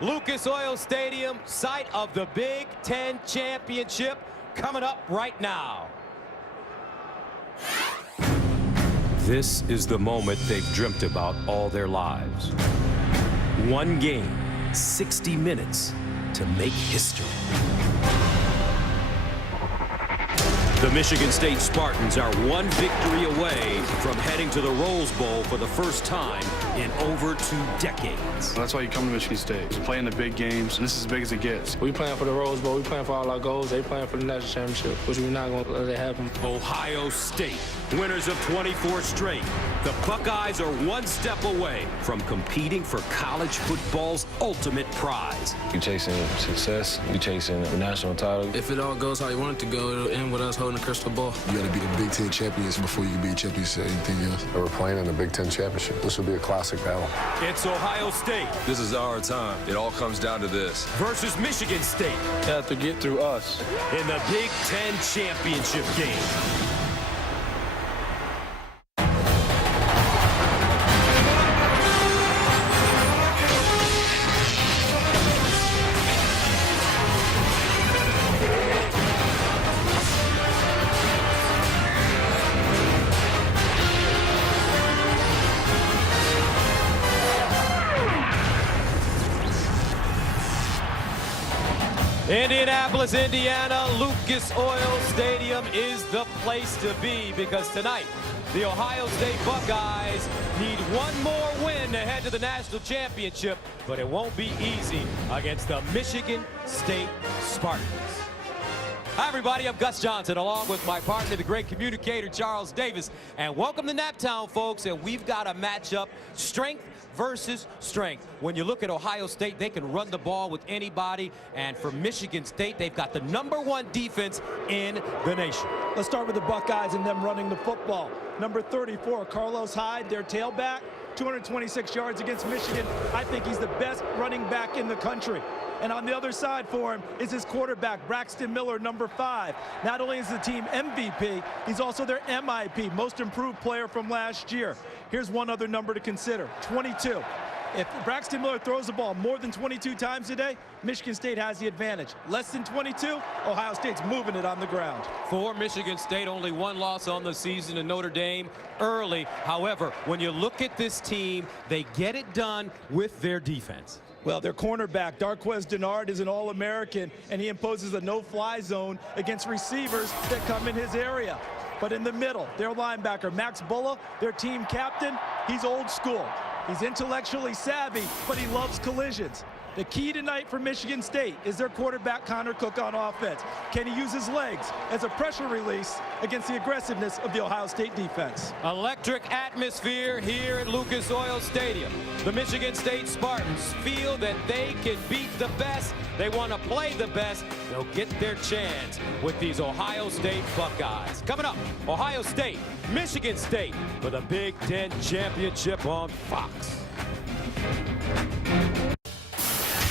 Lucas Oil Stadium, site of the Big Ten Championship, coming up right now. This is the moment they've dreamt about all their lives. One game, 60 minutes to make history. The Michigan State Spartans are one victory away from heading to the Rose Bowl for the first time in over 2 decades. That's why you come to Michigan State. You're playing the big games, and this is as big as it gets. We playing for the Rose Bowl. We playing for all our goals. They playing for the national championship, which we're not going to let it happen. Ohio State, winners of 24 straight. The Buckeyes are one step away from competing for college football's ultimate prize. You're chasing success. You're chasing a national title. If it all goes how you want it to go, it'll end with us holding the crystal ball. You got to be the Big Ten champions before you can be champions at anything else. We're playing in the Big Ten championship. This will be a classic battle. It's Ohio State. This is our time. It all comes down to this. Versus Michigan State. You have to get through us. In the Big Ten championship game. Indianapolis, Indiana, Lucas Oil Stadium is the place to be because tonight the Ohio State Buckeyes need one more win to head to the national championship, but it won't be easy against the Michigan State Spartans. Hi, everybody. I'm Gus Johnson, along with my partner, the great communicator, Charles Davis. And welcome to Naptown, folks. And we've got a matchup, strength versus strength. When you look at Ohio State, they can run the ball with anybody. And for Michigan State, they've got the #1 defense in the nation. Let's start with the Buckeyes and them running the football. Number 34, Carlos Hyde, their tailback, 226 yards against Michigan. I think he's the best running back in the country. And on the other side for him is his quarterback, Braxton Miller, number 5. Not only is the team MVP, he's also their MIP, most improved player from last year. Here's one other number to consider, 22. If Braxton Miller throws the ball more than 22 times a day, Michigan State has the advantage. Less than 22, Ohio State's moving it on the ground. For Michigan State, only 1 loss on the season in Notre Dame early. However, when you look at this team, they get it done with their defense. Well, their cornerback, Darquez Dennard, is an All-American, and he imposes a no-fly zone against receivers that come in his area. But in the middle, their linebacker, Max Bulla, their team captain, he's old school. He's intellectually savvy, but he loves collisions. The key tonight for Michigan State is their quarterback, Connor Cook, on offense. Can he use his legs as a pressure release against the aggressiveness of the Ohio State defense? Electric atmosphere here at Lucas Oil Stadium. The Michigan State Spartans feel that they can beat the best. They want to play the best. They'll get their chance with these Ohio State Buckeyes. Coming up, Ohio State, Michigan State for the Big Ten Championship on Fox.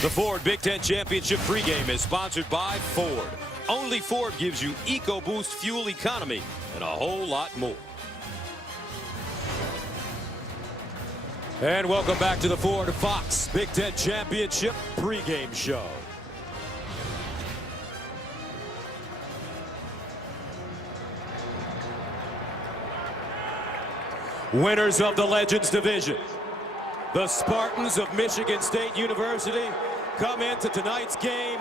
The Ford Big Ten Championship pregame is sponsored by Ford. Only Ford gives you EcoBoost fuel economy and a whole lot more. And welcome back to the Ford Fox Big Ten Championship pregame show. Winners of the Legends Division, the Spartans of Michigan State University, come into tonight's game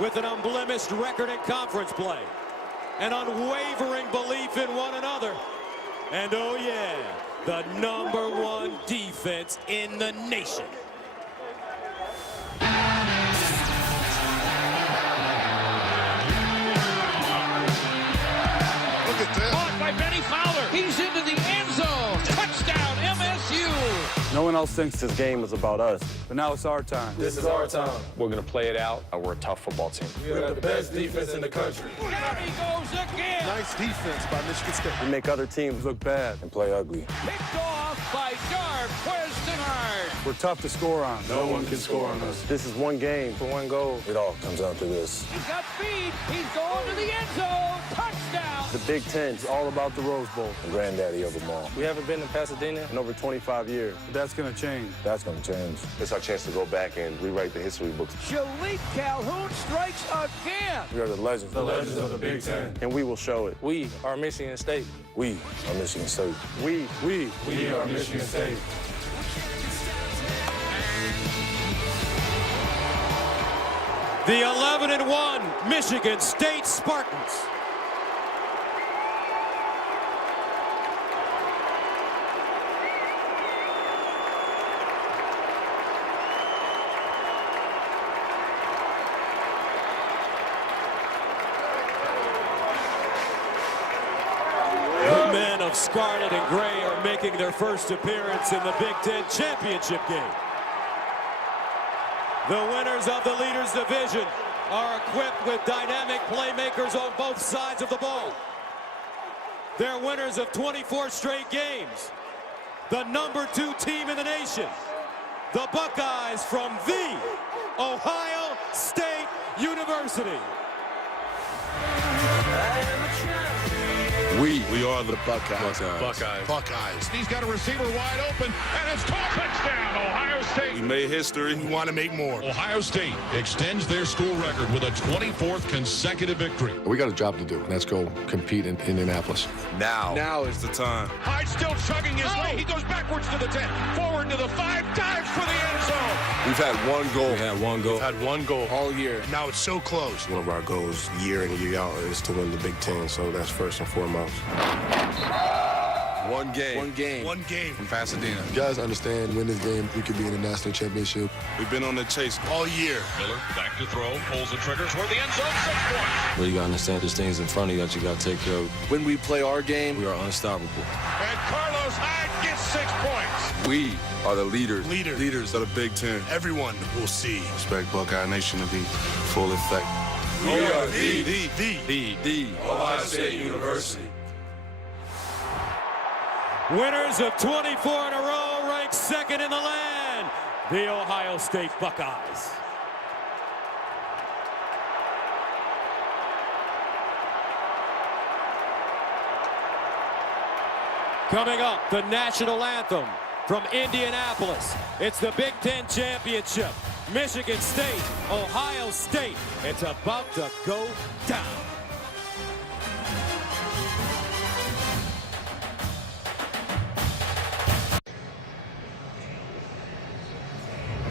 with an unblemished record in conference play, an unwavering belief in one another, and oh yeah, the #1 defense in the nation. Look at this. Caught by Benny Fowler. He's into the end zone. Touchdown, MSU. No one else thinks this game is about us, but now it's our time. This is our time. We're going to play it out. We're a tough football team. We got the best defense in the country. There he goes again. Nice defense by Michigan State. We make other teams look bad and play ugly. Picked off by Darquez Dennard. We're tough to score on. No one can score on us. This is one game for one goal. It all comes down to this. He's got speed. He's going to the end zone. Touchdown, The Big Ten is all about the Rose Bowl. The granddaddy of them all. We haven't been in Pasadena In over 25 years. That's going to change. That's going to change. It's our chance to go back and rewrite the history books. Shalik Calhoun strikes again. We are the legends. The legends of the Big Ten. And we will show it. We are Michigan State. We are Michigan State. We are Michigan State. The 11-1 Michigan State Spartans. The men of scarlet and gray are making their first appearance in the Big Ten championship game. The winners of the Leaders Division are equipped with dynamic playmakers on both sides of the ball. They're winners of 24 straight games. The #2 team in the nation, the Buckeyes from the Ohio State University. We are the Buckeyes. Buckeyes. He's got a receiver wide open, and it's caught. Touchdown, Ohio State. We made history. We want to make more. Ohio State extends their school record with a 24th consecutive victory. We got a job to do. Let's go compete in Indianapolis. Now is the time. Hyde still chugging his way. He goes backwards to the 10, forward to the 5, dives for the end zone. We've had one goal. Had one goal all year. Now it's so close. One of our goals year in and year out is to win the Big Ten, so that's first and foremost. One game. One game. From Pasadena. You guys understand, win this game, we could be in the national championship. We've been on the chase All year. Miller back to throw, pulls the trigger toward the end zone, 6 points. Well, you gotta understand there's things in front of you that you gotta take care of. When we play our game, we are unstoppable. And Carlos Hyde gets 6 points. We are the leaders. Leaders of the Big Ten. Everyone will see. Expect Buckeye Nation to be full effect. We are The Ohio State University. Winners of 24 in a row, ranked second in the land, the Ohio State Buckeyes. Coming up, the national anthem from Indianapolis. It's the Big Ten Championship. Michigan State, Ohio State. It's about to go down.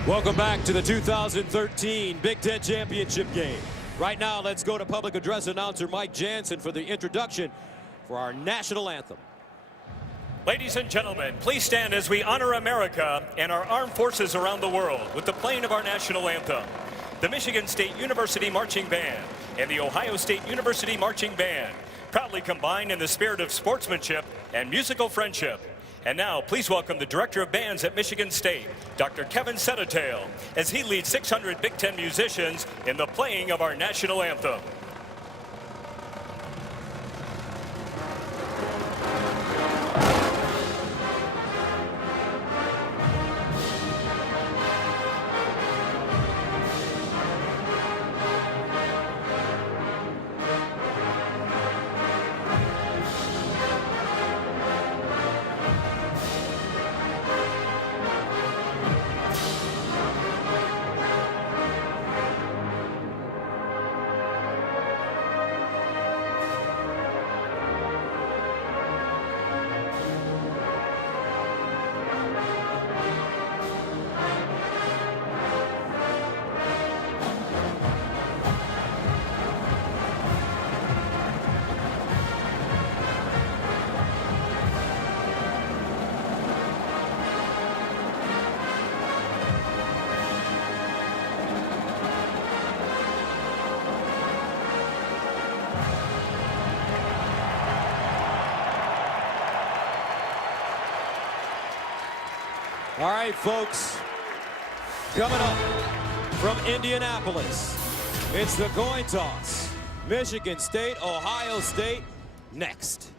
Welcome back to the 2013 Big Ten Championship game. Right now, let's go to public address announcer Mike Jansen for the introduction for our national anthem. Ladies and gentlemen, please stand as we honor America and our armed forces around the world with the playing of our national anthem. The Michigan State University Marching Band and the Ohio State University Marching Band proudly combine in the spirit of sportsmanship and musical friendship. And now, please welcome the Director of Bands at Michigan State, Dr. Kevin Settatail, as he leads 600 Big Ten musicians in the playing of our national anthem. All right, folks, coming up from Indianapolis, it's the coin toss. Michigan State, Ohio State, next.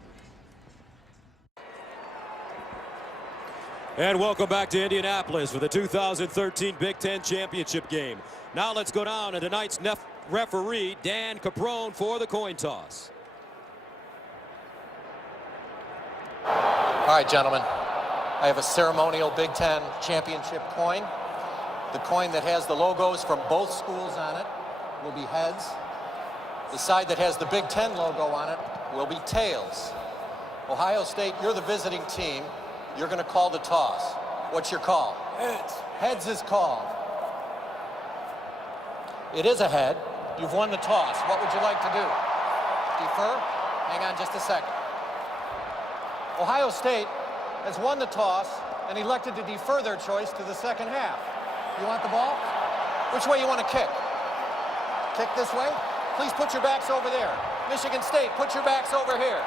And welcome back to Indianapolis for the 2013 Big Ten Championship game. Now let's go down to tonight's referee, Dan Caprone, for the coin toss. All right, gentlemen. I have a ceremonial Big Ten championship coin. The coin that has the logos from both schools on it will be heads. The side that has the Big Ten logo on it will be tails. Ohio State, you're the visiting team. You're going to call the toss. What's your call? Heads. Heads is called. It is a head. You've won the toss. What would you like to do? Defer? Hang on just a second. Ohio State has won the toss and elected to defer their choice to the second half. You want the ball? Which way you want to kick? Kick this way? Please put your backs over there. Michigan State, put your backs over here.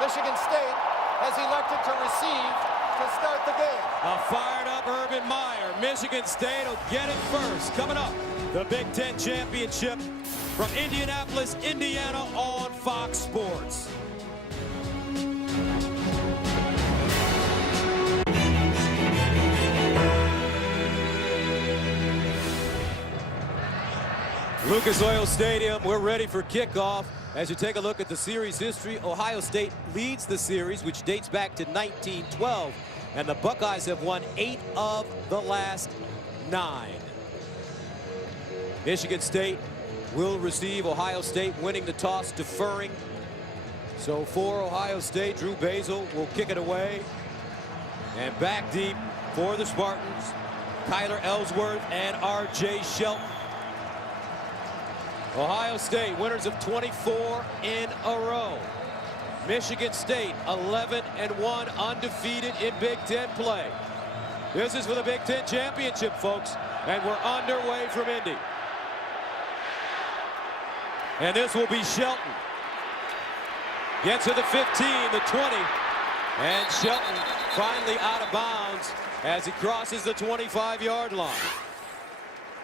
Michigan State has elected to receive to start the game. A fired up Urban Meyer. Michigan State will get it first. Coming up, the Big Ten Championship from Indianapolis, Indiana on Fox Sports. Lucas Oil Stadium, we're ready for kickoff. As you take a look at the series history, Ohio State leads the series, which dates back to 1912, and the Buckeyes have won 8 of the last 9. Michigan State will receive. Ohio State winning the toss, deferring. So for Ohio State, Drew Basil will kick it away. And back deep for the Spartans, Kyler Ellsworth and R.J. Shelton. Ohio State, winners of 24 in a row. Michigan State, 11-1, undefeated in Big Ten play. This is for the Big Ten Championship, folks, and we're underway from Indy. And this will be Shelton. Gets to the 15, the 20, and Shelton finally out of bounds as he crosses the 25-yard line.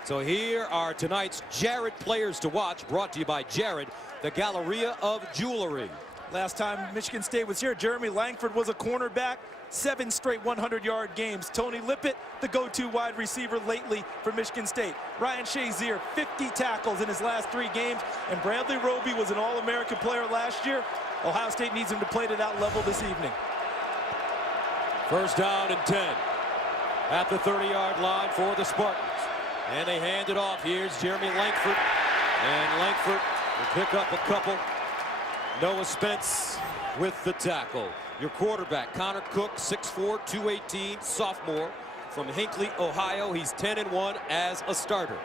So here are tonight's Jared players to watch, brought to you by Jared, the Galleria of Jewelry. Last time Michigan State was here, Jeremy Langford was a cornerback, 7 straight 100-yard games. Tony Lippett, the go-to wide receiver lately for Michigan State. Ryan Shazier, 50 tackles in his last 3 games, and Bradley Roby was an All-American player last year. Ohio State needs him to play to that level this evening. First down and 10 at the 30-yard line for the Spartans. And they hand it off. Here's Jeremy Langford. And Langford will pick up a couple. Noah Spence with the tackle. Your quarterback, Connor Cook, 6'4", 218, sophomore from Hinckley, Ohio. He's 10-1 as a starter.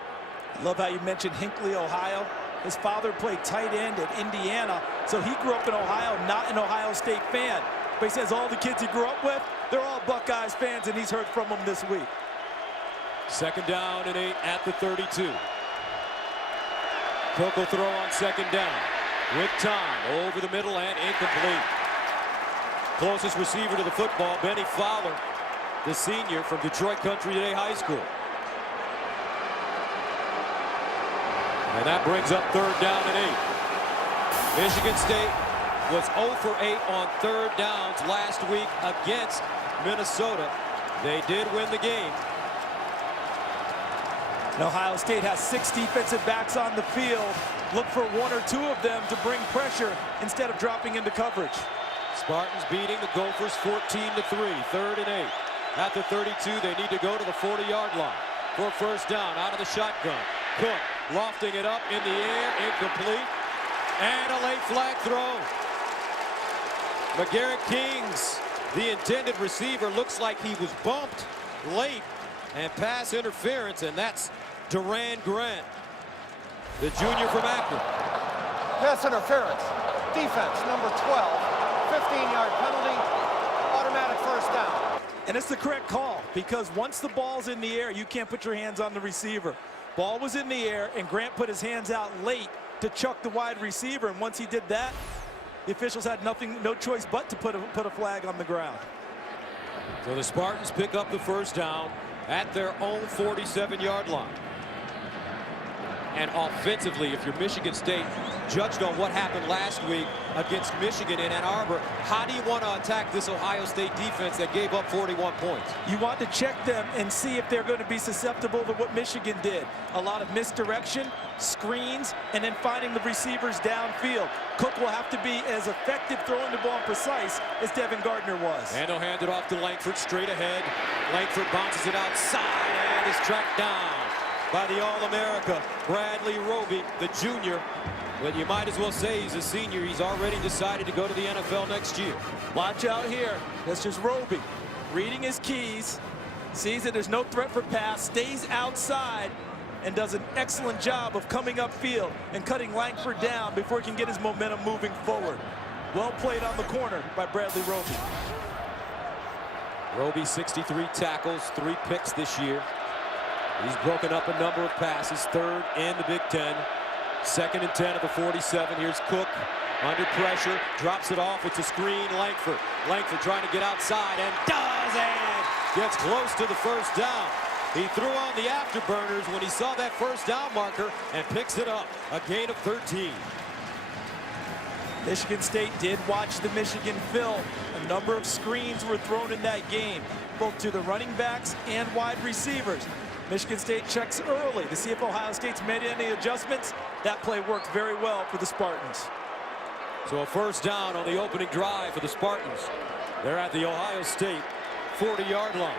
Love how you mentioned Hinckley, Ohio. His father played tight end at Indiana, so he grew up in Ohio, not an Ohio State fan. But he says all the kids he grew up with, they're all Buckeyes fans, and he's heard from them this week. Second down and 8 at the 32. Cook will throw on second down with time over the middle and incomplete. Closest receiver to the football, Benny Fowler, the senior from Detroit Country Day High School. And that brings up third down and 8. Michigan State was 0 for 8 on third downs last week against Minnesota. They did win the game. And Ohio State has 6 defensive backs on the field. Look for 1 or 2 of them to bring pressure instead of dropping into coverage. Spartans beating the Gophers 14-3, third and 8. At the 32, they need to go to the 40-yard line for first down out of the shotgun. Cook lofting it up in the air, incomplete, and a late flag throw. McGarrett Kings, the intended receiver, looks like he was bumped late, and pass interference, and that's Duran Grant, the junior from Akron. Pass interference. Defense, number 12. 15-yard penalty. Automatic first down. And it's the correct call, because once the ball's in the air, you can't put your hands on the receiver. Ball was in the air, and Grant put his hands out late to chuck the wide receiver, and once he did that, the officials had no choice but to put a flag on the ground. So the Spartans pick up the first down at their own 47-yard line. And offensively, if you're Michigan State, judged on what happened last week against Michigan in Ann Arbor, how do you want to attack this Ohio State defense that gave up 41 points? You want to check them and see if they're going to be susceptible to what Michigan did. A lot of misdirection, screens, and then finding the receivers downfield. Cook will have to be as effective throwing the ball and precise as Devin Gardner was. And he'll hand it off to Langford straight ahead. Langford bounces it outside and is tracked down by the All-America, Bradley Roby, the junior. But you might as well say he's a senior. He's already decided to go to the NFL next year. Watch out here. That's just Roby reading his keys, sees that there's no threat for pass, stays outside, and does an excellent job of coming upfield and cutting Langford down before he can get his momentum moving forward. Well played on the corner by Bradley Roby. Roby, 63 tackles, 3 picks this year. He's broken up a number of passes, 3rd in the Big Ten. 2nd and 10 of the 47. Here's Cook under pressure, drops it off. It's a screen. Langford trying to get outside and does it. Gets close to the first down. He threw on the afterburners when he saw that first down marker and picks it up. A gain of 13. Michigan State did watch the Michigan film. A number of screens were thrown in that game, both to the running backs and wide receivers. Michigan State checks early to see if Ohio State's made any adjustments. That play worked very well for the Spartans. So a first down on the opening drive for the Spartans. They're at the Ohio State 40-yard line.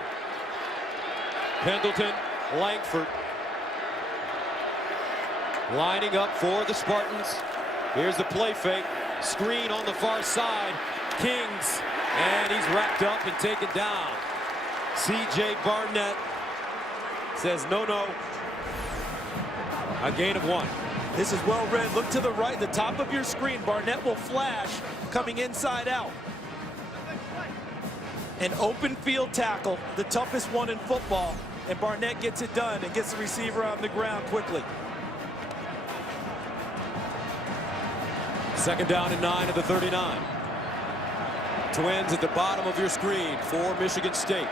Pendleton, Langford lining up for the Spartans. Here's the play fake. Screen on the far side. Kings, and he's wrapped up and taken down. C.J. Barnett says no. A gain of 1. This is well read. Look to the right, the top of your screen. Barnett will flash coming inside out. An open field tackle, the toughest one in football, and Barnett gets it done and gets the receiver on the ground quickly. 2nd down and 9 of the 39. Twins at the bottom of your screen for Michigan State.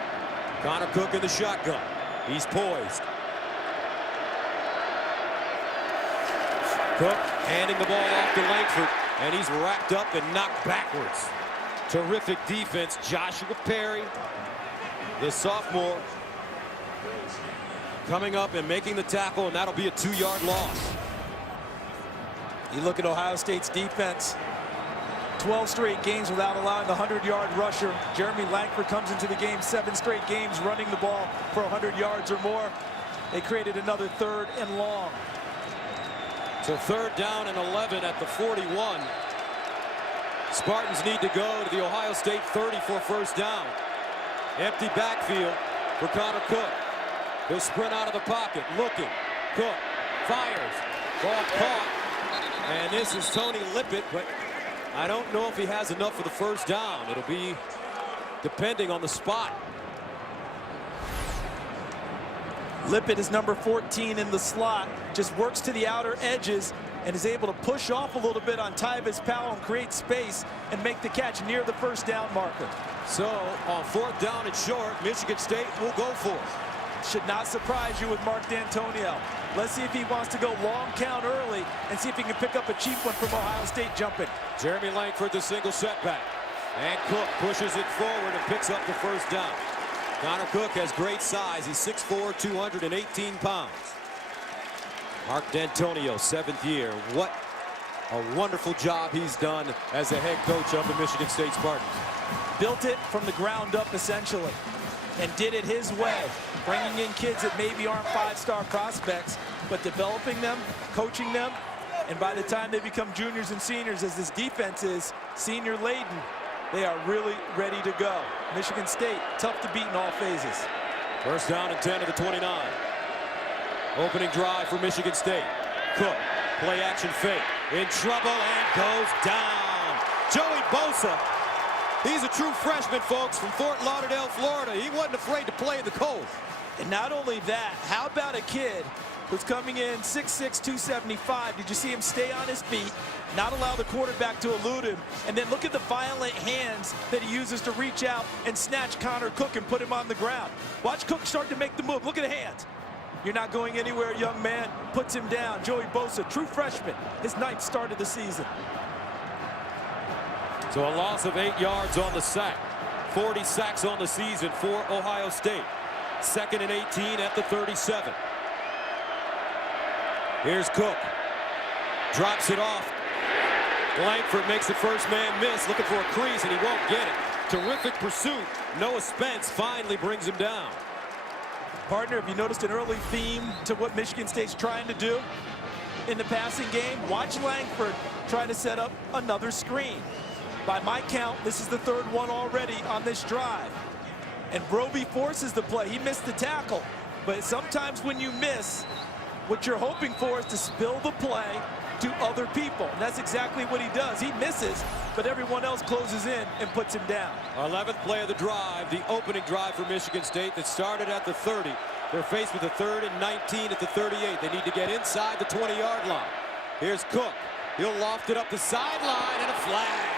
Connor Cook in the shotgun. He's poised. Cook handing the ball off to Langford, and he's wrapped up and knocked backwards. Terrific defense. Joshua Perry, the sophomore, coming up and making the tackle, and that'll be a 2-yard loss. You look at Ohio State's defense. 12 straight games without allowing a 100-yard rusher. Jeremy Langford comes into the game 7 straight games running the ball for 100 yards or more. They created another 3rd and long. So 3rd down and 11 at the 41. Spartans need to go to the Ohio State 30 for first down. Empty backfield for Connor Cook. He'll sprint out of the pocket, looking. Cook fires. Ball caught. And this is Tony Lippett, but I don't know if he has enough for the first down. It'll be depending on the spot. Lippett is number 14 in the slot, just works to the outer edges and is able to push off a little bit on Tyvis Powell and create space and make the catch near the first down marker. So on 4th down and short, Michigan State will go for it. Should not surprise you with Mark D'Antonio. Let's see if he wants to go long count early and see if he can pick up a cheap one from Ohio State jumping. Jeremy Langford, the single setback. And Cook pushes it forward and picks up the first down. Connor Cook has great size. He's 6'4", 218 pounds. Mark D'Antonio, 7th year. What a wonderful job he's done as the head coach of the Michigan State Spartans. Built it from the ground up, essentially, and did it his way, bringing in kids that maybe aren't 5-star prospects, but developing them, coaching them, and by the time they become juniors and seniors, as this defense is senior laden, they are really ready to go. Michigan State, tough to beat in all phases. First down and 10 of the 29. Opening drive for Michigan State. Cook, play action fake, in trouble and goes down. Joey Bosa, he's a true freshman, folks, from Fort Lauderdale, Florida. He wasn't afraid to play in the cold. And not only that, how about a kid who's coming in 6'6", 275. Did you see him stay on his feet, not allow the quarterback to elude him, and then look at the violent hands that he uses to reach out and snatch Connor Cook and put him on the ground. Watch Cook start to make the move. Look at the hands. You're not going anywhere, young man. Puts him down. Joey Bosa, true freshman, his 9th start of the season. So a loss of 8 yards on the sack. 40 sacks on the season for Ohio State. 2nd and 18 at the 37. Here's Cook. Drops it off. Langford makes the first man miss, looking for a crease, and he won't get it. Terrific pursuit. Noah Spence finally brings him down. Partner, have you noticed an early theme to what Michigan State's trying to do in the passing game? Watch Langford try to set up another screen. By my count, this is the 3rd one already on this drive. And Roby forces the play. He missed the tackle. But sometimes when you miss, what you're hoping for is to spill the play to other people. And that's exactly what he does. He misses, but everyone else closes in and puts him down. 11th play of the drive, the opening drive for Michigan State that started at the 30. They're faced with a 3rd and 19 at the 38. They need to get inside the 20-yard line. Here's Cook. He'll loft it up the sideline and a flag.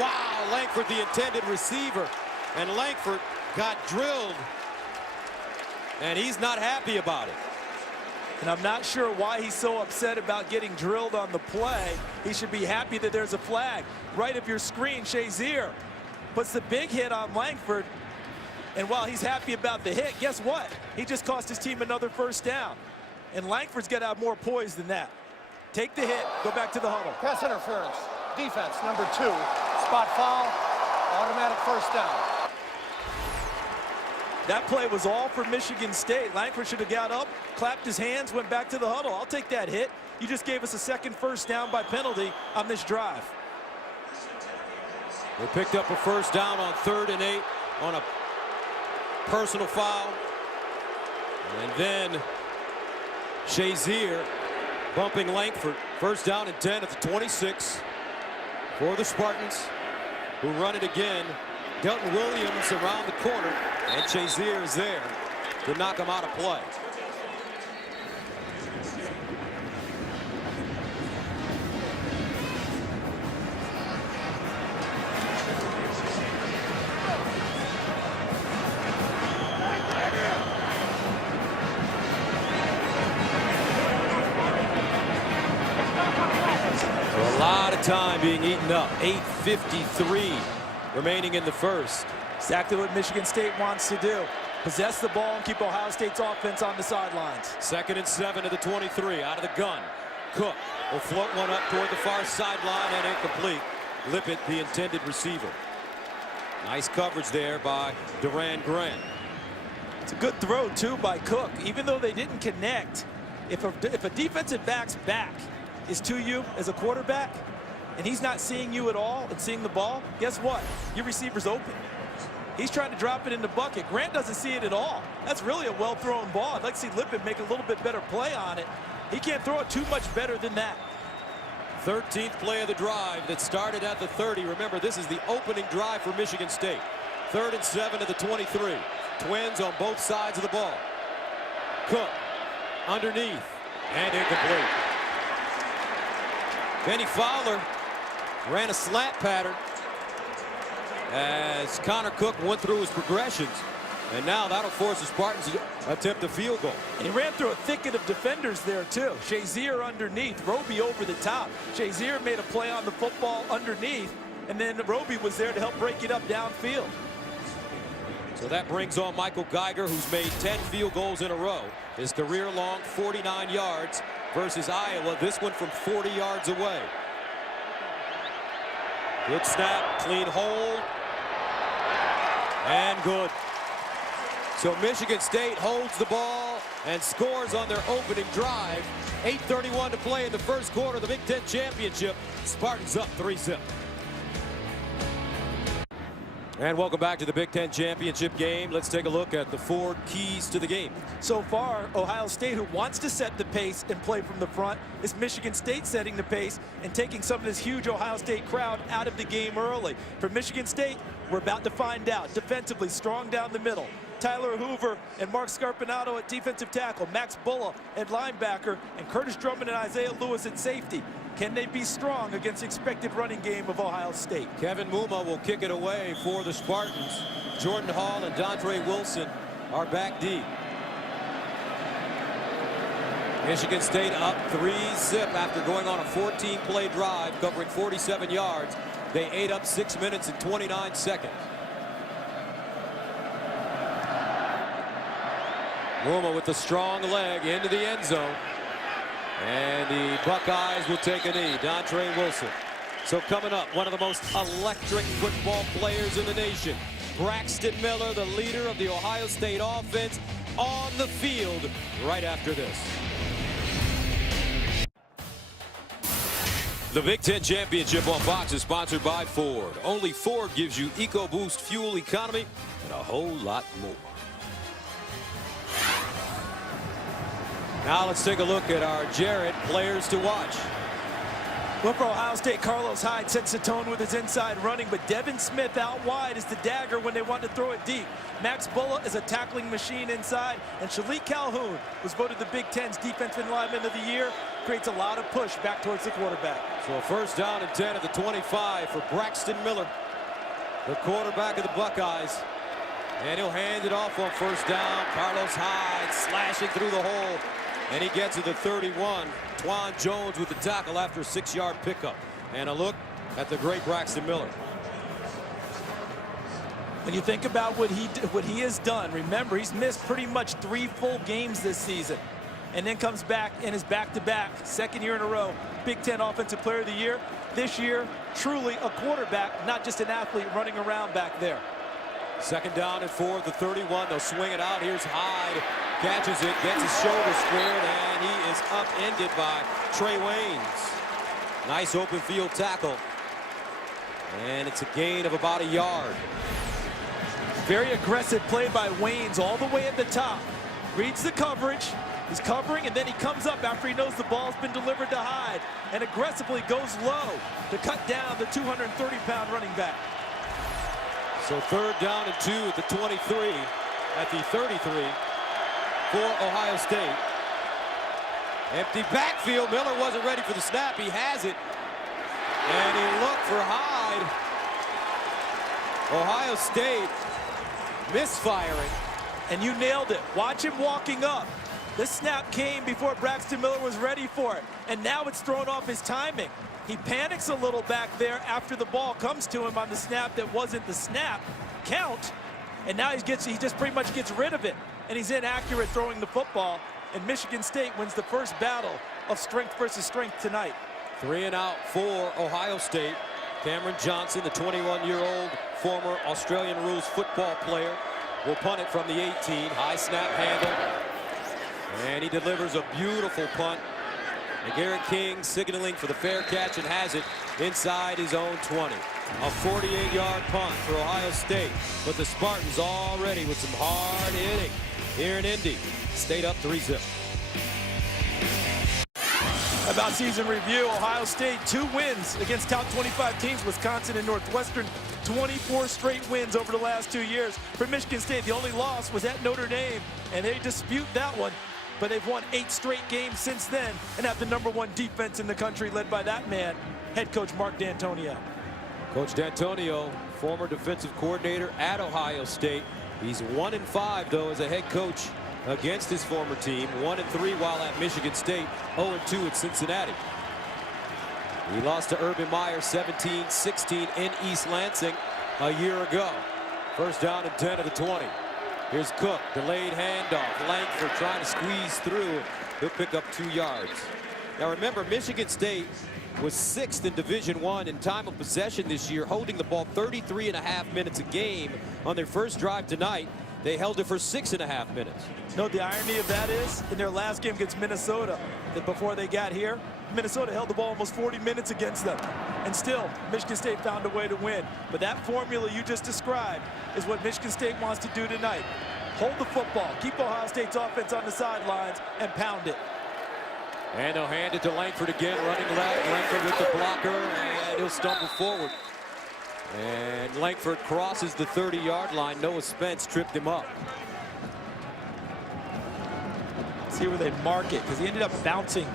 Wow, Langford, the intended receiver. And Langford got drilled. And he's not happy about it. And I'm not sure why he's so upset about getting drilled on the play. He should be happy that there's a flag. Right of your screen, Shazier puts the big hit on Langford. And while he's happy about the hit, guess what? He just cost his team another 1st down. And Langford's got to have more poise than that. Take the hit, go back to the huddle. Pass interference. Defense, number 2. Spot foul. Automatic 1st down. That play was all for Michigan State. Langford should have got up, clapped his hands, went back to the huddle. I'll take that hit. You just gave us a 2nd 1st down by penalty on this drive. They picked up a 1st down on 3rd and 8 on a personal foul. And then Shazier bumping Langford. 1st down and 10 at the 26 for the Spartans, who run it again. Delton Williams around the corner, and Shazier is there to knock him out of play. So a lot of time being eaten up. 8:53 remaining in the 1st. Exactly what Michigan State wants to do. Possess the ball and keep Ohio State's offense on the sidelines. 2nd and 7 to the 23. Out of the gun. Cook will float one up toward the far sideline and incomplete. Lippett, the intended receiver. Nice coverage there by Duran Grant. It's a good throw, too, by Cook. Even though they didn't connect, if a defensive back's back is to you as a quarterback, and he's not seeing you at all and seeing the ball, guess what? Your receiver's open. He's trying to drop it in the bucket. Grant doesn't see it at all. That's really a well-thrown ball. I'd like to see Lippett make a little bit better play on it. He can't throw it too much better than that. 13th play of the drive that started at the 30. Remember, this is the opening drive for Michigan State. 3rd and 7 to the 23. Twins on both sides of the ball. Cook underneath and incomplete. Benny Fowler ran a slant pattern as Connor Cook went through his progressions. And now that'll force the Spartans to attempt a field goal. And he ran through a thicket of defenders there, too. Shazier underneath, Roby over the top. Shazier made a play on the football underneath, and then Roby was there to help break it up downfield. So that brings on Michael Geiger, who's made 10 field goals in a row. His career long 49 yards versus Iowa, this one from 40 yards away. Good snap, clean hold, and good. So Michigan State holds the ball and scores on their opening drive. 8:31 to play in the first quarter of the Big Ten Championship. Spartans up 3-0. And welcome back to the Big Ten Championship game. Let's take a look at the 4 keys to the game. So far, Ohio State, who wants to set the pace and play from the front, is Michigan State setting the pace and taking some of this huge Ohio State crowd out of the game early. For Michigan State, we're about to find out. Defensively, strong down the middle. Tyler Hoover and Mark Scarpinato at defensive tackle, Max Bulla at linebacker, and Curtis Drummond and Isaiah Lewis at safety. Can they be strong against the expected running game of Ohio State? Kevin Muma will kick it away for the Spartans. Jordan Hall and Dondre Wilson are back deep. Michigan State up 3-zip after going on a 14-play drive covering 47 yards. They ate up 6 minutes and 29 seconds. Ruma with the strong leg into the end zone. And the Buckeyes will take a knee. Dontre Wilson. So coming up, one of the most electric football players in the nation. Braxton Miller, the leader of the Ohio State offense, on the field right after this. The Big Ten Championship on Fox is sponsored by Ford. Only Ford gives you EcoBoost fuel economy and a whole lot more. Now let's take a look at our Jared players to watch. Well, for Ohio State, Carlos Hyde sets the tone with his inside running, but Devin Smith out wide is the dagger when they want to throw it deep. Max Bulla is a tackling machine inside, and Shalik Calhoun was voted the Big Ten's Defensive Lineman of the Year. Creates a lot of push back towards the quarterback. So a first down and 10 at the 25 for Braxton Miller, the quarterback of the Buckeyes. And he'll hand it off on first down. Carlos Hyde slashing through the hole. And he gets to the 31. Twan Jones with the tackle after a 6-yard pickup. And a look at the great Braxton Miller. When you think about what he has done, remember, he's missed pretty much 3 full games this season. And then comes back in his back-to-back, second year in a row, Big Ten Offensive Player of the Year. This year, truly a quarterback, not just an athlete running around back there. Second down and 4 at the 31. They'll swing it out. Here's Hyde. Catches it, gets his shoulder squared, and he is upended by Trey Waynes. Nice open field tackle. And it's a gain of about a yard. Very aggressive play by Waynes all the way at the top. Reads the coverage. He's covering, and then he comes up after he knows the ball's been delivered to Hyde and aggressively goes low to cut down the 230-pound running back. So third down and 2 at the 23, at the 33 for Ohio State. Empty backfield. Miller wasn't ready for the snap. He has it. And he looked for Hyde. Ohio State misfiring. And you nailed it. Watch him walking up. This snap came before Braxton Miller was ready for it. And now it's thrown off his timing. He panics a little back there after the ball comes to him on the snap that wasn't the snap count. And now he just pretty much gets rid of it. And he's inaccurate throwing the football. And Michigan State wins the first battle of strength versus strength tonight. 3 and out for Ohio State. Cameron Johnson, the 21-year-old former Australian rules football player, will punt it from the 18. High snap handle. And he delivers a beautiful punt. And Garrett King signaling for the fair catch and has it inside his own 20. A 48-yard punt for Ohio State. But the Spartans already with some hard hitting here in Indy. State up 3-zip. About season review, Ohio State 2 wins against top 25 teams, Wisconsin and Northwestern. 24 straight wins over the last 2 years. For Michigan State, the only loss was at Notre Dame, and they dispute that one. But they've won 8 straight games since then and have the #1 defense in the country led by that man, head coach Mark D'Antonio. Coach D'Antonio, former defensive coordinator at Ohio State. He's 1-5 though as a head coach against his former team. 1-3 while at Michigan State. 0-2 at Cincinnati. He lost to Urban Meyer 17-16 in East Lansing a year ago. First down and 10 of the 20. Here's Cook, delayed handoff. Langford trying to squeeze through. He'll pick up 2 yards. Now remember, Michigan State was 6th in Division I in time of possession this year, holding the ball 33.5 minutes a game. On their first drive tonight, they held it for 6.5 minutes. No, the irony of that is, in their last game against Minnesota, that before they got here, Minnesota held the ball almost 40 minutes against them. And still, Michigan State found a way to win. But that formula you just described is what Michigan State wants to do tonight. Hold the football, keep Ohio State's offense on the sidelines, and pound it. And they'll hand it to Langford again, running left. Langford with the blocker, and he'll stumble forward. And Langford crosses the 30-yard line. Noah Spence tripped him up. See where they mark it, because he ended up bouncing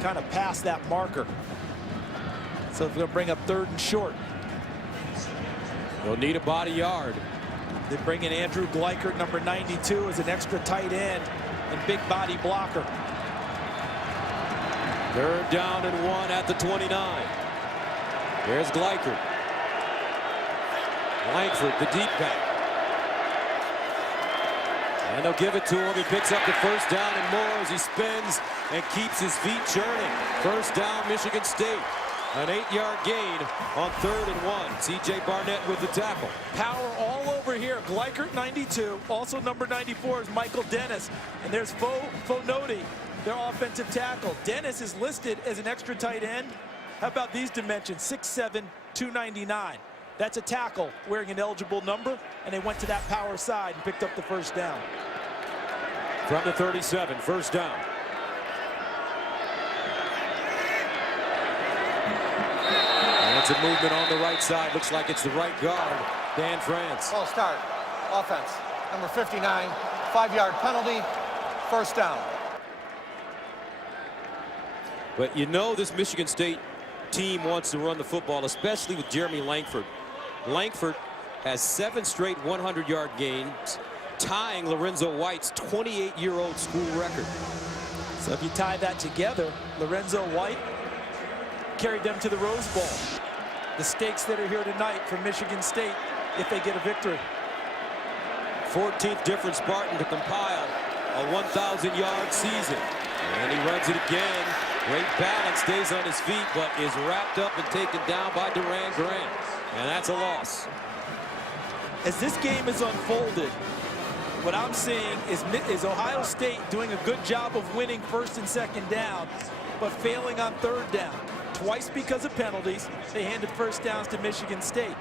kind of past that marker. So they're going to bring up 3rd and short. They'll need a body yard. They bring in Andrew Gleichert, number 92, as an extra tight end and big body blocker. Third down and 1 at the 29. Here's Gleichert. Langford, the deep back. And they'll give it to him. He picks up the first down and more as he spins and keeps his feet churning. First down, Michigan State. An 8-yard gain on 3rd and 1. C.J. Barnett with the tackle. Power all over here. Gleichert, 92. Also number 94 is Michael Dennis. And there's Fonodi, their offensive tackle. Dennis is listed as an extra tight end. How about these dimensions? 6'7", 299. That's a tackle wearing an eligible number, and they went to that power side and picked up the first down. From the 37, first down. And it's a movement on the right side. Looks like it's the right guard, Dan France. False start. Offense. Number 59. 5-yard penalty. First down. But you know this Michigan State team wants to run the football, especially with Jeremy Langford. Langford has 7 straight 100-yard games, tying Lorenzo White's 28-year-old school record. So if you tie that together, Lorenzo White carried them to the Rose Bowl. The stakes that are here tonight for Michigan State if they get a victory. 14th different Spartan to compile a 1,000-yard season. And he runs it again. Great balance, stays on his feet, but is wrapped up and taken down by Duran Grant. And that's a loss. As this game is unfolded, what I'm seeing is Ohio State doing a good job of winning first and second down, but failing on third down. Twice because of penalties, they handed first downs to Michigan State.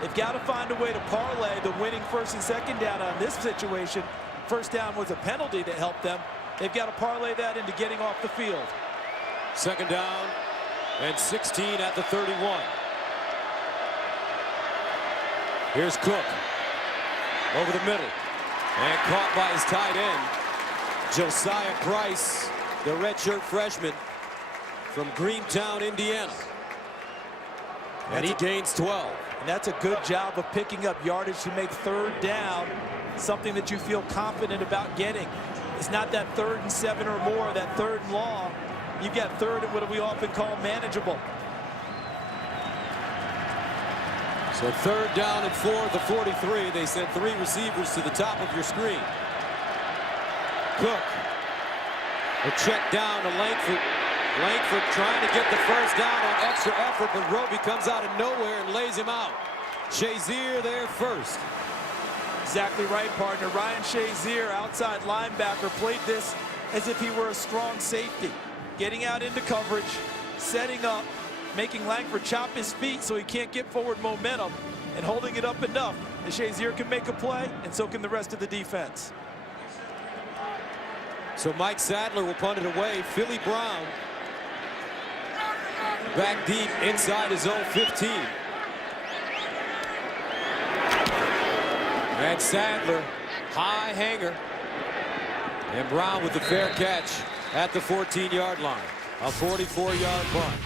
They've got to find a way to parlay the winning first and second down on this situation. First down was a penalty that helped them. They've got to parlay that into getting off the field. Second down and 16 at the 31. Here's Cook over the middle and caught by his tight end, Josiah Price, the redshirt freshman from Greentown, Indiana. And he gains 12. And that's a good job of picking up yardage to make third down something that you feel confident about getting. It's not that 3rd and 7 or more, that 3rd and long. You've got 3rd and what we often call manageable. So 3rd down and 4 at the 43. They send 3 receivers to the top of your screen. Cook. A check down to Langford. Langford trying to get the first down on extra effort, but Roby comes out of nowhere and lays him out. Shazier there first. Exactly right, partner. Ryan Shazier, outside linebacker, played this as if he were a strong safety. Getting out into coverage, setting up, making Langford chop his feet so he can't get forward momentum, and holding it up enough that Shazier can make a play, and so can the rest of the defense. So Mike Sadler will punt it away. Philly Brown back deep inside his own 15. And Sadler, high hanger. And Brown with the fair catch at the 14-yard line. A 44-yard punt.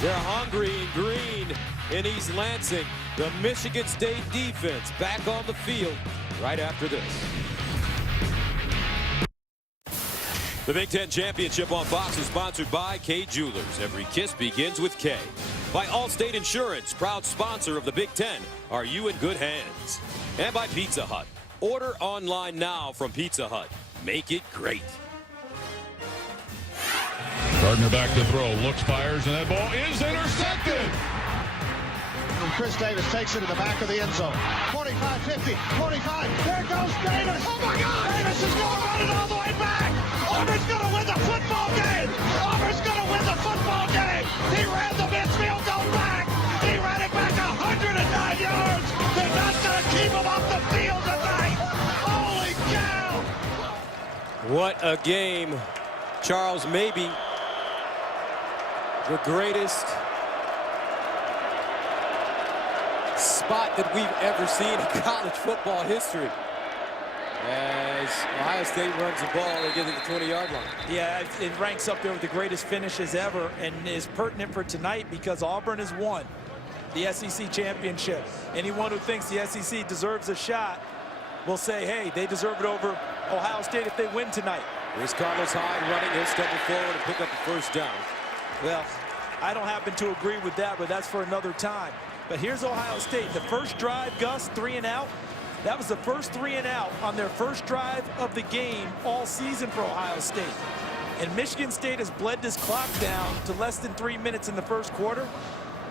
They're hungry and green in East Lansing. The Michigan State defense back on the field right after this. The Big Ten Championship on Fox is sponsored by Kay Jewelers. Every kiss begins with K. By Allstate Insurance, proud sponsor of the Big Ten. Are you in good hands? And by Pizza Hut. Order online now from Pizza Hut. Make it great. Gardner back to throw. Looks, fires, and that ball is intercepted. And Chris Davis takes it to the back of the end zone. 45, 50, 45. There goes Davis. Oh, my God. Davis is going to run it all the way back. Auburn's going to win the football game. Auburn's going to win the football game. He ran the midfield goal back. He ran it back 109 yards. They're not going to keep him off the field tonight. Holy cow. What a game. Charles, maybe the greatest spot that we've ever seen in college football history. As Ohio State runs the ball, they get to the 20-yard line. Yeah, it ranks up there with the greatest finishes ever and is pertinent for tonight because Auburn has won the SEC championship. Anyone who thinks the SEC deserves a shot will say, hey, they deserve it over Ohio State if they win tonight. Here's Carlos Hyde running. He'll step forward and pick up the first down. Well, I don't happen to agree with that, but that's for another time. But here's Ohio State. The first drive, Gus, 3 and out. That was the first 3 and out on their first drive of the game all season for Ohio State. And Michigan State has bled this clock down to less than 3 minutes in the first quarter.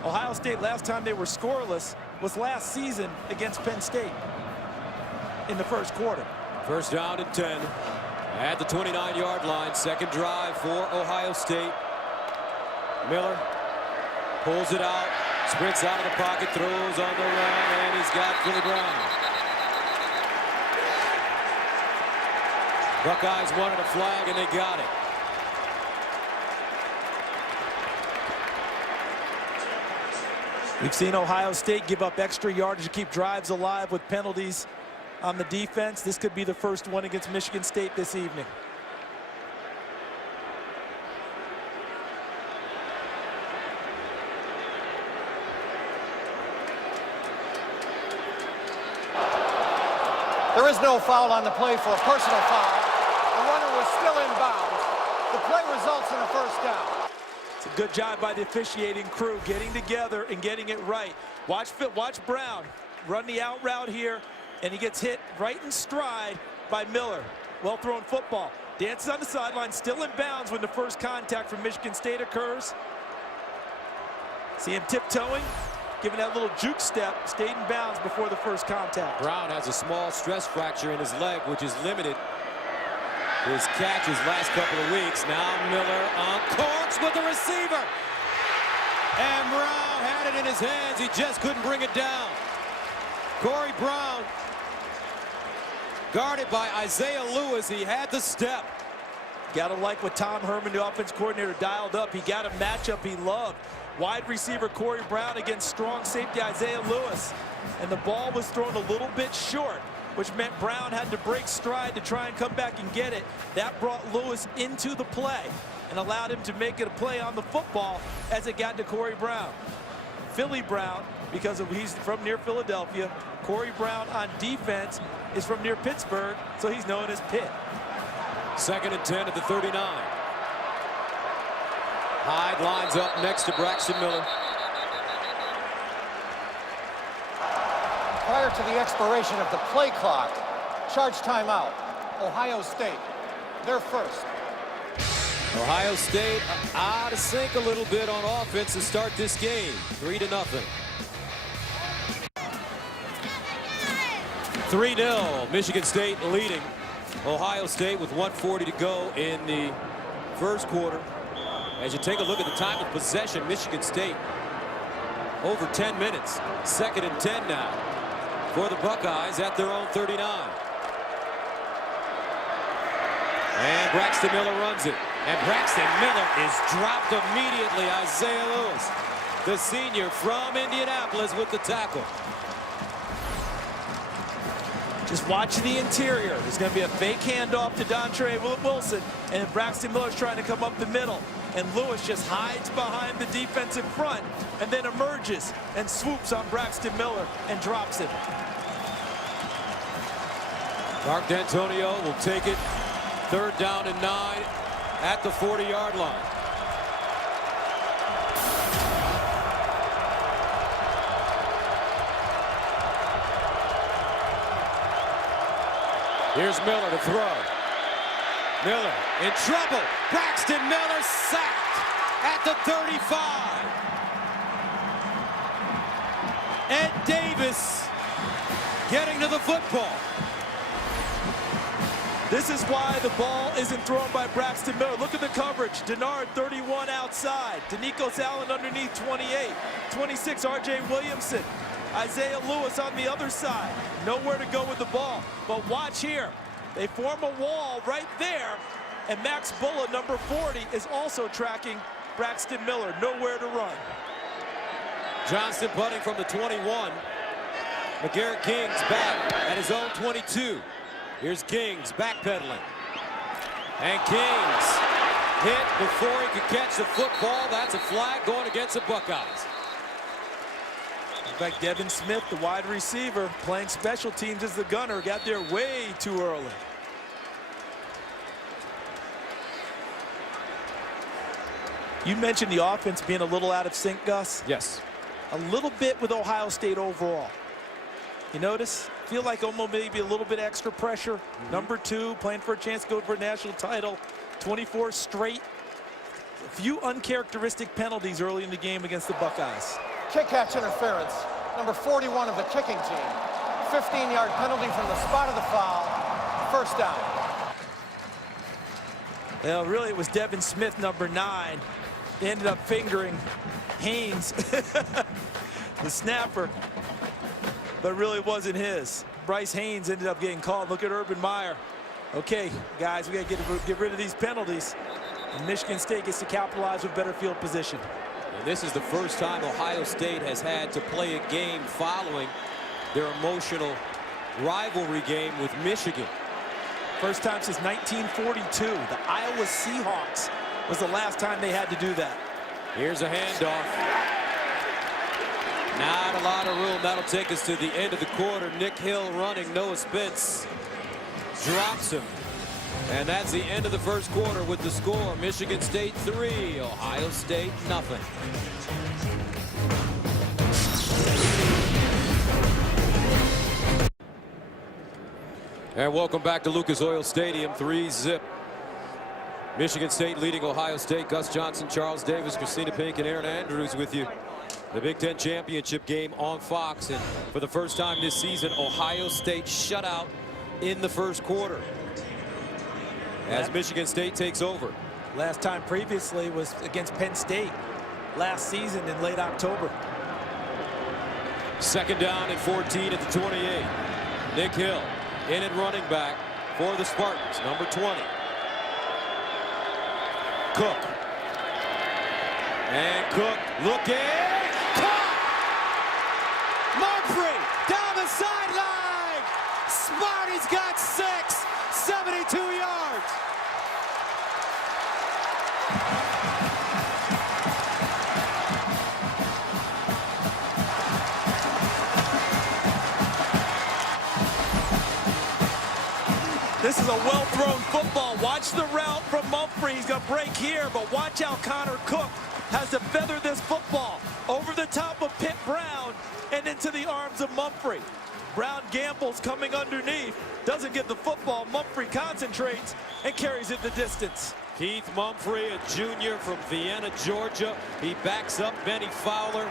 Ohio State, last time they were scoreless was last season against Penn State in the first quarter. First down and 10 at the 29-yard line. Second drive for Ohio State. Miller pulls it out, sprints out of the pocket, throws on the run, and he's got Philly Brown. Buckeyes wanted a flag, and they got it. We've seen Ohio State give up extra yardage to keep drives alive with penalties on the defense. This could be the first one against Michigan State this evening. There is no foul on the play for a personal foul. The runner was still in bounds. The play results in a first down. It's a good job by the officiating crew getting together and getting it right. Watch Brown run the out route here, and he gets hit right in stride by Miller. Well-thrown football. Dances on the sideline, still in bounds when the first contact from Michigan State occurs. See him tiptoeing, giving that little juke step, stayed in bounds before the first contact. Brown has a small stress fracture in his leg, which has limited his catches last couple of weeks. Now Miller on course with the receiver. And Brown had it in his hands. He just couldn't bring it down. Corey Brown, guarded by Isaiah Lewis. He had the step. Gotta like what Tom Herman, the offense coordinator, dialed up. He got a matchup he loved. Wide receiver Corey Brown against strong safety Isaiah Lewis. And the ball was thrown a little bit short, which meant Brown had to break stride to try and come back and get it. That brought Lewis into the play and allowed him to make it a play on the football as it got to Corey Brown. Philly Brown, because he's from near Philadelphia. Corey Brown on defense is from near Pittsburgh, so he's known as Pitt. Second and 10 at the 39. Hyde lines up next to Braxton Miller. Prior to the expiration of the play clock, charge timeout. Ohio State, they're first. Ohio State out of sync a little bit on offense to start this game. 3-0. 3-0. Michigan State leading Ohio State with 1:40 to go in the first quarter. As you take a look at the time of possession, Michigan State over 10 minutes. Second and 10 now for the Buckeyes at their own 39. And Braxton Miller runs it. And Braxton Miller is dropped immediately. Isaiah Lewis, the senior from Indianapolis, with the tackle. Just watch the interior. There's going to be a fake handoff to Dontre Wilson, and Braxton Miller's trying to come up the middle. And Lewis just hides behind the defensive front and then emerges and swoops on Braxton Miller and drops it. Mark D'Antonio will take it. Third down and 9 at the 40-yard line. Here's Miller to throw. Miller in trouble. Braxton Miller sacked at the 35. Ed Davis getting to the football. This is why the ball isn't thrown by Braxton Miller. Look at the coverage. Denard 31 outside. Denikos Allen underneath 28. 26 R.J. Williamson. Isaiah Lewis on the other side. Nowhere to go with the ball. But watch here. They form a wall right there. And Max Bulla, number 40, is also tracking Braxton Miller. Nowhere to run. Johnston punting from the 21. McGarrett King's back at his own 22. Here's Kings backpedaling. And Kings hit before he could catch the football. That's a flag going against the Buckeyes. In fact, Devin Smith, the wide receiver, playing special teams as the gunner, got there way too early. You mentioned the offense being a little out of sync, Gus. Yes. A little bit with Ohio State overall. You notice? Feel like almost maybe a little bit extra pressure. Number 2, playing for a chance to go for a national title. 24 straight. A few uncharacteristic penalties early in the game against the Buckeyes. Kick catch interference. Number 41 of the kicking team. 15-yard penalty from the spot of the foul. First down. Well, really, it was Devin Smith, number 9. They ended up fingering Haynes, the snapper, but really wasn't his. Bryce Haynes ended up getting called. Look at Urban Meyer. Okay, guys, we got to get rid of these penalties. And Michigan State gets to capitalize with better field position. And this is the first time Ohio State has had to play a game following their emotional rivalry game with Michigan. First time since 1942. The Iowa Seahawks was the last time they had to do that. Here's a handoff. Not a lot of room. That'll take us to the end of the quarter. Nick Hill running. Noah Spence drops him. And that's the end of the first quarter with the score. Michigan State 3, Ohio State nothing. And welcome back to Lucas Oil Stadium. 3-zip. Michigan State leading Ohio State. Gus Johnson, Charles Davis, Christina Pink, and Aaron Andrews with you. The Big Ten Championship game on Fox. And for the first time this season, Ohio State shut out in the first quarter as Michigan State takes over. Last time previously was against Penn State last season in late October. Second down and 14 at the 28. Nick Hill in and running back for the Spartans, number 20. Cook. And Cook looking. Caught! Mumphrey down the sideline. Sparty's got 6. 72 yards. This is a well-thrown football. Watch the route from Mumphrey. He's going to break here, but watch how Connor Cook has to feather this football over the top of Pitt Brown and into the arms of Mumphrey. Brown gambles coming underneath, doesn't get the football. Mumphrey concentrates and carries it the distance. Keith Mumphrey, a junior from Vienna, Georgia. He backs up Benny Fowler.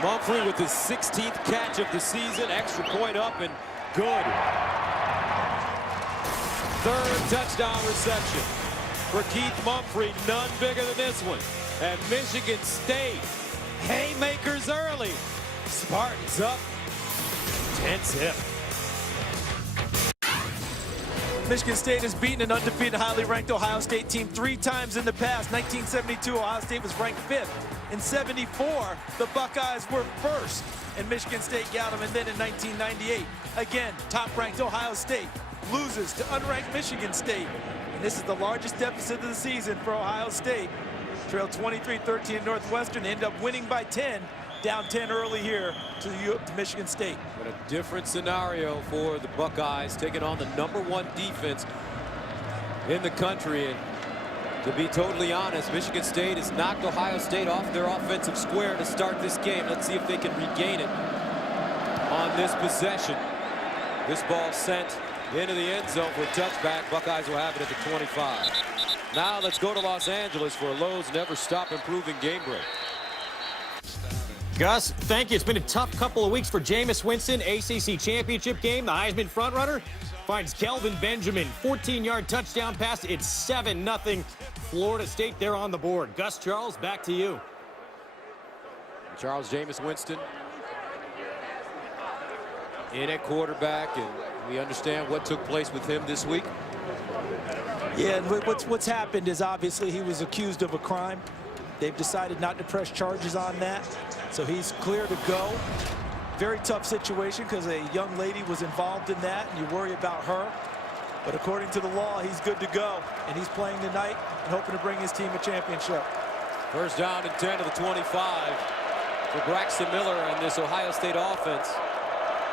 Mumphrey with his 16th catch of the season. Extra point up and good. Third touchdown reception for Keith Mumphrey. None bigger than this one. And Michigan State, haymakers early. Spartans up 10-zip. Michigan State has beaten an undefeated, highly ranked Ohio State team 3 times in the past. 1972, Ohio State was ranked 5th. In 74, the Buckeyes were 1st, and Michigan State got them. And then in 1998, again, top-ranked Ohio State loses to unranked Michigan State. And this is the largest deficit of the season for Ohio State. Trailed 23-13 at Northwestern. They end up winning by 10. Down 10 early here to Michigan State. But a different scenario for the Buckeyes, taking on the #1 defense in the country. And to be totally honest, Michigan State has knocked Ohio State off their offensive square to start this game. Let's see if they can regain it on this possession. This ball sent into the end zone for a touchback. Buckeyes will have it at the 25. Now let's go to Los Angeles for a Lowe's Never Stop Improving game break. Gus, thank you. It's been a tough couple of weeks for Jameis Winston. ACC championship game, the Heisman frontrunner finds Kelvin Benjamin. 14-yard touchdown pass. It's 7-0. Florida State there on the board. Gus Charles, back to you. Charles Jameis Winston in at quarterback, and we understand what took place with him this week. Yeah, and what's happened is obviously he was accused of a crime. They've decided not to press charges on that, so he's clear to go. Very tough situation because a young lady was involved in that, and you worry about her. But according to the law, he's good to go, and he's playing tonight and hoping to bring his team a championship. First down and 10 to the 25 for Braxton Miller and this Ohio State offense.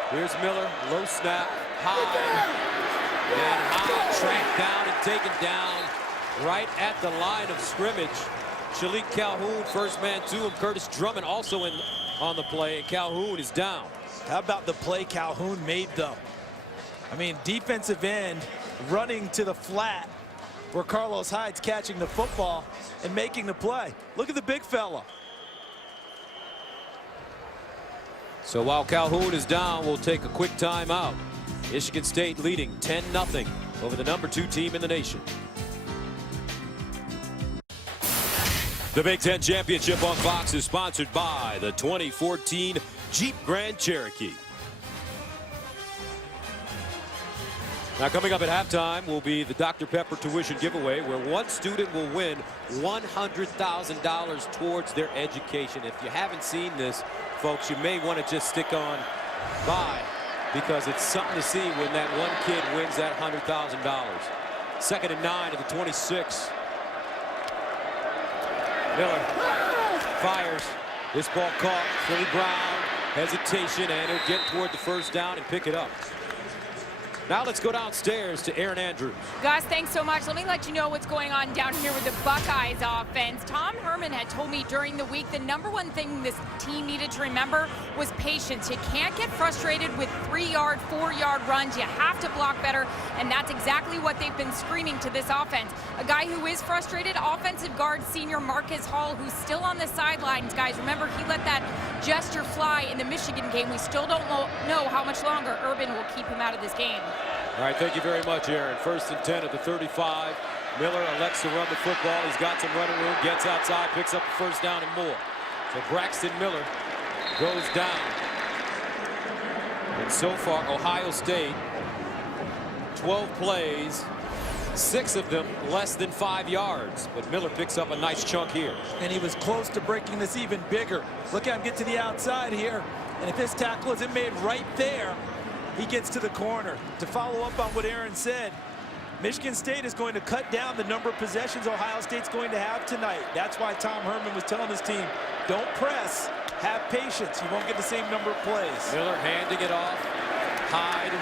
Here's Miller, low snap, high, and high, tracked down and taken down right at the line of scrimmage. Shalik Calhoun, first man to him. Curtis Drummond also in on the play, and Calhoun is down. How about the play Calhoun made, though? I mean, defensive end running to the flat where Carlos Hyde's catching the football and making the play. Look at the big fella. So while Calhoun is down, we'll take a quick timeout. Michigan State leading 10-0 over the #2 team in the nation. The Big Ten Championship on Fox is sponsored by the 2014 Jeep Grand Cherokee. Now coming up at halftime will be the Dr. Pepper tuition giveaway, where one student will win $100,000 towards their education. If you haven't seen this, folks, you may want to just stick on by, because it's something to see when that one kid wins that $100,000. 2nd and 9 at the 26. Miller fires. This ball caught. Philly Brown, hesitation, and he'll get toward the first down and pick it up. Now let's go downstairs to Aaron Andrews. Gus, thanks so much. Let me let you know what's going on down here with the Buckeyes offense. Tom Herman had told me during the week the #1 thing this team needed to remember was patience. You can't get frustrated with 3-yard, 4-yard runs. You have to block better, and that's exactly what they've been screaming to this offense. A guy who is frustrated, offensive guard senior Marcus Hall, who's still on the sidelines. Guys, remember, he let that gesture fly in the Michigan game. We still don't know how much longer Urban will keep him out of this game. All right, thank you very much, Aaron. 1st and 10 at the 35. Miller elects to run the football. He's got some running room, gets outside, picks up the first down and more. So Braxton Miller goes down. And so far, Ohio State, 12 plays, 6 of them less than 5 yards. But Miller picks up a nice chunk here. And he was close to breaking this even bigger. Look at him get to the outside here. And if this tackle isn't made right there, he gets to the corner. To follow up on what Aaron said, Michigan State is going to cut down the number of possessions Ohio State's going to have tonight. That's why Tom Herman was telling his team, don't press, have patience. You won't get the same number of plays. Miller handing it off. Hyde.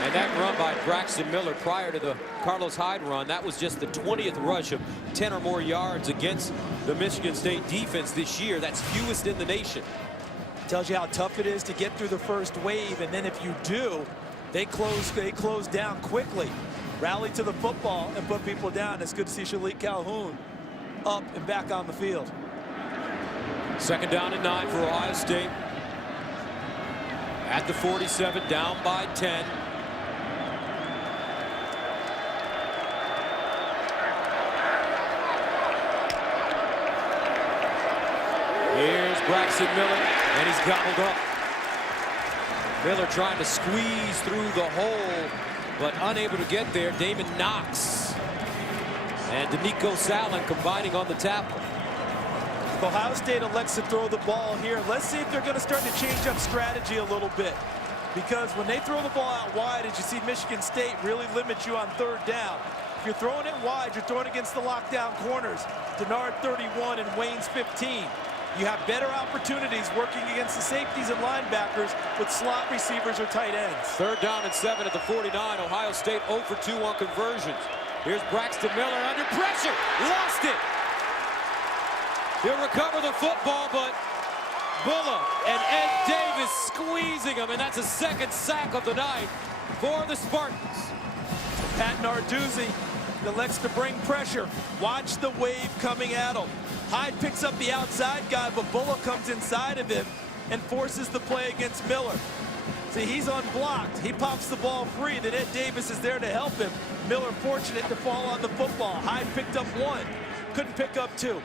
And that run by Braxton Miller prior to the Carlos Hyde run, that was just the 20th rush of 10 or more yards against the Michigan State defense this year. That's fewest in the nation. Tells you how tough it is to get through the first wave, and then if you do, they close down quickly, rally to the football, and put people down. It's good to see Shalik Calhoun up and back on the field. 2nd down and 9 for Ohio State. At the 47, down by 10. Here's Braxton Miller, and he's gobbled up. Miller trying to squeeze through the hole, but unable to get there. Damon Knox and Danico Sallin combining on the tackle. If Ohio State elects to throw the ball here, let's see if they're going to start to change up strategy a little bit. Because when they throw the ball out wide, as you see Michigan State really limit you on 3rd down. If you're throwing it wide, you're throwing against the lockdown corners. Denard 31 and Wayne's 15. You have better opportunities working against the safeties and linebackers with slot receivers or tight ends. 3rd down and 7 at the 49. Ohio State 0 for 2 on conversions. Here's Braxton Miller under pressure. Lost it. He'll recover the football, but Bulla and Ed Davis squeezing him, and that's a 2nd sack of the night for the Spartans. Pat Narduzzi elects to bring pressure. Watch the wave coming at him. Hyde picks up the outside guy, but Bulla comes inside of him and forces the play against Miller. See, he's unblocked. He pops the ball free. Then Ed Davis is there to help him. Miller fortunate to fall on the football. Hyde picked up 1, couldn't pick up 2.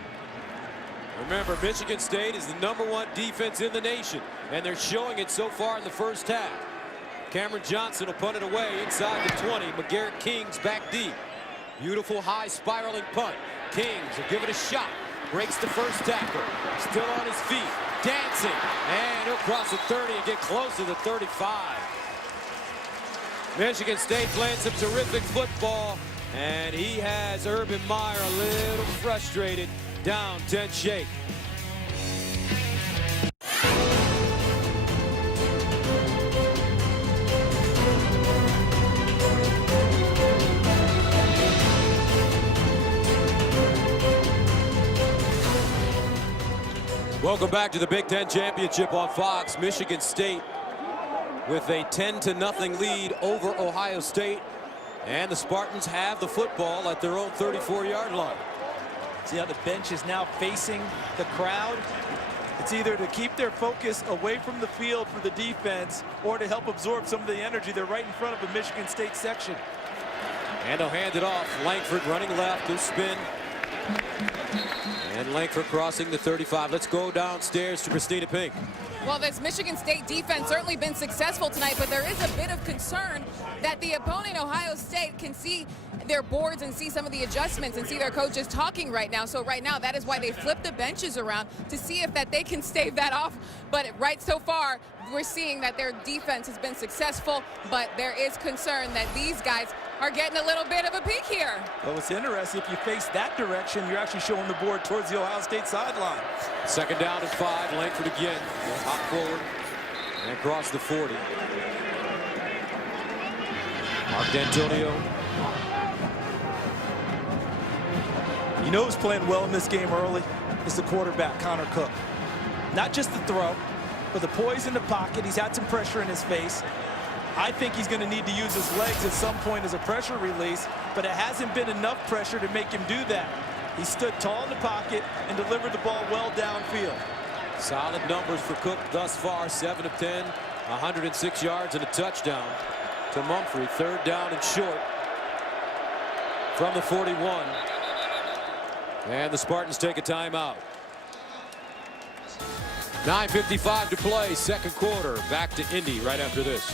Remember, Michigan State is the #1 defense in the nation, and they're showing it so far in the first half. Cameron Johnson will punt it away inside the 20. McGarrett Kings back deep. Beautiful high spiraling punt. Kings will give it a shot. Breaks the first tackle. Still on his feet. Dancing. And he'll cross the 30 and get close to the 35. Michigan State playing some terrific football. And he has Urban Meyer a little frustrated. Down 10 shake. Welcome back to the Big Ten Championship on Fox. Michigan State with a 10-0 lead over Ohio State. And the Spartans have the football at their own 34-yard line. See how the bench is now facing the crowd? It's either to keep their focus away from the field for the defense or to help absorb some of the energy. They're right in front of the Michigan State section. And they'll hand it off. Langford running left. He'll spin. And Langford crossing the 35. Let's go downstairs to Christina Pink. Well, this Michigan State defense certainly been successful tonight, but there is a bit of concern that the opponent, Ohio State, can see their boards and see some of the adjustments and see their coaches talking right now. So right now, that is why they flip the benches around to see if that they can stave that off. But right so far, we're seeing that their defense has been successful, but there is concern that these guys are getting a little bit of a peek here. Well, it's interesting. If you face that direction, you're actually showing the board towards the Ohio State sideline. 2nd down and 5. Langford again. Hop forward and across the 40. Mark D'Antonio. You know who's playing well in this game early? It's the quarterback, Connor Cook. Not just the throw, but the poise in the pocket. He's had some pressure in his face. I think he's going to need to use his legs at some point as a pressure release, but it hasn't been enough pressure to make him do that. He stood tall in the pocket and delivered the ball well downfield. Solid numbers for Cook thus far. 7 of 10, 106 yards and a touchdown to Mumphrey. 3rd down and short from the 41. And the Spartans take a timeout. 9:55 to play, 2nd quarter. Back to Indy right after this.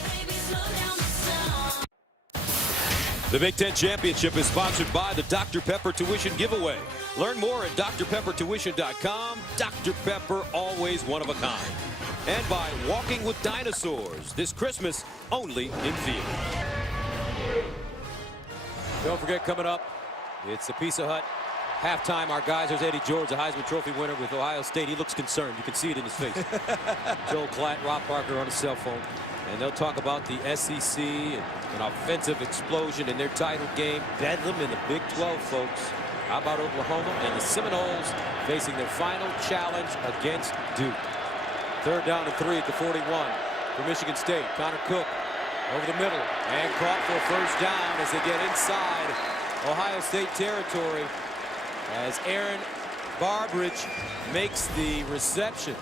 The Big Ten Championship is sponsored by the Dr. Pepper Tuition Giveaway. Learn more at drpeppertuition.com. Dr. Pepper, always one of a kind. And by Walking with Dinosaurs, this Christmas only in theater. Don't forget, coming up, it's the Pizza Hut halftime. Our guys, there's Eddie George, the Heisman Trophy winner with Ohio State. He looks concerned. You can see it in his face. Joel Klatt, Rob Parker on his cell phone. And they'll talk about the SEC and an offensive explosion in their title game. Bedlam in the Big 12, folks. How about Oklahoma and the Seminoles facing their final challenge against Duke? 3rd down and 3 at the 41 for Michigan State. Connor Cook over the middle and caught for a 1st down as they get inside Ohio State territory as Aaron Barbridge makes the reception.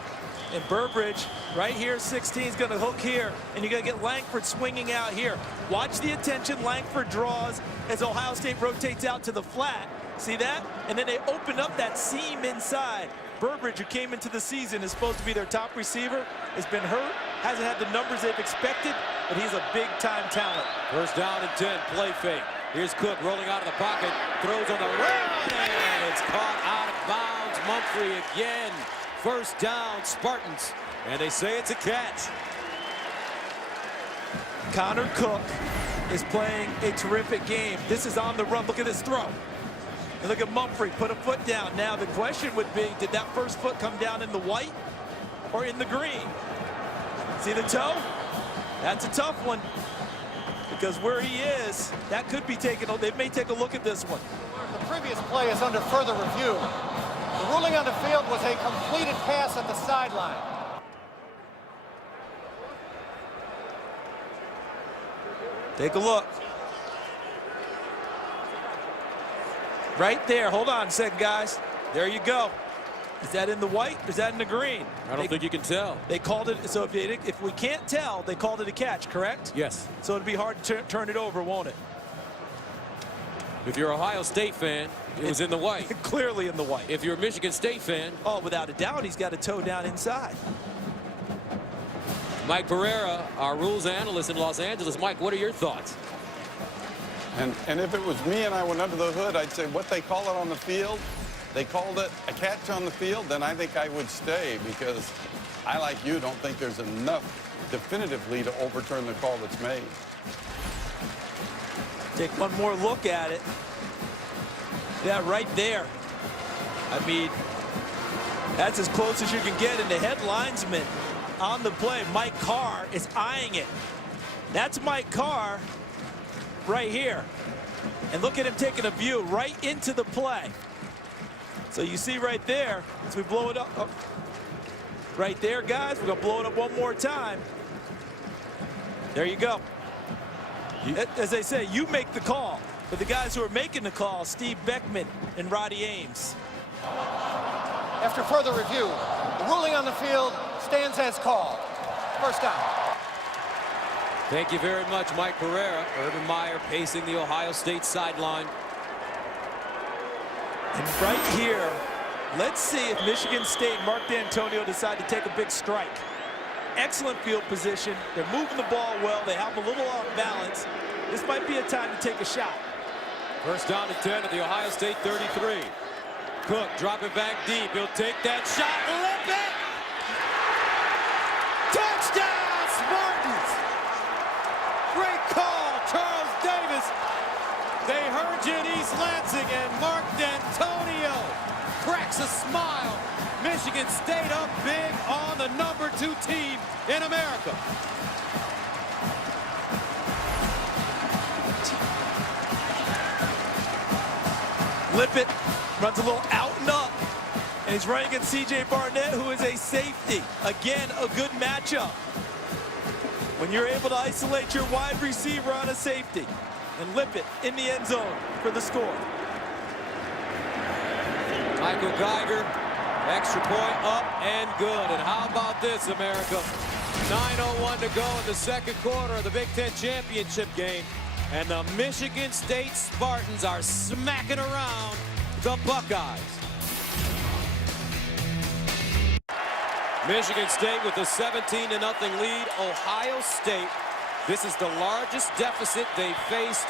And Burbridge right here, 16 is going to hook here, and you're going to get Langford swinging out here. Watch the attention Langford draws as Ohio State rotates out to the flat. See that? And then they open up that seam inside. Burbridge, who came into the season, is supposed to be their top receiver, has been hurt, hasn't had the numbers they've expected, but he's a big-time talent. 1st down and 10, play fake. Here's Cook rolling out of the pocket, throws on the run, and it's caught out of bounds. Mumphrey again. 1st down, Spartans, and they say it's a catch. Connor Cook is playing a terrific game. This is on the run. Look at this throw. And look at Mumphrey, put a foot down. Now the question would be, did that first foot come down in the white or in the green? See the toe? That's a tough one. Because where he is, that could be taken. They may take a look at this one. The previous play is under further review. The ruling on the field was a completed pass at the sideline. Take a look. Right there. Hold on a second, guys. There you go. Is that in the white or is that in the green? I don't think you can tell. They called it, so if we can't tell, they called it a catch, correct? Yes. So it'd be hard to turn it over, won't it? If you're an Ohio State fan, it was in the white. Clearly in the white. If you're a Michigan State fan. Oh, without a doubt, he's got a toe down inside. Mike Pereira, our rules analyst in Los Angeles. Mike, what are your thoughts? And if it was me and I went under the hood, I'd say what they call it on the field, they called it a catch on the field, then I think I would stay because I, like you, don't think there's enough definitively to overturn the call that's made. Take one more look at it. Yeah, right there. I mean, that's as close as you can get. And the head linesman on the play, Mike Carr, is eyeing it. That's Mike Carr right here. And look at him taking a view right into the play. So you see right there, as we blow it up. Oh, right there, guys. We're going to blow it up one more time. There you go. As they say, you make the call. But the guys who are making the call, Steve Beckman and Roddy Ames. After further review, the ruling on the field stands as called. First down. Thank you very much, Mike Pereira. Urban Meyer pacing the Ohio State sideline. And right here, let's see if Michigan State, Mark D'Antonio, decide to take a big strike. Excellent field position. They're moving the ball well. They have a little off balance. This might be a time to take a shot. First down and 10 at the Ohio State 33. Cook drop it back deep. He'll take that shot. Lip it! Touchdown, Spartans! Great call, Charles Davis. They heard you in East Lansing, and Mark D'Antonio cracks a smile. Michigan State up big on the #2 team in America. Lippett runs a little out and up, and he's running against C.J. Barnett, who is a safety. Again, a good matchup. When you're able to isolate your wide receiver on a safety, and Lippett in the end zone for the score. Michael Geiger, extra point up and good. And how about this, America? 9:01 to go in the second quarter of the Big Ten championship game. And the Michigan State Spartans are smacking around the Buckeyes. Michigan State with a 17-0 lead. Ohio State, this is the largest deficit they faced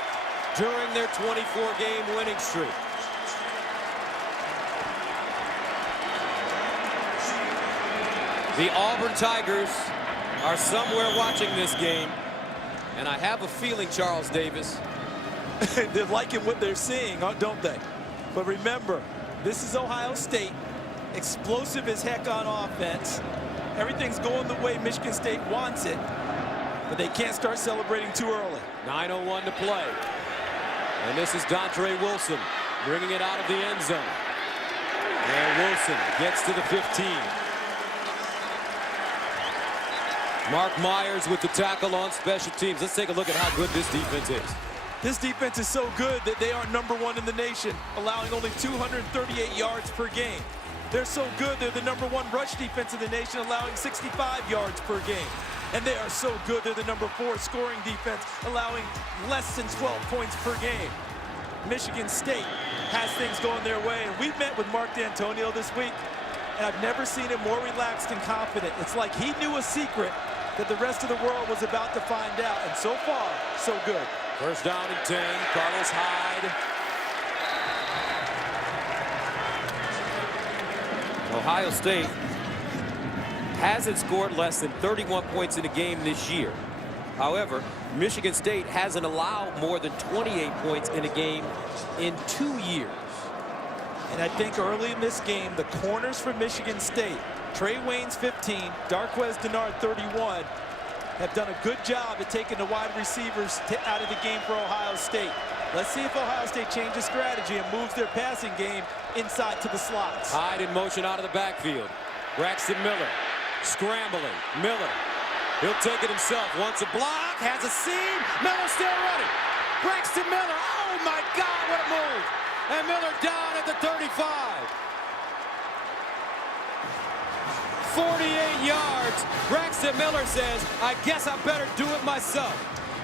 during their 24-game winning streak. The Auburn Tigers are somewhere watching this game. And I have a feeling, Charles Davis, they're liking what they're seeing, don't they? But remember, this is Ohio State. Explosive as heck on offense. Everything's going the way Michigan State wants it. But they can't start celebrating too early. 9:01 to play. And this is Dontre Wilson bringing it out of the end zone. And Wilson gets to the 15. Mark Myers with the tackle on special teams. Let's take a look at how good this defense is. This defense is so good that they are #1 in the nation, allowing only 238 yards per game. They're so good, they're the #1 rush defense in the nation, allowing 65 yards per game. And they are so good, they're the #4 scoring defense, allowing less than 12 points per game. Michigan State has things going their way, and we've met with Mark D'Antonio this week, and I've never seen him more relaxed and confident. It's like he knew a secret that the rest of the world was about to find out, and so far, so good. First down and 10, Carlos Hyde. Ohio State hasn't scored less than 31 points in a game this year. However, Michigan State hasn't allowed more than 28 points in a game in 2 years. And I think early in this game, the corners for Michigan State, Trey Waynes 15, Darquez Denard 31, have done a good job at taking the wide receivers out of the game for Ohio State. Let's see if Ohio State changes strategy and moves their passing game inside to the slots. Hyde in motion out of the backfield. Braxton Miller scrambling. Miller, he'll take it himself. Wants a block, has a seam. Miller still running. Braxton Miller, oh my God, what a move. And Miller down at the 35. 48 yards. Braxton Miller says, I guess I better do it myself.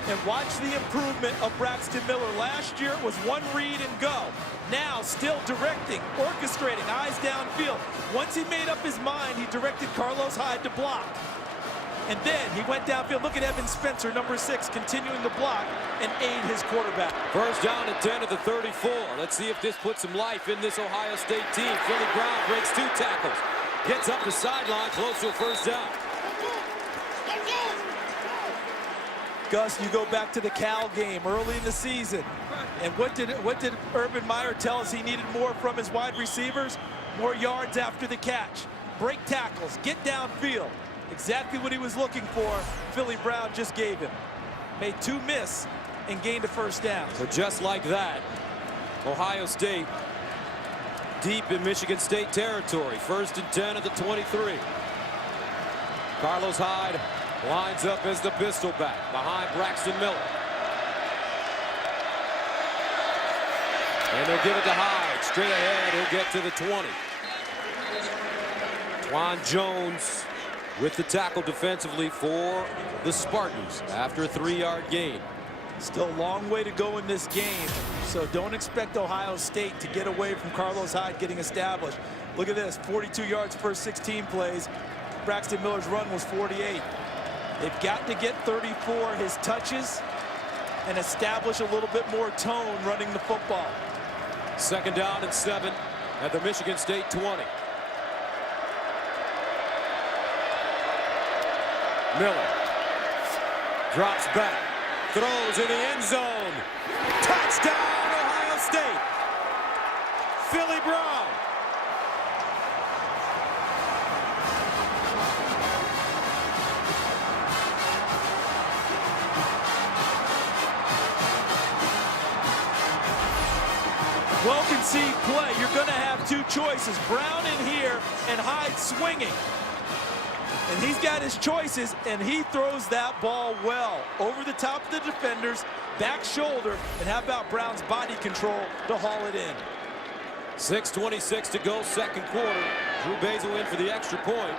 And watch the improvement of Braxton Miller. Last year it was one read and go. Now still directing, orchestrating, eyes downfield. Once he made up his mind, he directed Carlos Hyde to block. And then he went downfield. Look at Evan Spencer, #6, continuing to block and aid his quarterback. First down and 10 at the 34. Let's see if this puts some life in this Ohio State team. Philly Brown breaks 2 tackles. Gets up the sideline, close to a first down. Gus, you go back to the Cal game early in the season. And what did Urban Meyer tell us he needed more from his wide receivers? More yards after the catch. Break tackles, get downfield. Exactly what he was looking for, Philly Brown just gave him. Made 2 miss and gained a first down. So just like that, Ohio State deep in Michigan State territory. First and 10 at the 23. Carlos Hyde lines up as the pistol back behind Braxton Miller. And they'll give it to Hyde. Straight ahead, he'll get to the 20. Twan Jones with the tackle defensively for the Spartans after a 3-yard gain. Still a long way to go in this game, so don't expect Ohio State to get away from Carlos Hyde getting established. Look at this, 42 yards first 16 plays. Braxton Miller's run was 48. They've got to get 34 his touches and establish a little bit more tone running the football. 2nd down and 7 at the Michigan State 20. Miller drops back, throws in the end zone. Touchdown, Ohio State. Philly Brown. Well-conceived play. You're going to have two choices. Brown in here and Hyde swinging. And he's got his choices, and he throws that ball well. Over the top of the defenders, back shoulder, and how about Brown's body control to haul it in. 6:26 to go, 2nd quarter. Drew Basil in for the extra point.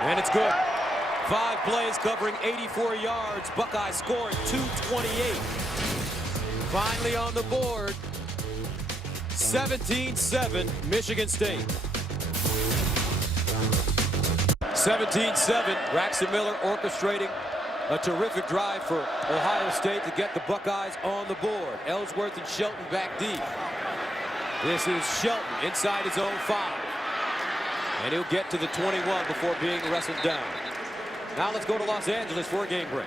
And it's good. 5 plays covering 84 yards. Buckeyes score at 2:28. Finally on the board. 17-7, Michigan State. 17-7, Braxton Miller orchestrating a terrific drive for Ohio State to get the Buckeyes on the board. Ellsworth and Shelton back deep. This is Shelton inside his own 5. And he'll get to the 21 before being wrestled down. Now let's go to Los Angeles for a game break.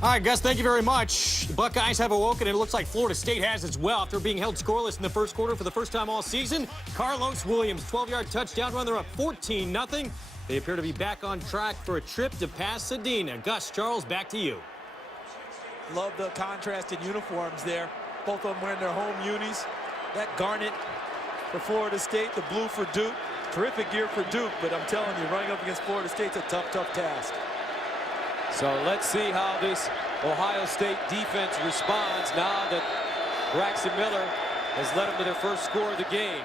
All right, Gus, thank you very much. The Buckeyes have awoken, and it looks like Florida State has as well after being held scoreless in the 1st quarter for the first time all season. Carlos Williams, 12-yard touchdown run. They're up 14-0. They appear to be back on track for a trip to Pasadena. Gus, Charles, back to you. Love the contrasted uniforms there. Both of them wearing their home unis. That garnet for Florida State, the blue for Duke. Terrific year for Duke, but I'm telling you, running up against Florida State's a tough, tough task. So let's see how this Ohio State defense responds now that Braxton Miller has led them to their first score of the game.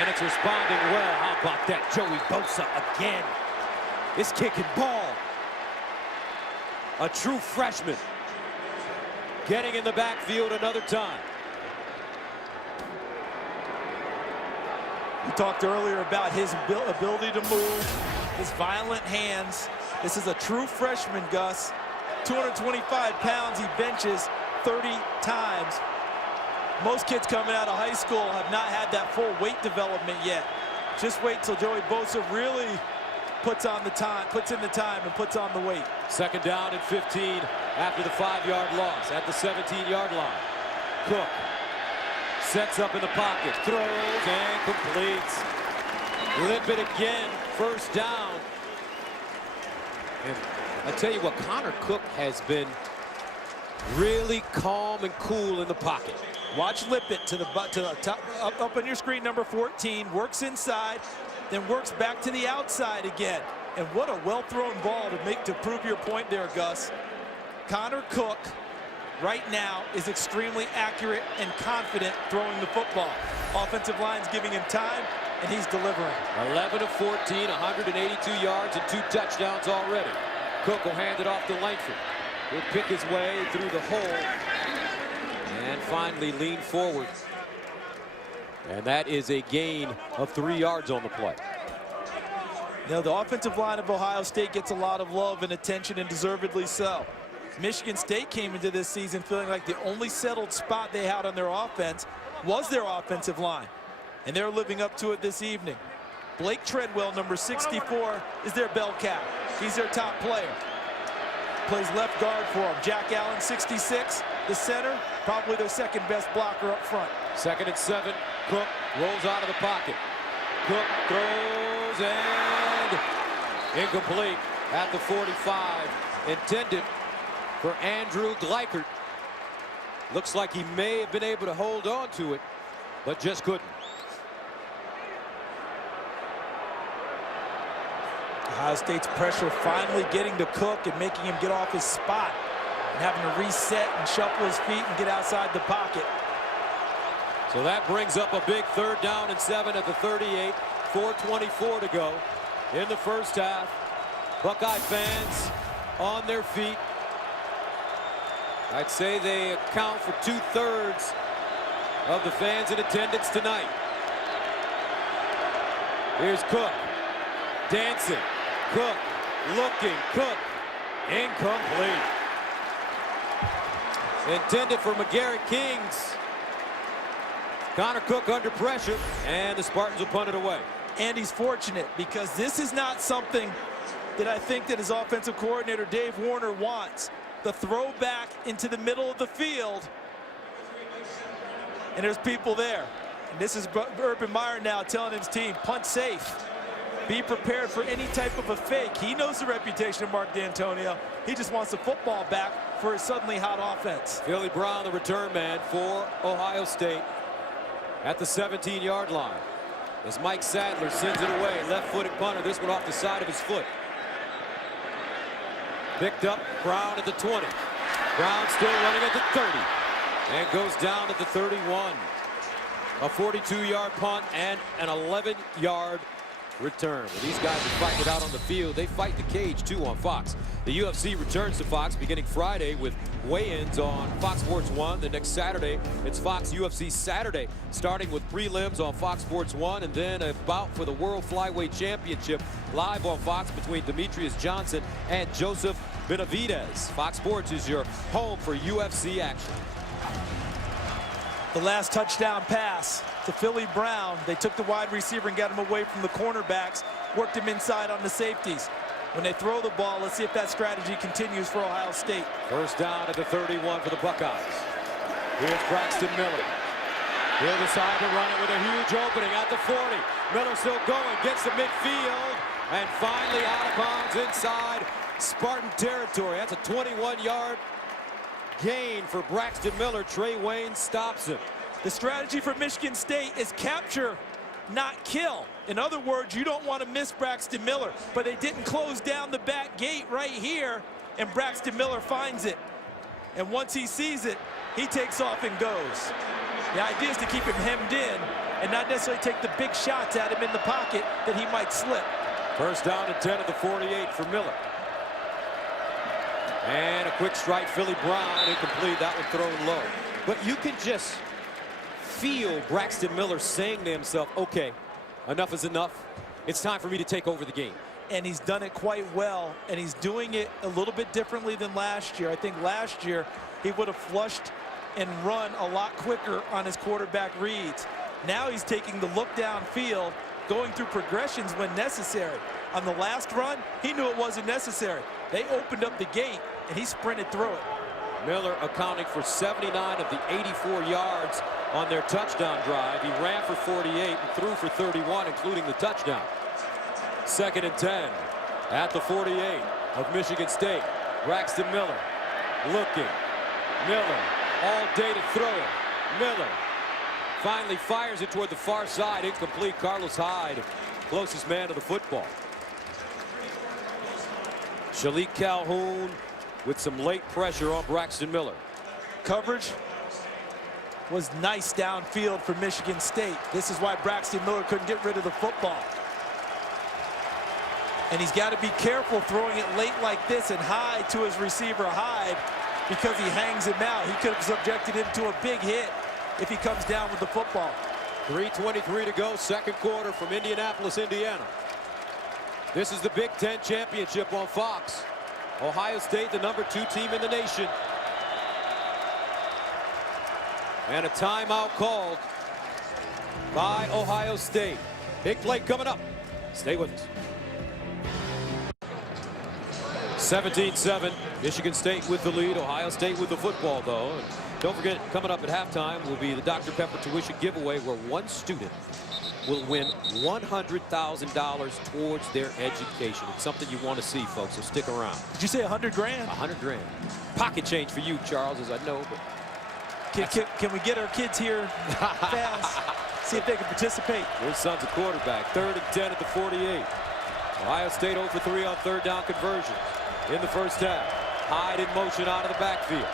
And it's responding well. How about that? Joey Bosa again. Is kicking ball. A true freshman. Getting in the backfield another time. We talked earlier about his ability to move, his violent hands. This is a true freshman, Gus. 225 pounds, he benches 30 times. Most kids coming out of high school have not had that full weight development yet. Just wait till Joey Bosa really puts in the time and puts on the weight. 2nd down and 15 after the 5-yard loss at the 17-yard line. Cook sets up in the pocket, throws and completes. Limpet again, 1st down. And I tell you what, Connor Cook has been really calm and cool in the pocket. Watch Lippett to the top, up on your screen, number 14, works inside, then works back to the outside again. And what a well-thrown ball to prove your point there, Gus. Connor Cook right now is extremely accurate and confident throwing the football. Offensive line's giving him time, and he's delivering. 11 of 14, 182 yards and 2 touchdowns already. Cook will hand it off to Langford. He'll pick his way through the hole and finally lean forward. And that is a gain of 3 yards on the play. Now, the offensive line of Ohio State gets a lot of love and attention, and deservedly so. Michigan State came into this season feeling like the only settled spot they had on their offense was their offensive line. And they're living up to it this evening. Blake Treadwell, number 64, is their bell cow. He's their top player. Plays left guard for them. Jack Allen, 66, the center, probably their 2nd best blocker up front. 2nd and 7, Cook rolls out of the pocket. Cook throws and incomplete at the 45. Intended for Andrew Gleichert. Looks like he may have been able to hold on to it, but just couldn't. Ohio State's pressure finally getting to Cook and making him get off his spot and having to reset and shuffle his feet and get outside the pocket. So that brings up a big 3rd down and 7 at the 38. 4:24 to go in the first half. Buckeye fans on their feet. I'd say they account for 2/3 of the fans in attendance tonight. Here's Cook. Dancing. Cook. Looking. Cook. Incomplete. Intended for McGarrett Kings. Connor Cook under pressure, and the Spartans will punt it away. And he's fortunate because this is not something that I think that his offensive coordinator Dave Warner wants. The throw back into the middle of the field, and there's people there. And this is Urban Meyer now telling his team, punt safe. Be prepared for any type of a fake. He knows the reputation of Mark D'Antonio. He just wants the football back for his suddenly hot offense. Philly Brown, the return man for Ohio State, at the 17-yard line. As Mike Sadler sends it away, left-footed punter, this one off the side of his foot. Picked up, Brown at the 20. Brown still running at the 30 and goes down at the 31. A 42-yard punt and an 11-yard return. Well, these guys are fighting it out on the field. They fight the cage too on Fox. The UFC returns to Fox beginning Friday with weigh-ins on Fox Sports 1. The next Saturday, it's Fox UFC Saturday, starting with prelims on Fox Sports 1, and then a bout for the World Flyweight Championship live on Fox between Demetrius Johnson and Joseph Benavidez. Fox Sports is your home for UFC action. The last touchdown pass to Philly Brown. They took the wide receiver and got him away from the cornerbacks, worked him inside on the safeties. When they throw the ball, let's see if that strategy continues for Ohio State. First down at the 31 for the Buckeyes. Here's Braxton Miller. He'll decide to run it with a huge opening at the 40. Miller still going, gets to midfield, and finally out of bounds inside Spartan territory. That's a 21-yard gain for Braxton Miller. Trey Wayne stops him. The strategy for Michigan State is capture, not kill. In other words, you don't want to miss Braxton Miller, but they didn't close down the back gate right here, and Braxton Miller finds it. And once he sees it, he takes off and goes. The idea is to keep him hemmed in and not necessarily take the big shots at him in the pocket that he might slip. First down and 10 at the 48 for Miller. And a quick strike, Philly Brown, incomplete. That one thrown low. But you can just feel Braxton Miller saying to himself, okay, enough is enough. It's time for me to take over the game. And he's done it quite well, and he's doing it a little bit differently than last year. I think last year he would have flushed and run a lot quicker on his quarterback reads. Now he's taking the look downfield, going through progressions when necessary. On the last run, he knew it wasn't necessary. They opened up the gate, and he sprinted through it. Miller accounting for 79 of the 84 yards on their touchdown drive. He ran for 48 and threw for 31, including the touchdown. Second and 10 at the 48 of Michigan State. Braxton Miller looking. Miller all day to throw it. Miller finally fires it toward the far side. Incomplete. Carlos Hyde, closest man to the football. Shalik Calhoun with some late pressure on Braxton Miller. Coverage was nice downfield for Michigan State. This is why Braxton Miller couldn't get rid of the football. And he's got to be careful throwing it late like this and high to his receiver Hyde, because he hangs him out. He could have subjected him to a big hit if he comes down with the football. 3:23 to go, second quarter from Indianapolis, Indiana. This is the Big Ten Championship on Fox. Ohio State, the #2 team in the nation. And a timeout called by Ohio State. Big play coming up. Stay with us. 17-7, Michigan State with the lead. Ohio State with the football, though. And don't forget, coming up at halftime will be the Dr. Pepper tuition giveaway, where one student will win $100,000 towards their education. It's something you want to see, folks, so stick around. Did you say 100 grand? 100 grand. Pocket change for you, Charles, as I know. But can we get our kids here fast? See if they can participate. Your son's a quarterback. 3rd and 10 at the 48. Ohio State 0 for 3 on third down conversions in the first half. Hyde in motion out of the backfield.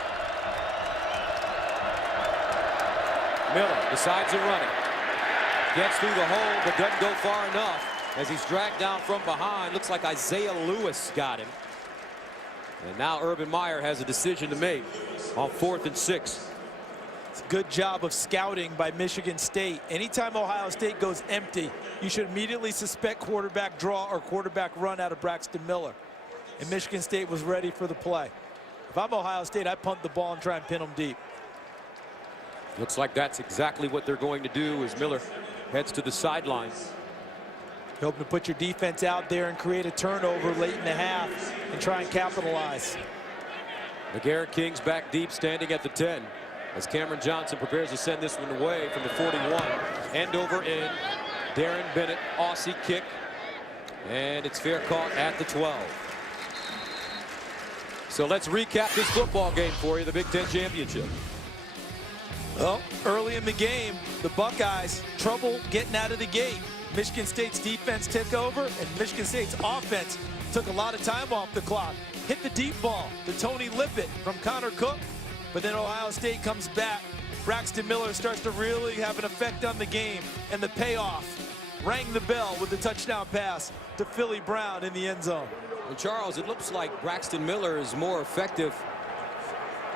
Miller decides to run it. Gets through the hole, but doesn't go far enough as he's dragged down from behind. Looks like Isaiah Lewis got him. And now Urban Meyer has a decision to make on 4th and 6. It's a good job of scouting by Michigan State. Anytime Ohio State goes empty, you should immediately suspect quarterback draw or quarterback run out of Braxton Miller. And Michigan State was ready for the play. If I'm Ohio State, I punt the ball and try and pin them deep. Looks like that's exactly what they're going to do as Miller heads to the sideline. Hoping to put your defense out there and create a turnover late in the half and try and capitalize. McGarrett King's back deep, standing at the 10. As Cameron Johnson prepares to send this one away from the 41. End over in. Darren Bennett, Aussie kick. And it's fair caught at the 12. So let's recap this football game for you, the Big Ten Championship. Well, early in the game, the Buckeyes, trouble getting out of the gate. Michigan State's defense took over, and Michigan State's offense took a lot of time off the clock. Hit the deep ball to Tony Lippett from Connor Cook, but then Ohio State comes back. Braxton Miller starts to really have an effect on the game, and the payoff rang the bell with the touchdown pass to Philly Brown in the end zone. And Charles, it looks like Braxton Miller is more effective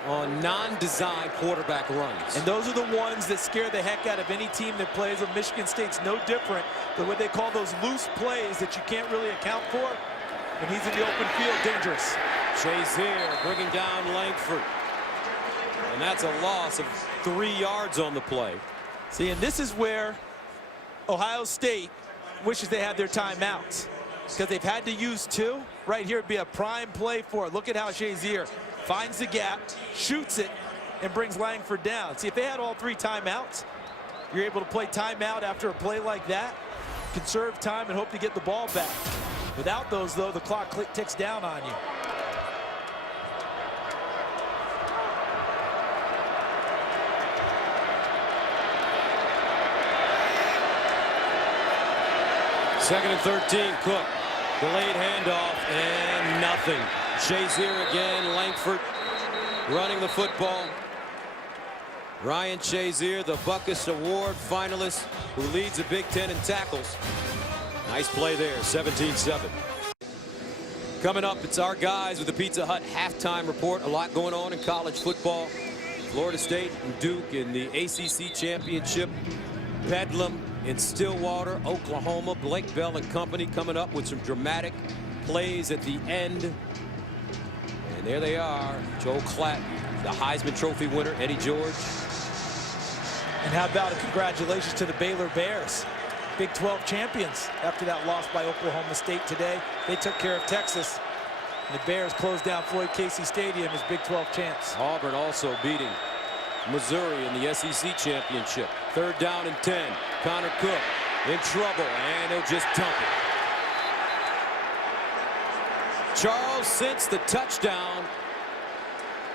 on non-designed quarterback runs. And those are the ones that scare the heck out of any team that plays them. Michigan State's no different than what they call those loose plays that you can't really account for. When he's in the open field, dangerous. Shazier bringing down Langford. And that's a loss of 3 yards on the play. See, and this is where Ohio State wishes they had their timeouts, because they've had to use 2. Right here would be a prime play for it. Look at how Shazier finds the gap, shoots it, and brings Langford down. See, if they had all 3 timeouts, you're able to play timeout after a play like that, conserve time, and hope to get the ball back. Without those, though, the clock ticks down on you. Second and 13, Cook. Delayed handoff, and nothing. Shazier again, Langford running the football. Ryan Shazier, the Butkus Award finalist, who leads the Big Ten in tackles. Nice play there, 17-7. Coming up, it's our guys with the Pizza Hut halftime report. A lot going on in college football. Florida State and Duke in the ACC Championship. Bedlam in Stillwater, Oklahoma. Blake Bell and company coming up with some dramatic plays at the end. And there they are. Joe Klatt, the Heisman Trophy winner, Eddie George. And how about a congratulations to the Baylor Bears, Big 12 champions after that loss by Oklahoma State today. They took care of Texas. And the Bears closed down Floyd Casey Stadium as Big 12 champs. Auburn also beating Missouri in the SEC Championship. Third down and 10. Connor Cook in trouble, and he'll just dump it. Charles, since the touchdown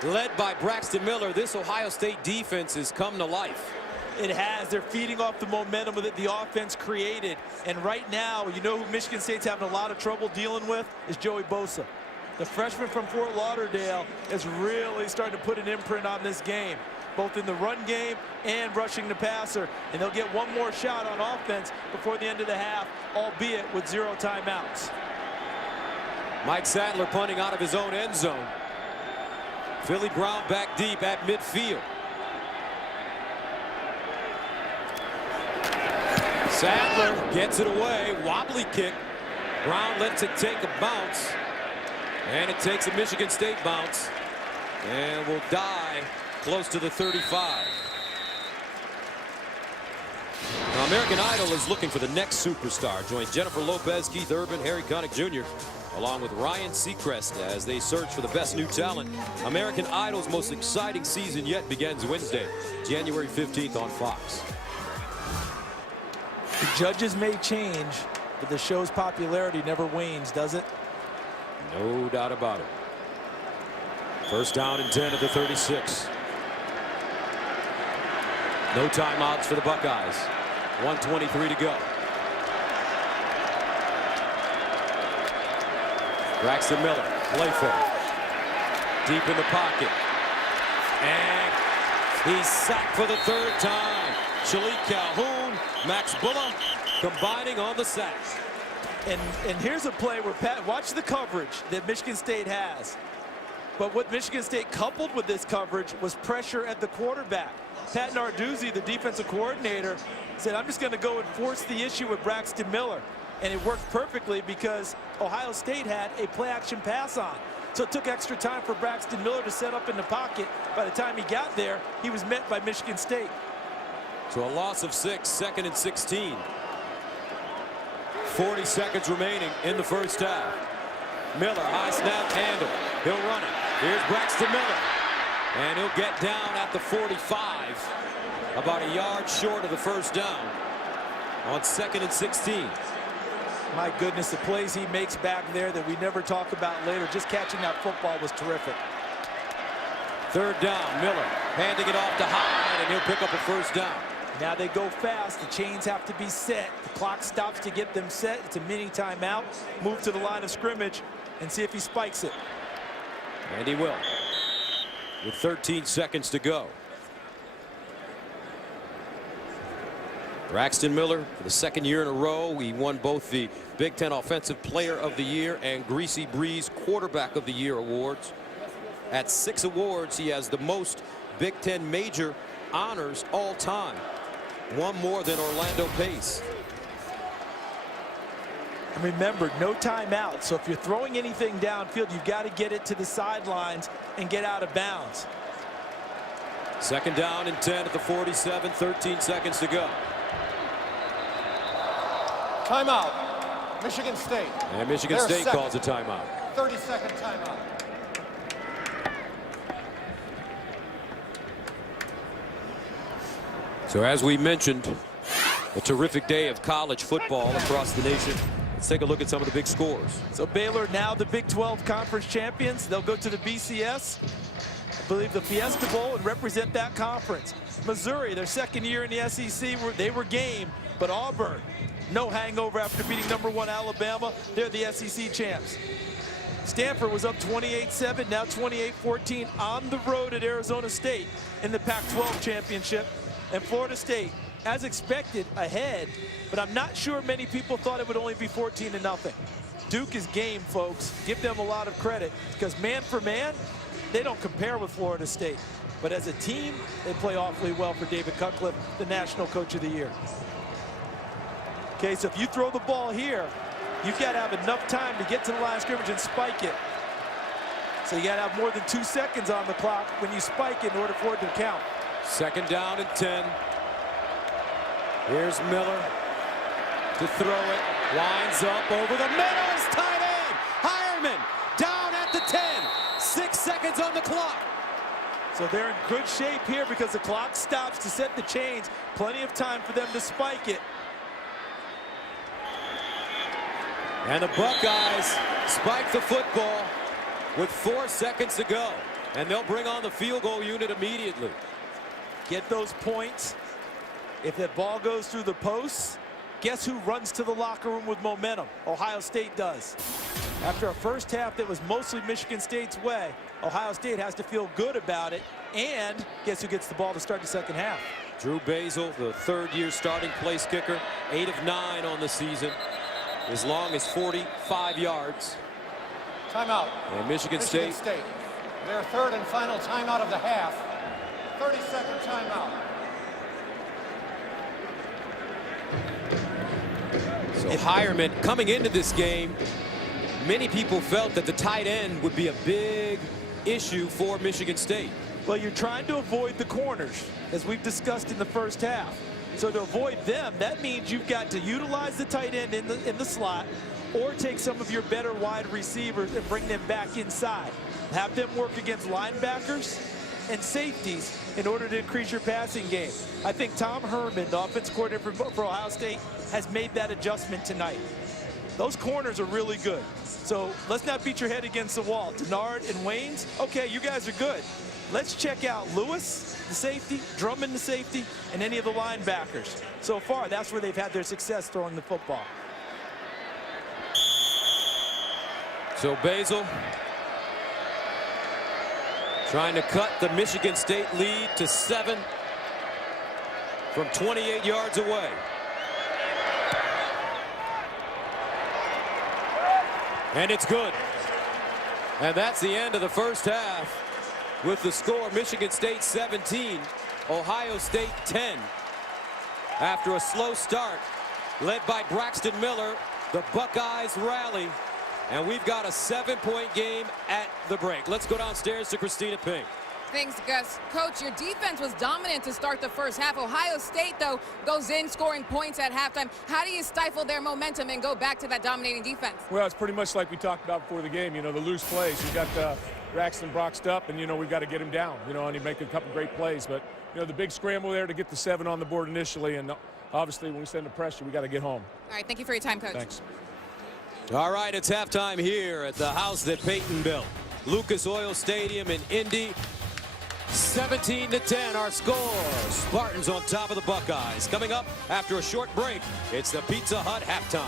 led by Braxton Miller, this Ohio State defense has come to life. It has. They're feeding off the momentum that the offense created. And right now, you know who Michigan State's having a lot of trouble dealing with is Joey Bosa. The freshman from Fort Lauderdale is really starting to put an imprint on this game, both in the run game and rushing the passer. And they'll get one more shot on offense before the end of the half, albeit with 0 timeouts. Mike Sadler punting out of his own end zone. Philly Brown back deep at midfield. Sadler gets it away. Wobbly kick. Brown lets it take a bounce. And it takes a Michigan State bounce. And will die close to the 35. Now, American Idol is looking for the next superstar. Join Jennifer Lopez, Keith Urban, Harry Connick Jr., along with Ryan Seacrest as they search for the best new talent. American Idol's most exciting season yet begins Wednesday, January 15th on Fox. The judges may change, but the show's popularity never wanes, does it? No doubt about it. First down and 10 at the 36. No timeouts for the Buckeyes. 1:23 to go. Braxton Miller, playful. Deep in the pocket. And he's sacked for the third time. Shalik Calhoun, Max Bullough combining on the sack. And here's a play where Pat, watch the coverage that Michigan State has. But what Michigan State coupled with this coverage was pressure at the quarterback. Pat Narduzzi, the defensive coordinator, said, I'm just going to go and force the issue with Braxton Miller. And it worked perfectly because Ohio State had a play-action pass on. So it took extra time for Braxton Miller to set up in the pocket. By the time he got there, he was met by Michigan State. So a loss of 6, 2nd and 16. 40 seconds remaining in the first half. Miller, high snap handle. He'll run it. Here's Braxton Miller. And he'll get down at the 45. About a yard short of the first down on 2nd and 16. My goodness, the plays he makes back there that we never talk about later. Just catching that football was terrific. Third down, Miller handing it off to Hyde, and he'll pick up a first down. Now they go fast. The chains have to be set. The clock stops to get them set. It's a mini timeout. Move to the line of scrimmage and see if he spikes it. And he will. With 13 seconds to go. Braxton Miller, for the second year in a row, he won both the Big Ten Offensive Player of the Year and Greasy Breeze Quarterback of the Year awards. At 6 awards, he has the most Big Ten major honors all time. One more than Orlando Pace. And remember, no timeout. So if you're throwing anything downfield, you've got to get it to the sidelines and get out of bounds. Second down and 10 at the 47, 13 seconds to go. Timeout, Michigan State. And Michigan State calls a timeout. 30-second timeout. So as we mentioned, a terrific day of college football across the nation. Let's take a look at some of the big scores. So Baylor now the Big 12 Conference champions. They'll go to the BCS, I believe the Fiesta Bowl, and represent that conference. Missouri, their second year in the SEC, they were game, but Auburn, no hangover after beating #1 Alabama. They're the SEC champs. Stanford was up 28-7, now 28-14 on the road at Arizona State in the Pac-12 championship. And Florida State, as expected, ahead, but I'm not sure many people thought it would only be 14-0. Duke is game, folks. Give them a lot of credit because man for man, they don't compare with Florida State. But as a team, they play awfully well for David Cutcliffe, the National Coach of the Year. Okay, so if you throw the ball here, you've got to have enough time to get to the line of scrimmage and spike it. So you got to have more than 2 seconds on the clock when you spike it in order for it to count. Second down and 10. Here's Miller to throw it. Winds up over the middle. It's tight end. Hireman down at the 10. 6 seconds on the clock. So they're in good shape here because the clock stops to set the chains. Plenty of time for them to spike it. And the Buckeyes spike the football with 4 seconds to go. And they'll bring on the field goal unit immediately. Get those points. If that ball goes through the posts, guess who runs to the locker room with momentum? Ohio State does. After a first half that was mostly Michigan State's way, Ohio State has to feel good about it. And guess who gets the ball to start the second half? Drew Basil, the third-year starting place kicker, 8 of 9 on the season, as long as 45 yards. Timeout. And Michigan State. Their third and final timeout of the half. 30-second timeout. So Hireman coming into this game, many people felt that the tight end would be a big issue for Michigan State. Well, you're trying to avoid the corners, as we've discussed in the first half. So to avoid them, that means you've got to utilize the tight end in the slot or take some of your better wide receivers and bring them back inside. Have them work against linebackers and safeties in order to increase your passing game. I think Tom Herman, the offensive coordinator for Ohio State, has made that adjustment tonight. Those corners are really good. So let's not beat your head against the wall. Denard and Waynes, okay, you guys are good. Let's check out Lewis, the safety, Drummond, the safety, and any of the linebackers. So far, that's where they've had their success throwing the football. So Basil trying to cut the Michigan State lead to 7 from 28 yards away. And it's good. And that's the end of the first half with the score Michigan State 17, Ohio State 10. After a slow start led by Braxton Miller, the Buckeyes rally, and we've got a 7-point game at the break. Let's go downstairs to Christina Pink. Thanks, Gus. Coach, your defense was dominant to start the first half. Ohio State, though, goes in scoring points at halftime. How do you stifle their momentum and go back to that dominating defense? Well, it's pretty much like we talked about before the game. You know, the loose plays. You got Braxton boxed up, and, you know, we've got to get him down, you know, and he make a couple great plays. But, you know, the big scramble there to get the 7 on the board initially, and obviously when we send the pressure, we got to get home. All right, thank you for your time, Coach. Thanks. All right, it's halftime here at the house that Peyton built. Lucas Oil Stadium in Indy. 17-10 our score. Spartans on top of the Buckeyes. Coming up after a short break, it's the Pizza Hut halftime.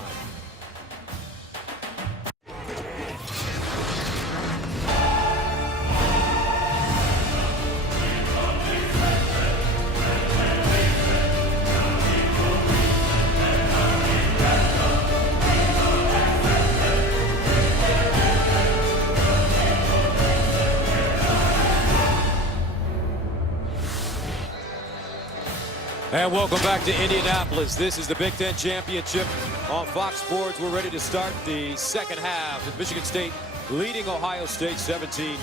And welcome back to Indianapolis. This is the Big Ten Championship on Fox Sports. We're ready to start the second half with Michigan State leading Ohio State 17-10.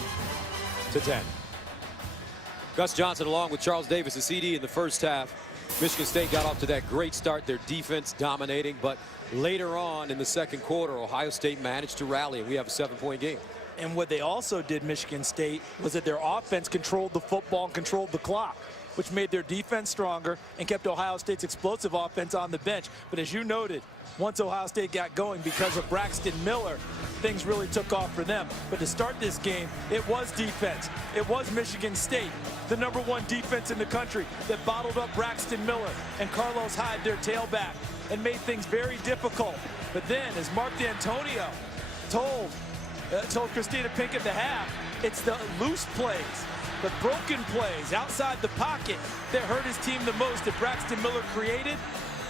Gus Johnson along with Charles Davis, the CD in the first half. Michigan State got off to that great start, their defense dominating, but later on in the second quarter, Ohio State managed to rally, and we have a 7-point game. And what they also did, Michigan State, was that their offense controlled the football and controlled the clock, which made their defense stronger and kept Ohio State's explosive offense on the bench. But as you noted, once Ohio State got going because of Braxton Miller, things really took off for them. But to start this game, it was defense. It was Michigan State, the #1 defense in the country, that bottled up Braxton Miller and Carlos Hyde, their tailback, and made things very difficult. But then, as Mark D'Antonio told Christina Pink at the half, it's the loose plays, the broken plays outside the pocket that hurt his team the most that Braxton Miller created.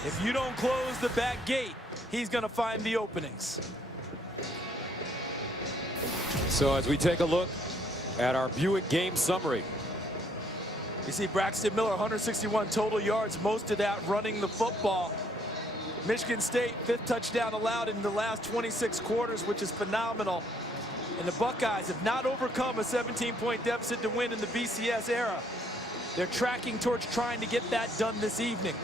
If you don't close the back gate, he's going to find the openings. So as we take a look at our Buick game summary. You see Braxton Miller, 161 total yards, most of that running the football. Michigan State, 5th touchdown allowed in the last 26 quarters, which is phenomenal. And the Buckeyes have not overcome a 17-point deficit to win in the BCS era. They're tracking towards trying to get that done this evening.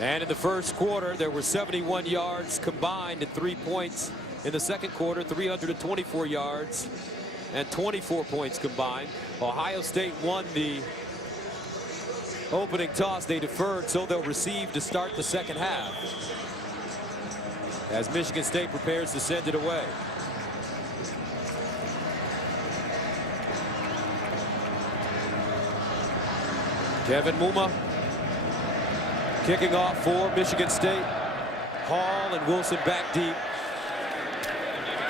And in the first quarter, there were 71 yards combined and 3 points. In the second quarter, 324 yards and 24 points combined. Ohio State won the opening toss. They deferred, so they'll receive to start the second half as Michigan State prepares to send it away. Kevin Muma kicking off for Michigan State. Hall and Wilson back deep.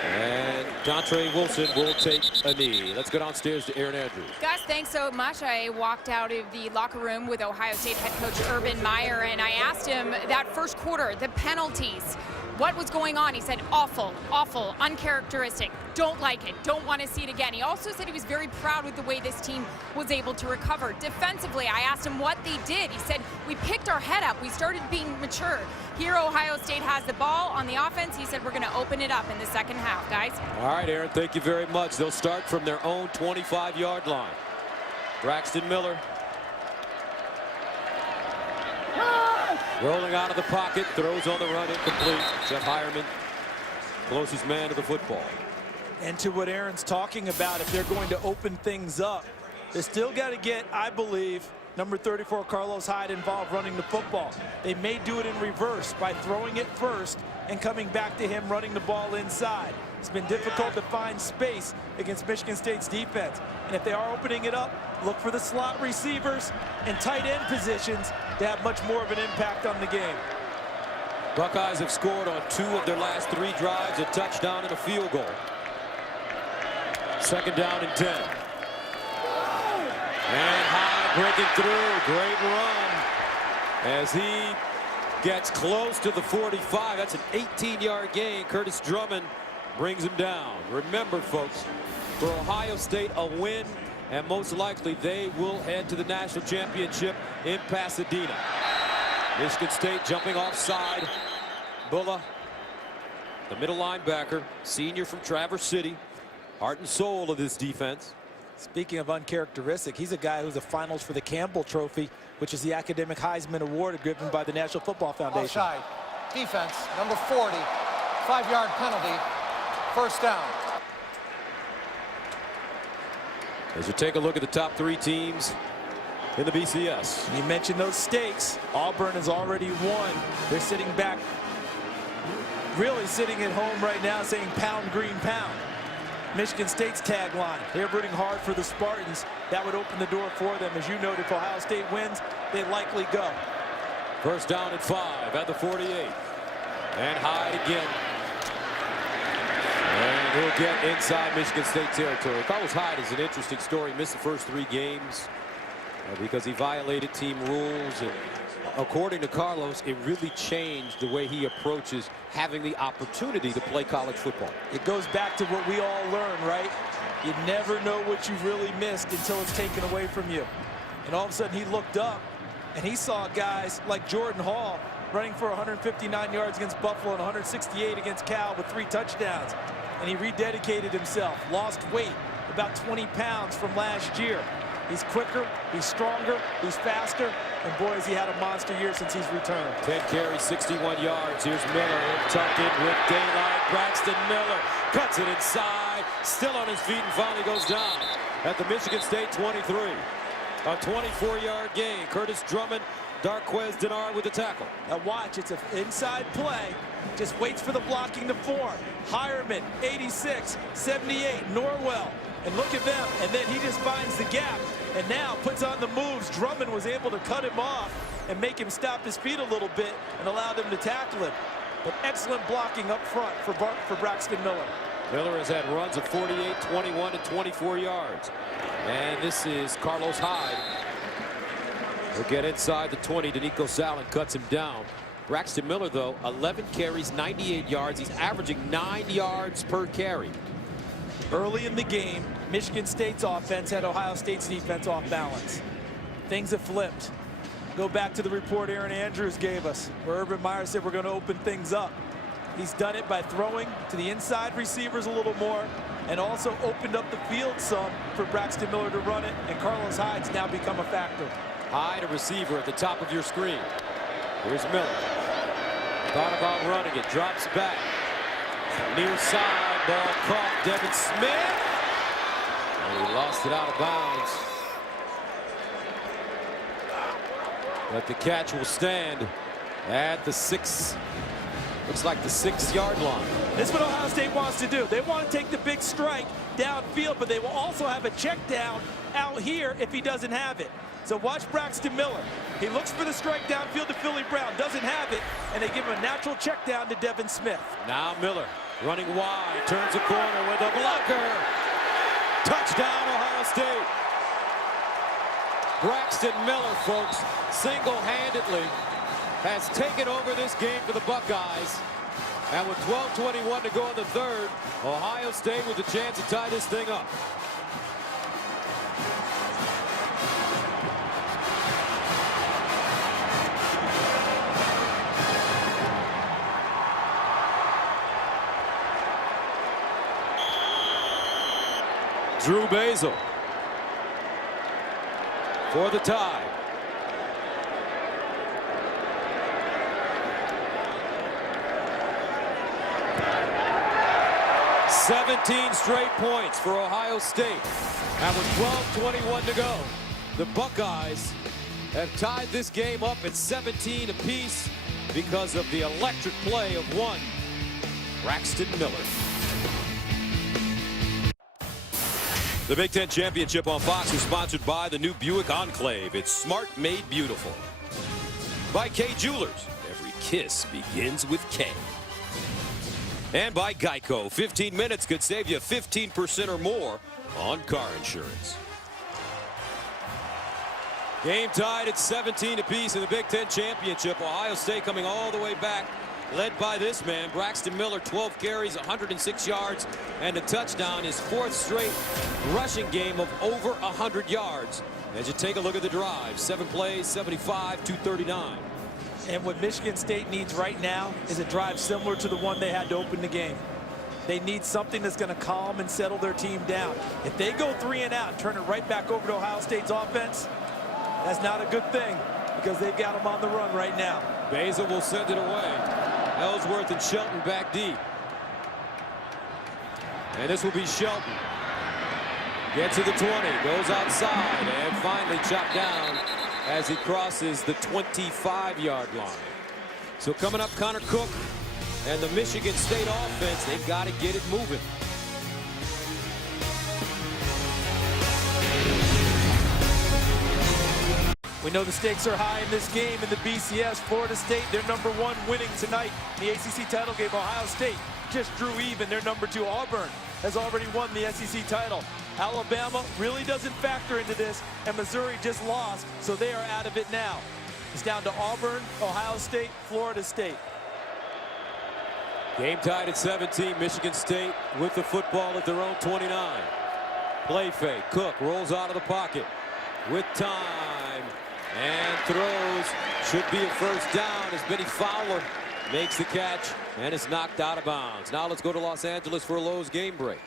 And Dontre Wilson will take a knee. Let's go downstairs to Aaron Andrews. Gus, thanks so much. I walked out of the locker room with Ohio State head coach Urban Meyer, and I asked him that first quarter, the penalties, what was going on? He said, awful, awful, uncharacteristic, don't like it, don't want to see it again. He also said he was very proud with the way this team was able to recover. Defensively, I asked him what they did. He said, we picked our head up, we started being mature. Here, Ohio State has the ball on the offense. He said, we're going to open it up in the second half, guys. All right, Aaron, thank you very much. They'll start from their own 25-yard line. Braxton Miller rolling out of the pocket, throws on the run, incomplete. Jeff Hireman, closest man to the football. And to what Aaron's talking about, if they're going to open things up, they still got to get, I believe, number 34, Carlos Hyde, involved running the football. They may do it in reverse by throwing it first and coming back to him running the ball inside. It's been difficult to find space against Michigan State's defense. And if they are opening it up, look for the slot receivers and tight end positions to have much more of an impact on the game. Buckeyes have scored on 2 of their last 3 drives, a touchdown and a field goal. 2nd down and 10. And Hyde breaking through. Great run as he gets close to the 45. That's an 18-yard gain. Curtis Drummond brings him down. Remember, folks, for Ohio State, a win, and most likely they will head to the national championship in Pasadena. Michigan State jumping offside. Bulla, the middle linebacker, senior from Traverse City, heart and soul of this defense. Speaking of uncharacteristic, he's a guy who's a finalist for the Campbell Trophy, which is the academic Heisman Award given by the National Football Foundation. Offside. Defense, number 40. 5-yard penalty. 1st down. As you take a look at the top 3 teams in the BCS. You mentioned those stakes. Auburn has already won. They're sitting back, really sitting at home right now saying pound green pound. Michigan State's tagline. They're rooting hard for the Spartans. That would open the door for them. As you noted, if Ohio State wins, they likely go. 1st down and 5 at the 48. And Hyde again. And he'll get inside Michigan State territory. Carlos Hyde is an interesting story. Missed the first 3 games because he violated team rules. And according to Carlos, it really changed the way he approaches having the opportunity to play college football. It goes back to what we all learn, right? You never know what you've really missed until it's taken away from you. And all of a sudden he looked up and he saw guys like Jordan Hall running for 159 yards against Buffalo and 168 against Cal with 3 touchdowns. And he rededicated himself, lost weight, about 20 pounds from last year. He's quicker, he's stronger, he's faster, and boy, has he had a monster year since he's returned. 10 carries, 61 yards. Here's Miller, tucked in with daylight. Braxton Miller cuts it inside, still on his feet, and finally goes down at the Michigan State 23. A 24-yard gain. Curtis Drummond, Darquez Denard with the tackle. Now watch, it's an inside play. Just waits for the blocking to form. Hireman, 86, 78, Norwell. And look at them, and then he just finds the gap and now puts on the moves. Drummond was able to cut him off and make him stop his feet a little bit and allow them to tackle him. But excellent blocking up front for Braxton Miller. Miller has had runs of 48, 21, and 24 yards. And this is Carlos Hyde. He'll get inside the 20. Danico Salin cuts him down. Braxton Miller, though, 11 carries, 98 yards. He's averaging 9 yards per carry. Early in the game, Michigan State's offense had Ohio State's defense off balance. Things have flipped. Go back to the report Aaron Andrews gave us, where Urban Meyer said we're going to open things up. He's done it by throwing to the inside receivers a little more and also opened up the field some for Braxton Miller to run it, and Carlos Hyde's now become a factor. Hyde, a receiver at the top of your screen. Here's Miller. Thought about running it, drops back. Near side, ball caught, Devin Smith. And he lost it out of bounds. But the catch will stand at the 6. Looks like the 6-yard line. This is what Ohio State wants to do. They want to take the big strike downfield, but they will also have a check down out here if he doesn't have it. So watch Braxton Miller. He looks for the strike downfield to Philly Brown, doesn't have it, and they give him a natural check down to Devin Smith. Now Miller running wide, turns a corner with a blocker. Touchdown, Ohio State. Braxton Miller, folks, single-handedly has taken over this game for the Buckeyes. And with 12:21 to go in the third, Ohio State with a chance to tie this thing up. Drew Basil for the tie. "17 straight points for Ohio State. And with 12:21 to go, the Buckeyes have tied this game up at 17 apiece because of the electric play of one Braxton Miller. The Big Ten Championship on Fox is sponsored by the new Buick Enclave. It's smart made beautiful. By Kay Jewelers. Every KISS begins with K. And by Geico, 15 minutes could save you 15% or more on car insurance. Game tied at 17 apiece in the Big Ten Championship. Ohio State coming all the way back, led by this man, Braxton Miller, 12 carries, 106 yards, and a touchdown. His fourth straight rushing game of over 100 yards. As you take a look at the drive, 7 plays, 75, 239. And what Michigan State needs right now is a drive similar to the one they had to open the game. They need something that's going to calm and settle their team down. If they go 3 and out, turn it right back over to Ohio State's offense, that's not a good thing because they've got them on the run right now. Beza will send it away. Ellsworth and Shelton back deep. And this will be Shelton. Gets to the 20, goes outside, and finally chopped down as he crosses the 25-yard line. So coming up, Connor Cook and the Michigan State offense, they've got to get it moving. We know the stakes are high in this game in the BCS. Florida State, they're #1 winning tonight in the ACC title game. Ohio State just drew even. They're #2. Auburn has already won the SEC title. Alabama really doesn't factor into this, and Missouri just lost, so they are out of it now. It's down to Auburn, Ohio State, Florida State. Game tied at 17. Michigan State with the football at their own 29. Play fake. Cook rolls out of the pocket with time and throws. Should be a first down as Benny Fowler makes the catch and is knocked out of bounds. Now let's go to Los Angeles for a Lowe's game break.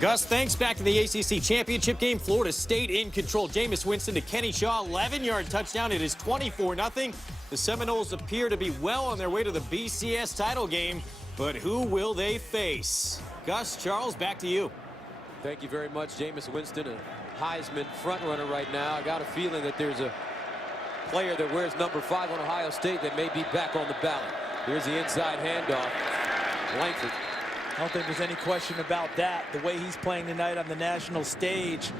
Gus, thanks. Back to the ACC championship game. Florida State in control. Jameis Winston to Kenny Shaw, 11-yard touchdown. It is 24-0. The Seminoles appear to be well on their way to the BCS title game, but who will they face? Gus, Charles, back to you. Thank you very much, Jameis Winston, a Heisman frontrunner right now. I got a feeling that there's a player that wears number 5 on Ohio State that may be back on the ballot. Here's the inside handoff. Langford. I don't think there's any question about that. The way he's playing tonight on the national stage,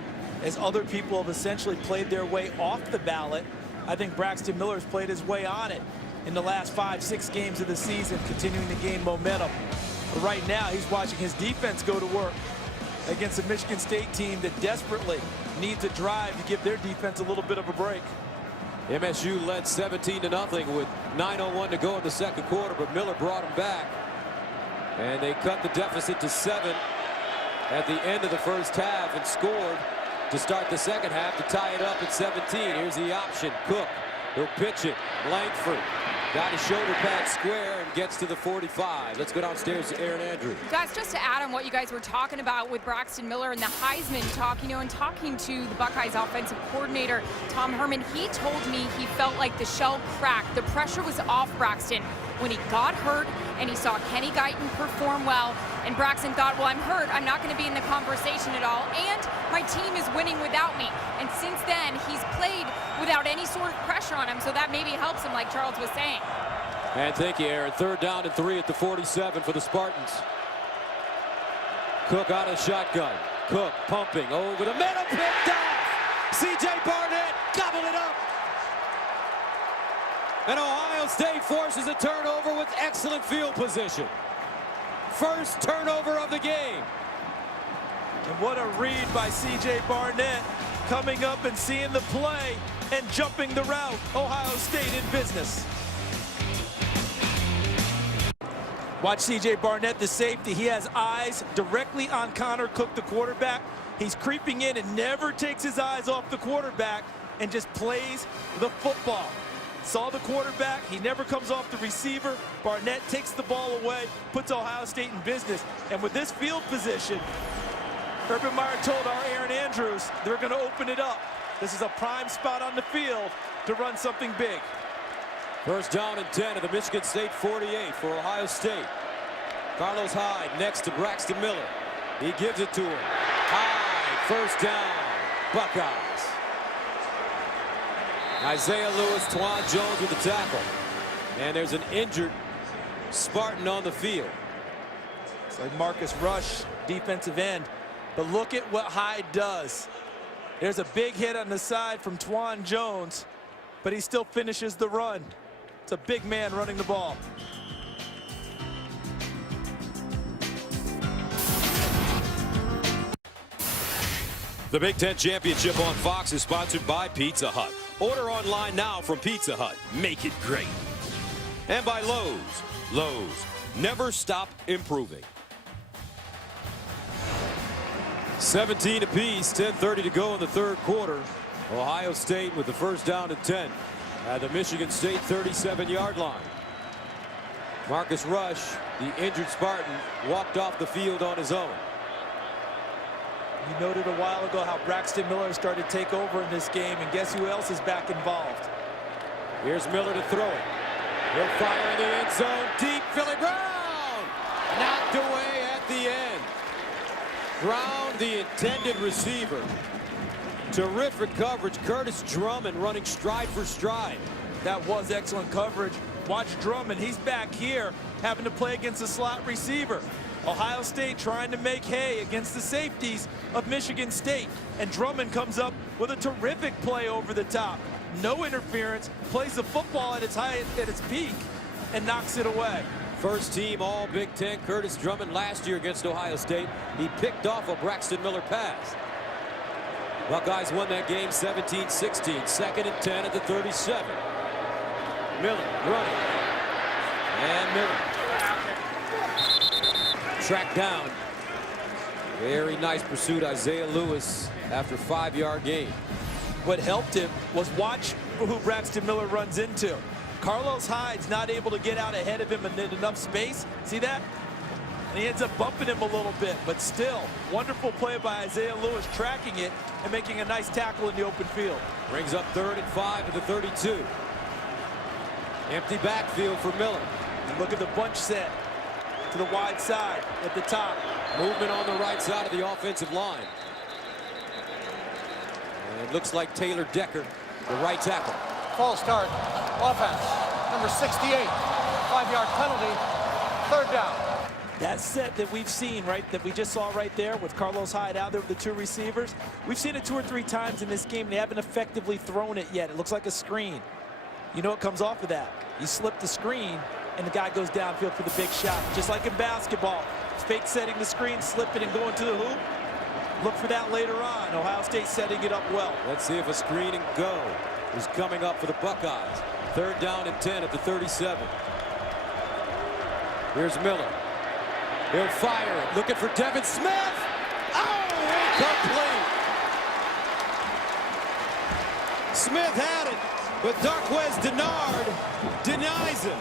as other people have essentially played their way off the ballot, I think Braxton Miller's played his way on it in the last 5-6 games of the season, continuing to gain momentum. But right now, he's watching his defense go to work against a Michigan State team that desperately needs a drive to give their defense a little bit of a break. MSU led 17-0 with 9:01 to go in the second quarter, but Miller brought him back. And they cut the deficit to 7 at the end of the first half and scored to start the second half to tie it up at 17. Here's the option. Cook. He'll pitch it. Langford got his shoulder pad square and gets to the 45. Let's go downstairs to Aaron Andrews. Guys, just to add on what you guys were talking about with Braxton Miller and the Heisman talk, you know, and talking to the Buckeyes offensive coordinator, Tom Herman, he told me he felt like the shell cracked. The pressure was off Braxton when he got hurt and he saw Kenny Guyton perform well, and Braxton thought, well, I'm hurt, I'm not going to be in the conversation at all, and my team is winning without me. And since then, he's played without any sort of pressure on him, so that maybe helps him, like Charles was saying. And thank you, Aaron. 3rd down and 3 at the 47 for the Spartans. Cook out of the shotgun. Cook pumping over the middle, picked off. C.J. Barnett gobbled it up. And Ohio State forces a turnover with excellent field position. First turnover of the game. And what a read by C.J. Barnett, coming up and seeing the play and jumping the route. Ohio State in business. Watch C.J. Barnett, the safety. He has eyes directly on Connor Cook, the quarterback. He's creeping in and never takes his eyes off the quarterback and just plays the football. Saw the quarterback. He never comes off the receiver. Barnett takes the ball away, puts Ohio State in business. And with this field position, Urban Meyer told our Aaron Andrews they're going to open it up. This is a prime spot on the field to run something big. First down and 10 at the Michigan State 48 for Ohio State. Carlos Hyde next to Braxton Miller. He gives it to him. Hyde, first down, Buckeyes. Isaiah Lewis, Twan Jones with the tackle. And there's an injured Spartan on the field. It's like Marcus Rush, defensive end. But look at what Hyde does. There's a big hit on the side from Twan Jones, but he still finishes the run. It's a big man running the ball. The Big Ten Championship on Fox is sponsored by Pizza Hut. Order online now from Pizza Hut. Make it great. And by Lowe's. Lowe's. Never stop improving. 17 apiece, 10:30 to go in the third quarter. Ohio State with the first down and 10 at the Michigan State 37-yard line. Marcus Rush, the injured Spartan, walked off the field on his own. You noted a while ago how Braxton Miller started to take over in this game, and guess who else is back involved? Here's Miller to throw it. He'll fire in the end zone. Deep, Philly Brown! Knocked away at the end. Brown, the intended receiver. Terrific coverage. Curtis Drummond running stride for stride. That was excellent coverage. Watch Drummond. He's back here having to play against a slot receiver. Ohio State trying to make hay against the safeties of Michigan State. And Drummond comes up with a terrific play over the top. No interference, plays the football at its peak, and knocks it away. First team all Big Ten, Curtis Drummond last year against Ohio State. He picked off a Braxton Miller pass. Buckeyes won that game 17-16. Second and 10 at the 37. Miller running. And Miller. Tracked down. Very nice pursuit, Isaiah Lewis, after 5-yard gain. What helped him was watch who Braxton Miller runs into. Carlos Hyde's not able to get out ahead of him in enough space. See that? And he ends up bumping him a little bit, but still, wonderful play by Isaiah Lewis, tracking it and making a nice tackle in the open field. Brings up 3rd and 5 to the 32. Empty backfield for Miller. And look at the bunch set to the wide side at the top. Movement on the right side of the offensive line. And it looks like Taylor Decker, the right tackle. False start. Offense. Number 68. 5-yard penalty. 3rd down. That set that we've seen, right, that we just saw right there with Carlos Hyde out there with the 2 receivers, we've seen it 2 or 3 times in this game. They haven't effectively thrown it yet. It looks like a screen. You know what comes off of that? You slip the screen, and the guy goes downfield for the big shot. Just like in basketball, fake setting the screen, slip it, and going to the hoop. Look for that later on. Ohio State setting it up well. Let's see if a screen and go is coming up for the Buckeyes. 3rd down and 10 at the 37. Here's Miller. He'll fire it. Looking for Devin Smith. Oh, incomplete. Smith had it, but Darquez Denard denies him.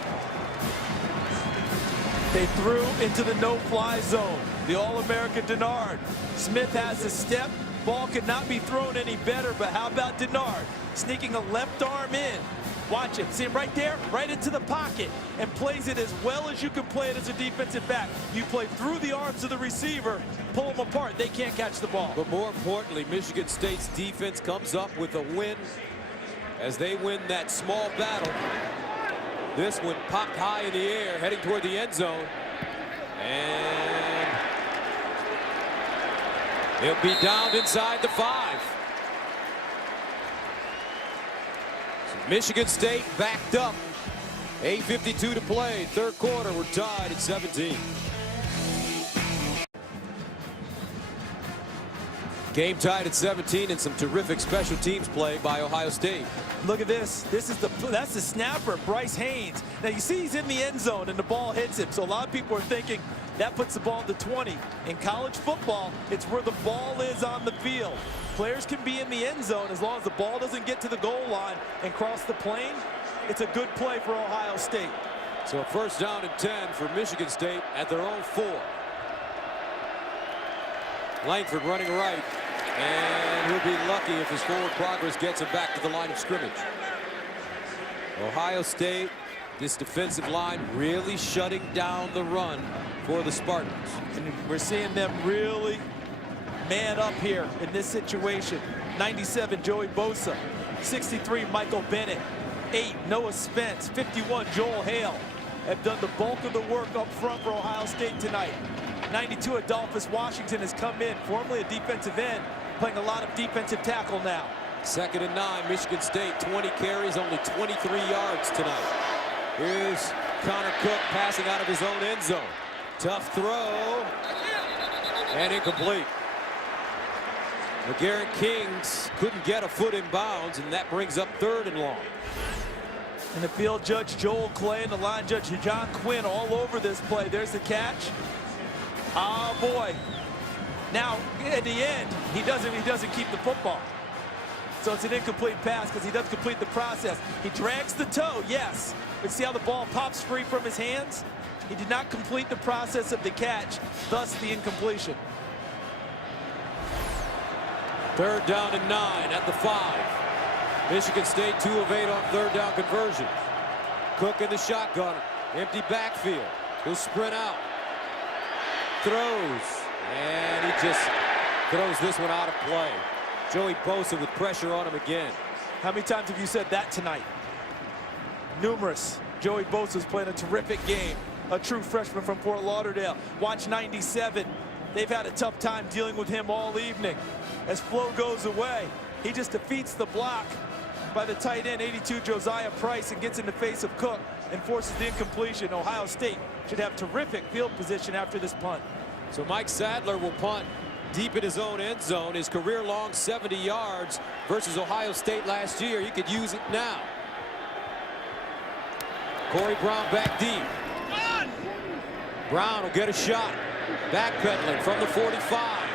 They threw into the no-fly zone. The All-American Denard. Smith has a step. Ball could not be thrown any better, but how about Denard? Sneaking a left arm in. Watch it. See him right there? Right into the pocket. And plays it as well as you can play it as a defensive back. You play through the arms of the receiver, pull them apart. They can't catch the ball. But more importantly, Michigan State's defense comes up with a win as they win that small battle. This one popped high in the air, heading toward the end zone. And he'll be downed inside the 5. So Michigan State backed up. 8:52 to play. 3rd quarter, we're tied at 17. Game tied at 17 and some terrific special teams play by Ohio State. Look at this. That's the snapper, Bryce Haynes. Now you see he's in the end zone and the ball hits him. So a lot of people are thinking that puts the ball at the 20. In college football, it's where the ball is on the field. Players can be in the end zone as long as the ball doesn't get to the goal line and cross the plane. It's a good play for Ohio State. So 1st down and 10 for Michigan State at their own 4. Langford running right. And he'll be lucky if his forward progress gets him back to the line of scrimmage. Ohio State, this defensive line really shutting down the run for the Spartans. And we're seeing them really man up here in this situation. 97, Joey Bosa. 63, Michael Bennett. 8, Noah Spence. 51, Joel Hale have done the bulk of the work up front for Ohio State tonight. 92, Adolphus Washington has come in, formerly a defensive end, playing a lot of defensive tackle now. 2nd and 9, Michigan State, 20 carries, only 23 yards tonight. Here's Connor Cook passing out of his own end zone. Tough throw. And incomplete. McGarrett Kings couldn't get a foot in bounds, and that brings up 3rd and long. And the field judge Joel Clay and the line judge John Quinn all over this play. There's the catch. Oh boy. Now at the end, he doesn't keep the football. So it's an incomplete pass because he doesn't complete the process. He drags the toe, yes. But see how the ball pops free from his hands? He did not complete the process of the catch, thus the incompletion. 3rd down and 9 at the 5. Michigan State 2 of 8 on 3rd down conversion. Cook in the shotgun, empty backfield. He'll sprint out. Throws, and he just throws this one out of play. Joey Bosa with pressure on him again. How many times have you said that tonight? Numerous. Joey Bosa's playing a terrific game. A true freshman from Fort Lauderdale. Watch 97. They've had a tough time dealing with him all evening. As Flo goes away, he just defeats the block by the tight end, 82, Josiah Price, and gets in the face of Cook and forces the incompletion. Ohio State should have terrific field position after this punt. So Mike Sadler will punt deep in his own end zone. His career long 70 yards versus Ohio State last year. He could use it now. Corey Brown back deep. Brown will get a shot. Backpedaling from the 45.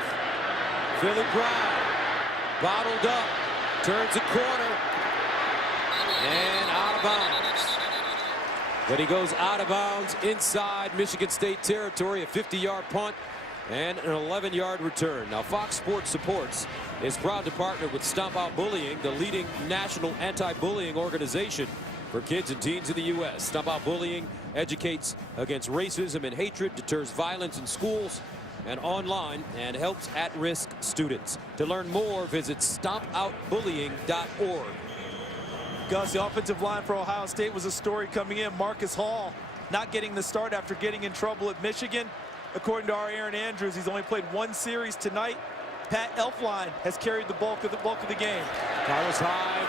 Philly Brown bottled up, turns a corner, and out of bounds. But he goes out of bounds inside Michigan State territory, a 50-yard punt and an 11-yard return. Now, Fox Sports Supports is proud to partner with Stomp Out Bullying, the leading national anti-bullying organization for kids and teens in the U.S. Stomp Out Bullying educates against racism and hatred, deters violence in schools and online, and helps at-risk students. To learn more, visit stompoutbullying.org. Gus, the offensive line for Ohio State was a story coming in. Marcus Hall not getting the start after getting in trouble at Michigan. According to our Aaron Andrews, he's only played 1 series tonight. Pat Elflein has carried the bulk of the game. Carlos Hyde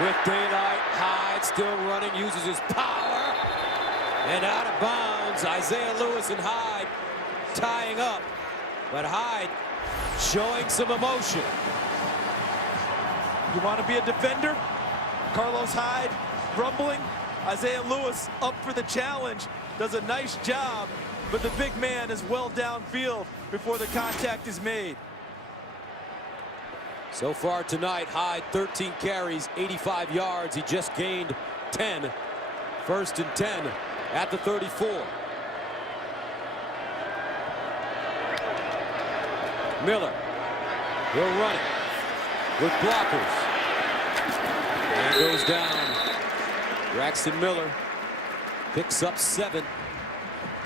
with daylight. Hyde still running, uses his power, and out of bounds. Isaiah Lewis and Hyde tying up, but Hyde showing some emotion. You want to be a defender? Carlos Hyde rumbling. Isaiah Lewis up for the challenge. Does a nice job, but the big man is well downfield before the contact is made. So far tonight, Hyde 13 carries, 85 yards. He just gained 10. 1st and 10 at the 34. Miller, he'll run it with blockers. And goes down. Braxton Miller picks up 7.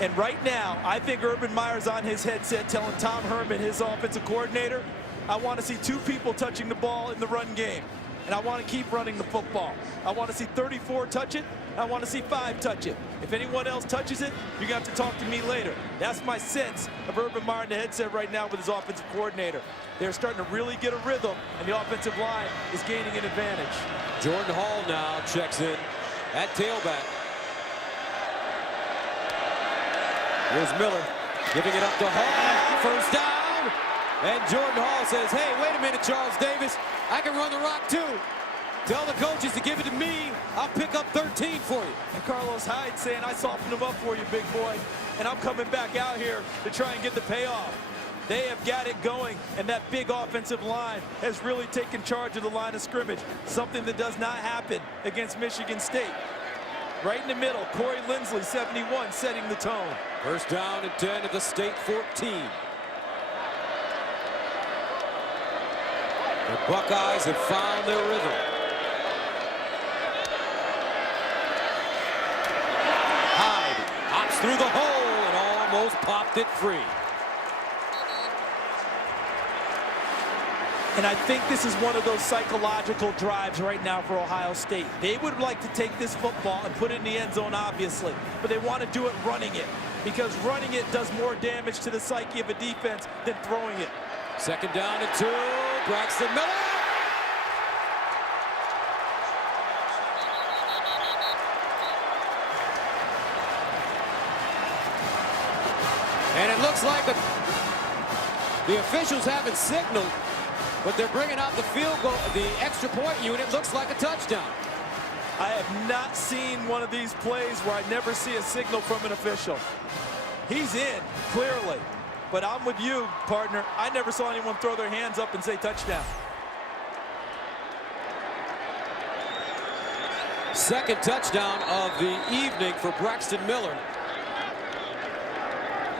And right now, I think Urban Meyer's on his headset telling Tom Herman, his offensive coordinator, I want to see 2 people touching the ball in the run game. And I want to keep running the football. I want to see 34 touch it. I want to see 5 touch it. If anyone else touches it, you're going to have to talk to me later. That's my sense of Urban Meyer in the headset right now with his offensive coordinator. They're starting to really get a rhythm, and the offensive line is gaining an advantage. Jordan Hall now checks in at tailback. Here's Miller giving it up to Hall. 1st down. And Jordan Hall says, hey, wait a minute, Charles Davis. I can run the rock too. Tell the coaches to give it to me. I'll pick up 13 for you. And Carlos Hyde saying, I softened him up for you, big boy. And I'm coming back out here to try and get the payoff. They have got it going, and that big offensive line has really taken charge of the line of scrimmage, something that does not happen against Michigan State. Right in the middle, Corey Lindsley, 71, setting the tone. 1st down and 10 at the State 14. The Buckeyes have found their rhythm. Hyde hops through the hole and almost popped it free. And I think this is one of those psychological drives right now for Ohio State. They would like to take this football and put it in the end zone, obviously, but they want to do it running it, because running it does more damage to the psyche of a defense than throwing it. 2nd down and 2, Braxton Miller. And it looks like the officials haven't signaled, but they're bringing out the field goal, the extra point unit. Looks like a touchdown. I have not seen one of these plays where I never see a signal from an official. He's in, clearly. But I'm with you, partner. I never saw anyone throw their hands up and say touchdown. Second touchdown of the evening for Braxton Miller.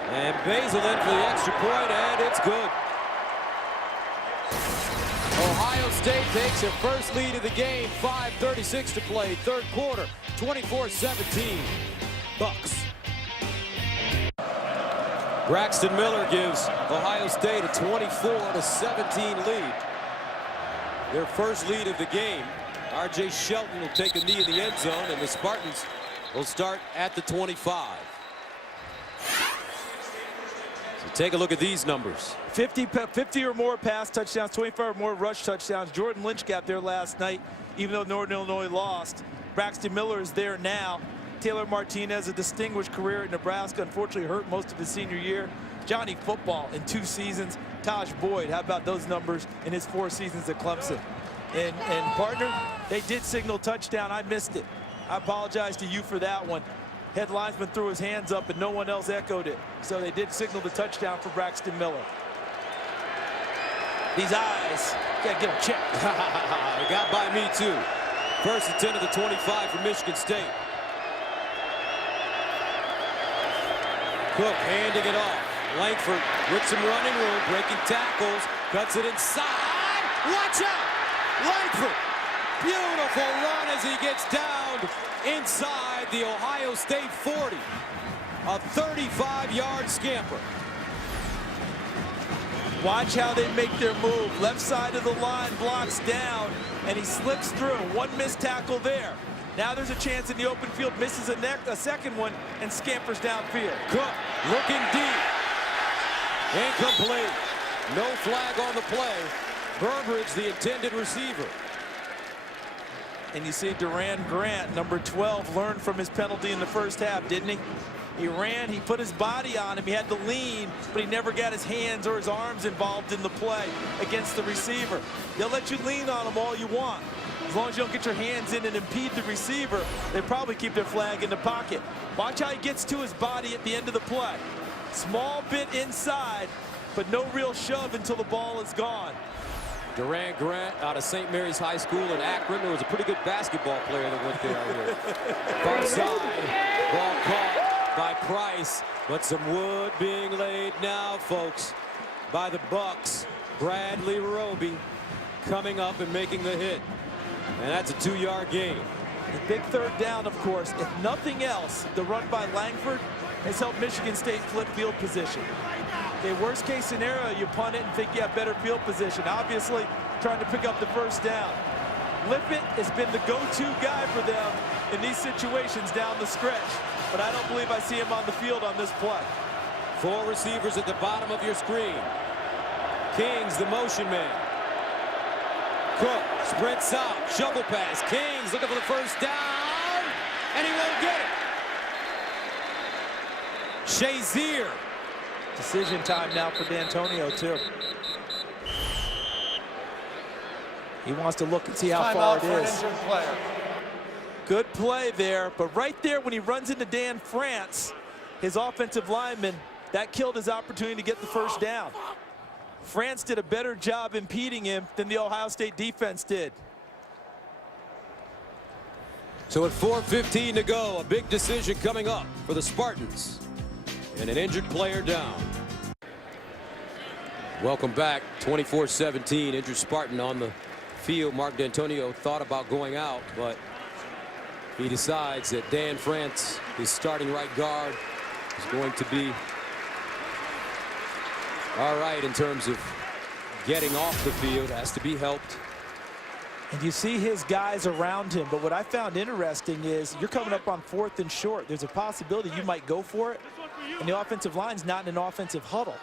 And Basil in for the extra point, and it's good. Ohio State takes their first lead of the game. 5:36 to play, third quarter, 24-17. Bucks. Braxton Miller gives Ohio State a 24-17 lead. Their first lead of the game. R.J. Shelton will take a knee in the end zone, and the Spartans will start at the 25. So take a look at these numbers. 50 or more pass touchdowns, 25 or more rush touchdowns. Jordan Lynch got there last night, even though Northern Illinois lost. Braxton Miller is there now. Taylor Martinez, a distinguished career at Nebraska, unfortunately hurt most of his senior year. Johnny Football in 2 seasons. Taj Boyd, how about those numbers in his 4 seasons at Clemson? And partner, they did signal touchdown. I missed it. I apologize to you for that one. Head linesman threw his hands up and no one else echoed it. So they did signal the touchdown for Braxton Miller. These eyes, gotta get them checked. It got by me too. First and 10 of the 25 for Michigan State. Cook handing it off. Langford with some running room, breaking tackles, cuts it inside. Watch out! Langford, beautiful run as he gets down inside the Ohio State 40. A 35-yard scamper. Watch how they make their move. Left side of the line blocks down, and he slips through. One missed tackle there. Now there's a chance in the open field, misses a second one, and scampers downfield. Cook looking deep. Incomplete. No flag on the play. Burbridge, the intended receiver. And you see Duran Grant, number 12, learned from his penalty in the first half, didn't he? He ran, he put his body on him, he had to lean, but he never got his hands or his arms involved in the play against the receiver. They'll let you lean on them all you want. As long as you don't get your hands in and impede the receiver, they probably keep their flag in the pocket. Watch how he gets to his body at the end of the play. Small bit inside, but no real shove until the ball is gone. Duran Grant out of St. Mary's High School in Akron. There was a pretty good basketball player that went there out here. Far side, ball caught by Price, but some wood being laid now, folks, by the Bucks. Bradley Roby coming up and making the hit. And that's a 2-yard gain. The big third down, of course. If nothing else, the run by Langford has helped Michigan State flip field position. Okay, worst case scenario, you punt it and think you have better field position. Obviously, trying to pick up the first down. Lippett has been the go-to guy for them in these situations down the stretch. But I don't believe I see him on the field on this play. 4 receivers at the bottom of your screen. Kings, the motion man. Cook sprints out, shovel pass. Kings looking for the first down, and he won't get it. Shazier. Decision time now for D'Antonio, too. He wants to look and see how far it is. Good play there, but right there when he runs into Dan France, his offensive lineman, that killed his opportunity to get the first down. France did a better job impeding him than the Ohio State defense did. So at 4:15 to go, a big decision coming up for the Spartans. And an injured player down. Welcome back. 24-17, injured Spartan on the field. Mark D'Antonio thought about going out, but he decides that Dan France, his starting right guard, is going to be all right in terms of getting off the field. Has to be helped. And you see his guys around him, but what I found interesting is you're coming up on 4th and short. There's a possibility you might go for it, and the offensive line's not in an offensive huddle.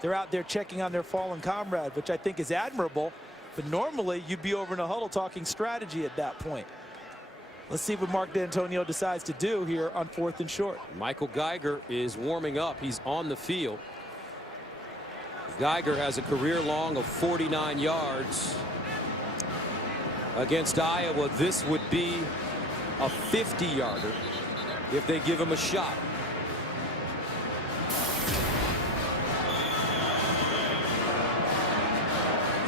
They're out there checking on their fallen comrade, which I think is admirable, but normally you'd be over in a huddle talking strategy at that point. Let's see what Mark D'Antonio decides to do here on 4th and short. Michael Geiger is warming up. He's on the field. Geiger has a career long of 49 yards. Against Iowa, this would be a 50-yarder if they give him a shot.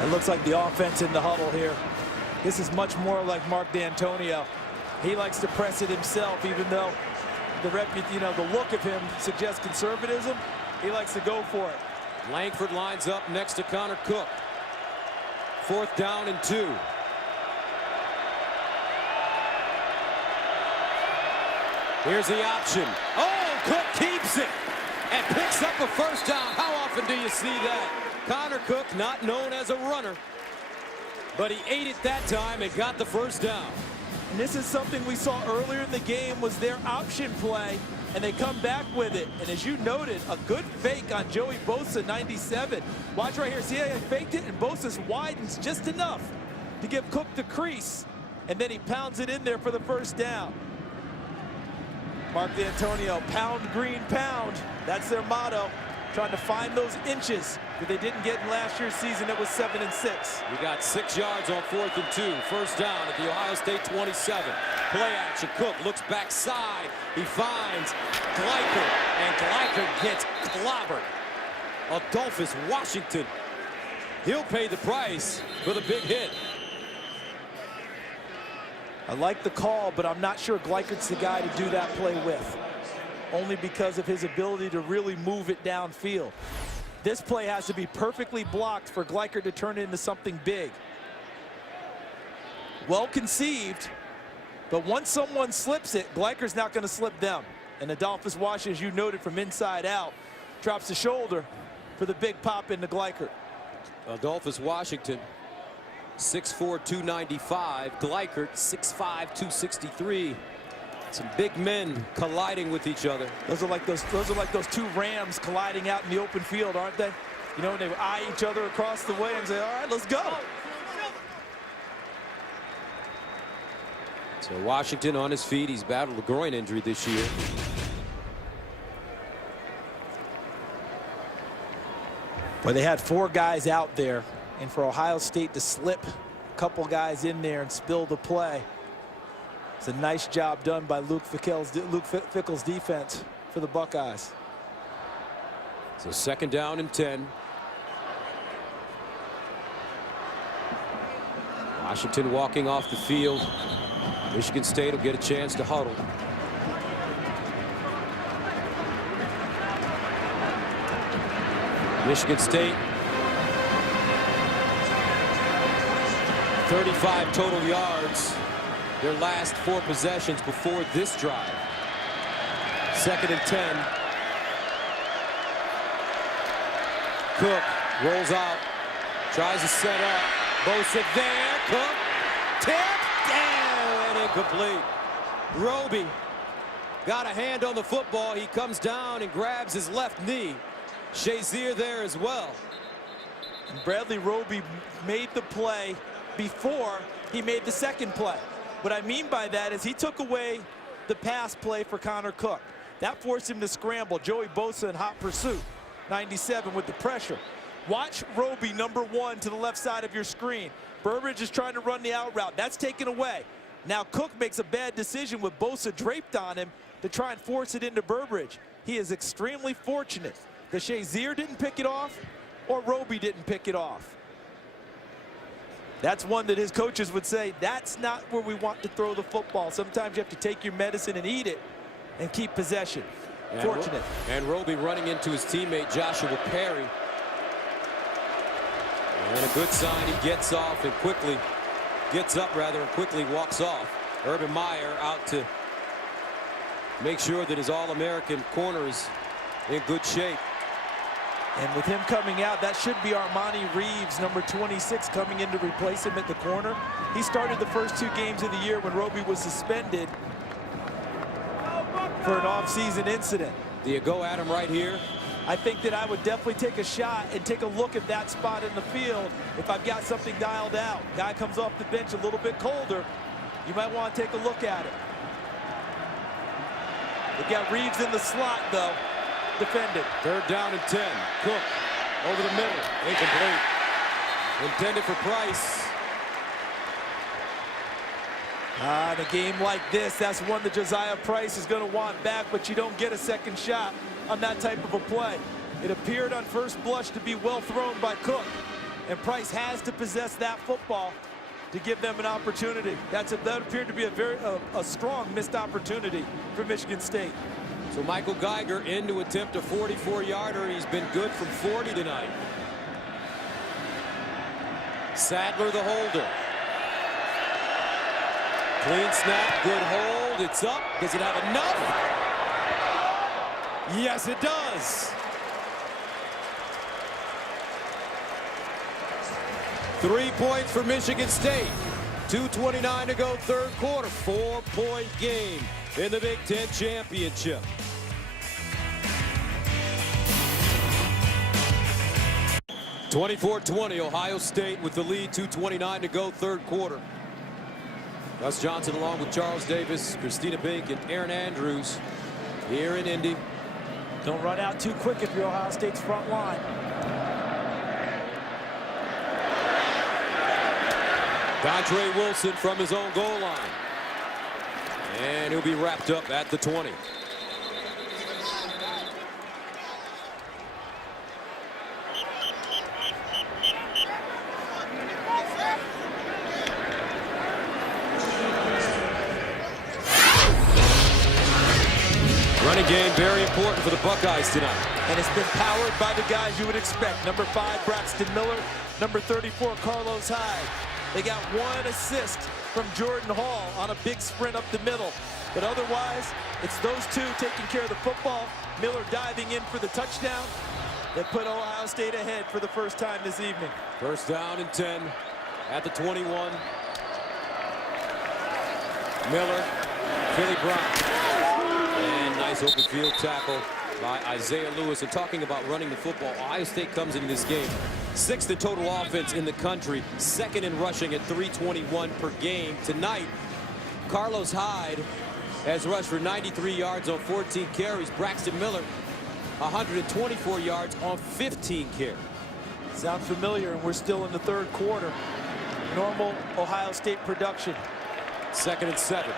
It looks like the offense in the huddle here. This is much more like Mark D'Antonio. He likes to press it himself, even though the look of him suggests conservatism. He likes to go for it. Langford lines up next to Connor Cook. 4th down and 2. Here's the option. Oh, Cook keeps it and picks up a first down. How often do you see that? Connor Cook, not known as a runner, but he ate it that time and got the first down. And this is something we saw earlier in the game was their option play, and they come back with it. And as you noted, a good fake on Joey Bosa, 97. Watch right here. See how he faked it? And Bosa widens just enough to give Cook the crease. And then he pounds it in there for the first down. Mark D'Antonio, pound, green, pound. That's their motto. Trying to find those inches that they didn't get in last year's season. It was 7 and 6. We got 6 yards on 4th and 2. First down at the Ohio State 27. Play action. Cook looks backside. He finds Gleicher, and Gleicher gets clobbered. Adolphus Washington. He'll pay the price for the big hit. I like the call, but I'm not sure Gleicher's the guy to do that play with. Only because of his ability to really move it downfield. This play has to be perfectly blocked for Gleicher to turn it into something big. Well conceived, but once someone slips it, Gleicher's not going to slip them. And Adolphus Washington, as you noted from inside out, drops the shoulder for the big pop into Gleicher. Adolphus Washington, 6'4", 295. Gleicher, 6'5", 263. Some big men colliding with each other. Those are like those two Rams colliding out in the open field, aren't they? You know, they eye each other across the way and say, all right, let's go. So Washington on his feet. He's battled a groin injury this year. Well, they had 4 guys out there, and for Ohio State to slip a couple guys in there and spill the play, it's a nice job done by Luke Fickell's defense for the Buckeyes. So 2nd down and 10. Washington walking off the field. Michigan State will get a chance to huddle. Michigan State, 35 total yards. Their last 4 possessions before this drive. 2nd and 10. Cook rolls out, tries to set up. Bosa there. Cook tipped and incomplete. Roby got a hand on the football. He comes down and grabs his left knee. Shazier there as well. Bradley Roby made the play before he made the second play. What I mean by that is he took away the pass play for Connor Cook. That forced him to scramble. Joey Bosa in hot pursuit. 97 with the pressure. Watch Roby, number 1, to the left side of your screen. Burbridge is trying to run the out route. That's taken away. Now Cook makes a bad decision with Bosa draped on him to try and force it into Burbridge. He is extremely fortunate that Shazier didn't pick it off or Roby didn't pick it off. That's one that his coaches would say, that's not where we want to throw the football. Sometimes you have to take your medicine and eat it and keep possession. Fortunate. And Roby running into his teammate Joshua Perry. And a good sign, he gets off and quickly gets up and quickly walks off. Urban Meyer out to make sure that his All-American corner is in good shape. And with him coming out, that should be Armani Reeves, number 26, coming in to replace him at the corner. He started the first 2 games of the year when Roby was suspended for an off-season incident. Do you go at him right here? I think that I would definitely take a shot and take a look at that spot in the field if I've got something dialed out. Guy comes off the bench a little bit colder. You might want to take a look at it. They got Reeves in the slot, though, defended. 3rd down and 10. Cook over the middle. Incomplete. Intended for Price. In a game like this, that's one that Josiah Price is going to want back, but you don't get a second shot on that type of a play. It appeared on first blush to be well thrown by Cook, and Price has to possess that football to give them an opportunity. That appeared to be a strong missed opportunity for Michigan State. So Michael Geiger in to attempt a 44-yarder. He's been good from 40 tonight. Sadler the holder. Clean snap, good hold. It's up. Does it have enough? Yes, it does. 3 points for Michigan State. 2:29 to go, 3rd quarter. 4-point game in the Big Ten Championship. (24-20) Ohio State with the lead. 2:29 to go, 3rd quarter. Gus Johnson along with Charles Davis, Christina Bink, and Aaron Andrews here in Indy. Don't run out too quick if you're Ohio State's front line. Dontre Wilson from his own goal line. And he'll be wrapped up at the 20. Running game very important for the Buckeyes tonight. And it's been powered by the guys you would expect. Number 5, Braxton Miller. Number 34, Carlos Hyde. They got 1 assist from Jordan Hall on a big sprint up the middle. But otherwise, it's those two taking care of the football. Miller diving in for the touchdown that put Ohio State ahead for the first time this evening. 1st down and 10 at the 21. Miller, Philly Brown. And nice open field tackle by Isaiah Lewis. And talking about running the football, Ohio State comes into this game 6th in total offense in the country, 2nd in rushing at 321 per game. Tonight, Carlos Hyde has rushed for 93 yards on 14 carries. Braxton Miller, 124 yards on 15 carries. Sounds familiar, and we're still in the 3rd quarter. Normal Ohio State production. 2nd and 7.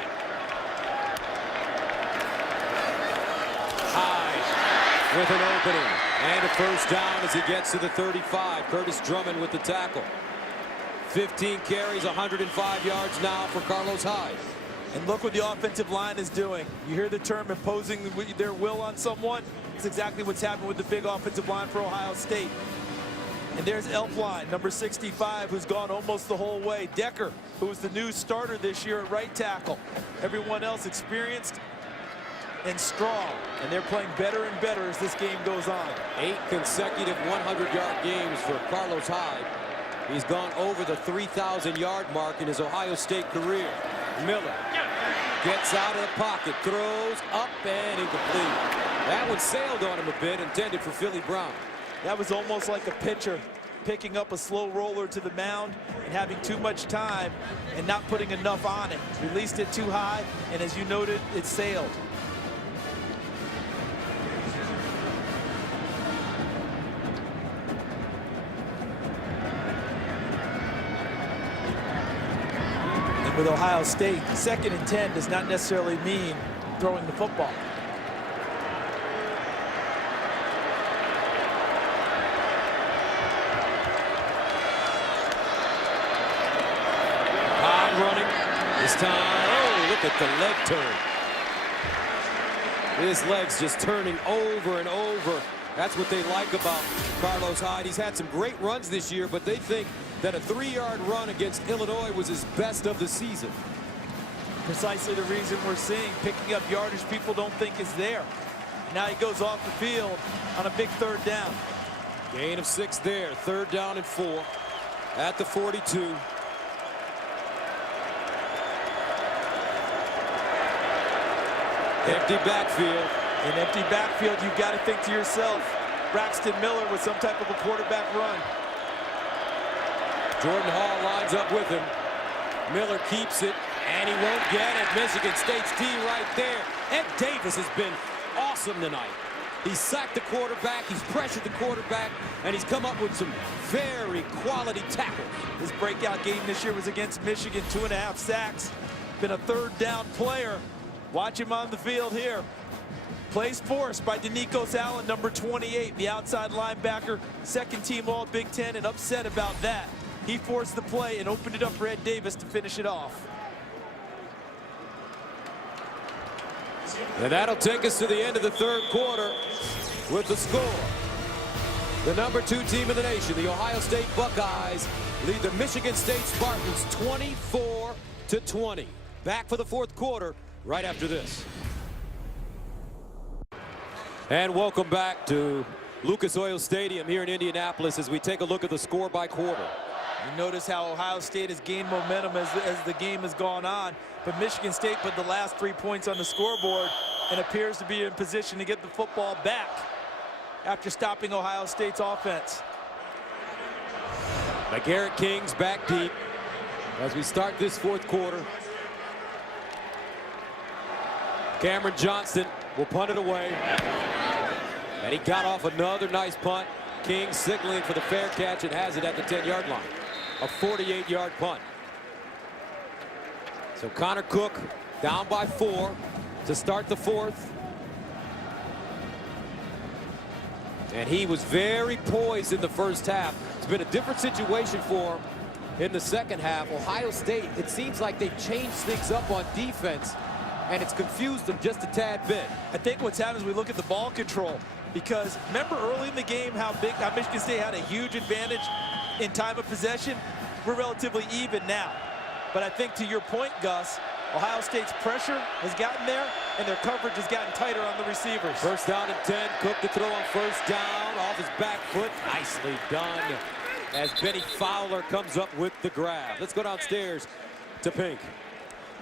Hyde with an opening. And a 1st down as he gets to the 35. Curtis Drummond with the tackle. 15 carries, 105 yards now for Carlos Hyde. And look what the offensive line is doing. You hear the term imposing their will on someone? It's exactly what's happened with the big offensive line for Ohio State. And there's Elfline, number 65, who's gone almost the whole way. Decker, who was the new starter this year at right tackle. Everyone else experienced and strong, and they're playing better and better as this game goes on. 8 consecutive 100-yard games for Carlos Hyde. He's gone over the 3,000-yard mark in his Ohio State career. Miller gets out of the pocket, throws up and incomplete. That one sailed on him a bit, intended for Philly Brown. That was almost like a pitcher picking up a slow roller to the mound and having too much time and not putting enough on it. Released it too high, and as you noted, it sailed. With Ohio State, 2nd and 10 does not necessarily mean throwing the football. Hyde running. This time, oh, look at the leg turn. His legs just turning over and over. That's what they like about Carlos Hyde. He's had some great runs this year, but they think that a 3-yard run against Illinois was his best of the season. Precisely the reason we're seeing picking up yardage people don't think is there. Now he goes off the field on a big 3rd down. Gain of 6 there. 3rd down and 4 at the 42. Empty backfield. In empty backfield, you've got to think to yourself, Braxton Miller with some type of a quarterback run. Jordan Hall lines up with him. Miller keeps it. And he won't get it. Michigan State's D right there. Ed Davis has been awesome tonight. He's sacked the quarterback, he's pressured the quarterback, and he's come up with some very quality tackles. His breakout game this year was against Michigan, 2.5 sacks. Been a third down player. Watch him on the field here. Plays forced by Denikos Allen, number 28, the outside linebacker, second team all Big Ten, and upset about that. He forced the play and opened it up for Ed Davis to finish it off. And that'll take us to the end of the third quarter with the score. The number 2 team in the nation, the Ohio State Buckeyes, lead the Michigan State Spartans 24-20. Back for the fourth quarter right after this. And welcome back to Lucas Oil Stadium here in Indianapolis as we take a look at the score by quarter. You notice how Ohio State has gained momentum as the game has gone on, but Michigan State put the last 3 points on the scoreboard and appears to be in position to get the football back after stopping Ohio State's offense. McGarrett Kings back deep as we start this fourth quarter. Cameron Johnston will punt it away. And he got off another nice punt. King signaling for the fair catch and has it at the 10-yard line. A 48-yard punt. So Connor Cook down by 4 to start the fourth. And he was very poised in the first half. It's been a different situation for him in the second half. Ohio State, it seems like they've changed things up on defense, and it's confused them just a tad bit. I think what's happened is we look at the ball control, because remember early in the game how Michigan State had a huge advantage in time of possession. We're relatively even now. But I think to your point, Gus, Ohio State's pressure has gotten there, and their coverage has gotten tighter on the receivers. First down and 10. Cook to throw on first down off his back foot. Nicely done as Benny Fowler comes up with the grab. Let's go downstairs to Pink.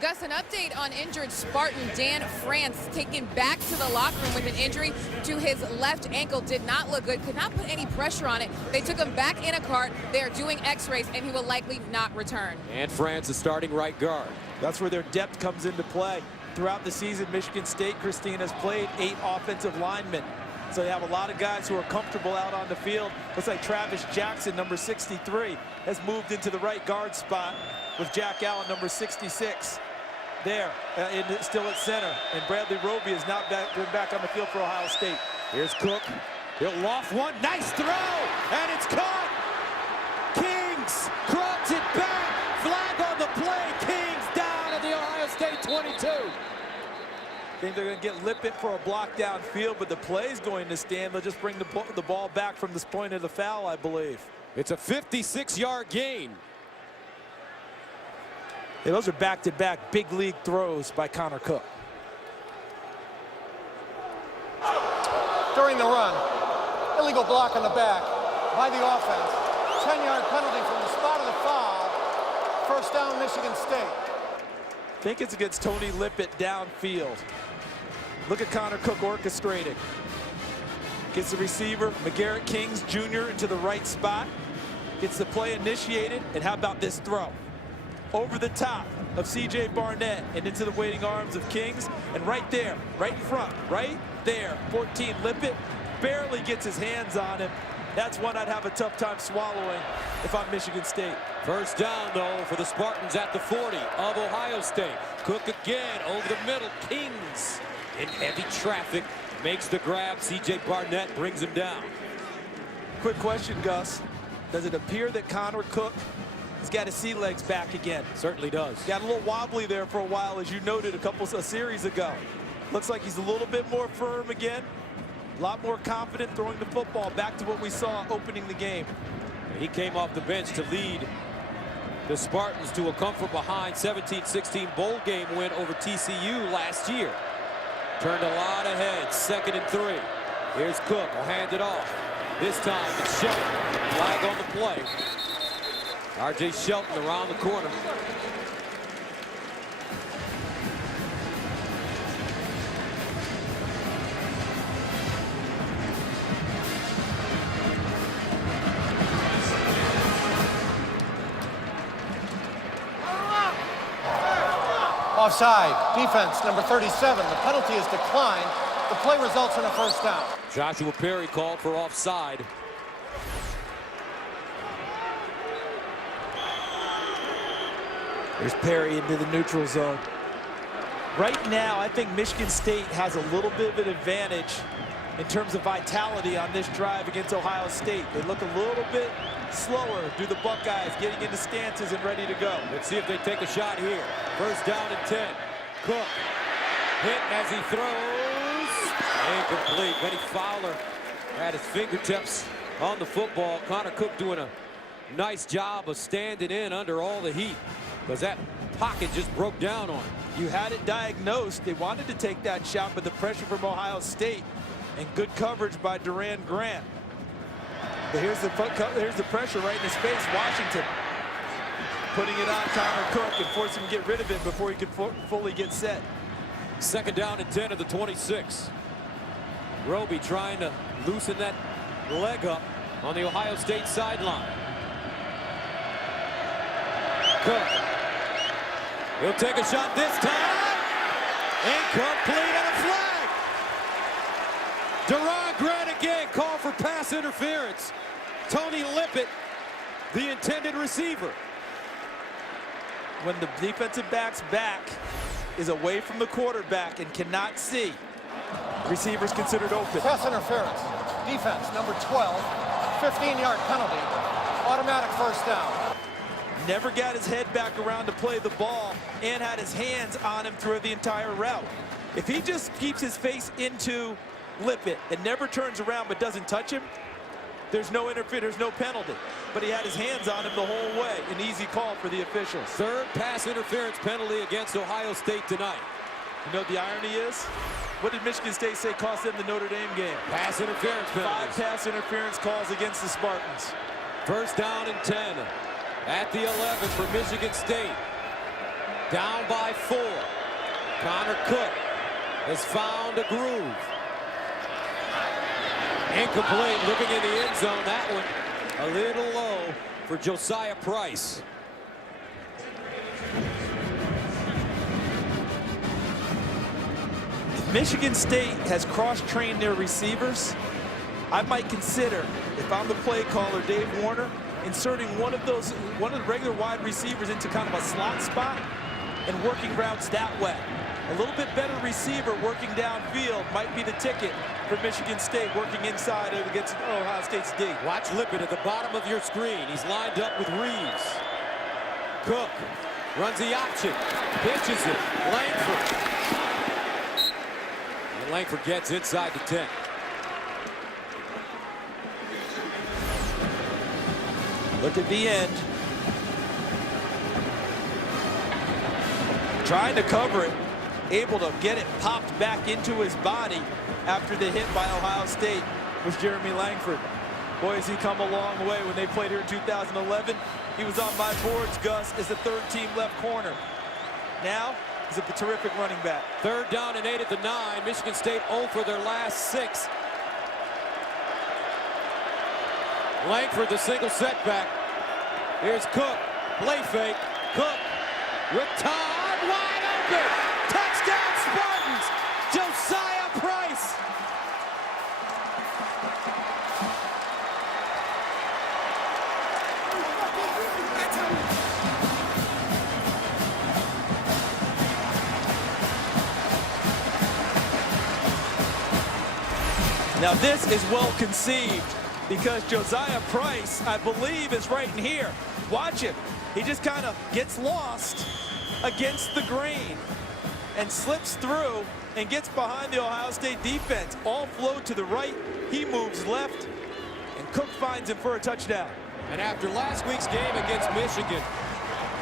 Gus, an update on injured Spartan Dan France, taken back to the locker room with an injury to his left ankle. Did not look good, could not put any pressure on it. They took him back in a cart. They are doing x-rays, and he will likely not return. And France is starting right guard. That's where their depth comes into play. Throughout the season, Michigan State, Christine, has played 8 offensive linemen. So they have a lot of guys who are comfortable out on the field. Looks like Travis Jackson, number 63, has moved into the right guard spot with Jack Allen, number 66. There, still at center. And Bradley Roby is now been back on the field for Ohio State. Here's Cook. He'll loft one. Nice throw. And it's caught. Kings crowds it back. Flag on the play. Kings down at the Ohio State 22. I think they're going to get Lippett for a block downfield, but the play's going to stand. They'll just bring the ball back from this point of the foul, I believe. It's a 56-yard gain. Yeah, those are back-to-back big league throws by Connor Cook. During the run, illegal block on the back by the offense. 10-yard penalty from the spot of the foul. First down, Michigan State. I think it's against Tony Lippett downfield. Look at Connor Cook orchestrating. Gets the receiver, McGarrett Kings Jr. into the right spot. Gets the play initiated, and how about this throw? Over the top of C.J. Barnett and into the waiting arms of Kings. And right there, right in front, right there, 14, Lippett barely gets his hands on him. That's one I'd have a tough time swallowing if I'm Michigan State. First down, though, for the Spartans at the 40 of Ohio State. Cook again over the middle. Kings in heavy traffic makes the grab. C.J. Barnett brings him down. Quick question, Gus. Does it appear that Connor Cook has got his sea legs back again? Certainly does. Got a little wobbly there for a while, as you noted a series ago. Looks like he's a little bit more firm again. A lot more confident throwing the football, back to what we saw opening the game. He came off the bench to lead the Spartans to a come-from-behind 17-16 bowl game win over TCU last year. Turned a lot of heads, 2nd and 3. Here's Cook, will hand it off. This time it's Shelton, flag on the play. R.J. Shelton around the corner. Offside. Defense, number 37. The penalty is declined. The play results in a first down. Joshua Perry called for offside. There's Perry into the neutral zone. Right now, I think Michigan State has a little bit of an advantage in terms of vitality on this drive against Ohio State. They look a little bit slower, do the Buckeyes, getting into stances and ready to go. Let's see if they take a shot here. First down and 10. Cook hit as he throws. Incomplete. Benny Fowler at his fingertips on the football. Connor Cook doing a nice job of standing in under all the heat because that pocket just broke down on him. You had it diagnosed. They wanted to take that shot, but the pressure from Ohio State and good coverage by Duran Grant. But here's the pressure right in his face. Washington putting it on Connor Cook and forcing him to get rid of it before he could fully get set. Second down and 10 at the 26. Roby trying to loosen that leg up on the Ohio State sideline. Cook. He'll take a shot this time. Incomplete and a flag. Duran Grant again called for pass interference. Tony Lippett, the intended receiver. When the defensive back's back is away from the quarterback and cannot see, receivers considered open. Pass interference. Defense, number 12. 15-yard penalty. Automatic first down. Never got his head back around to play the ball and had his hands on him through the entire route. If he just keeps his face into Lippett and never turns around but doesn't touch him, there's no interference, there's no penalty. But he had his hands on him the whole way. An easy call for the officials. Third pass interference penalty against Ohio State tonight. You know what the irony is? What did Michigan State say cost them the Notre Dame game? Pass interference penalties. 5 pass interference calls against the Spartans. First down and 10 at the 11 for Michigan State. Down by 4. Connor Cook has found a groove. Incomplete, looking in the end zone. That one a little low for Josiah Price. Michigan State has cross-trained their receivers. I might consider, if I'm the play caller, Dave Warner, inserting one of the regular wide receivers into kind of a slot spot and working routes that way. A little bit better receiver working downfield might be the ticket for Michigan State, working inside against Ohio State's D. Watch Lippett at the bottom of your screen. He's lined up with Reeves. Cook runs the option, pitches it. Langford. And Langford gets inside the 10. Look at the end. Trying to cover it. Able to get it popped back into his body after the hit by Ohio State was Jeremy Langford. Boy, has he come a long way. When they played here in 2011, he was on my boards, Gus, as the third-team left corner. Now, he's a terrific running back. Third down and 8 at the 9. Michigan State 0 for their last 6. Langford, the single setback. Here's Cook. Play fake. Cook with time wide open. Touchdown Spartans. Josiah Price. Now this is well conceived because Josiah Price, I believe, is right in here. Watch him. He just kind of gets lost against the grain and slips through and gets behind the Ohio State defense. All flow to the right. He moves left, and Cook finds him for a touchdown. And after last week's game against Michigan,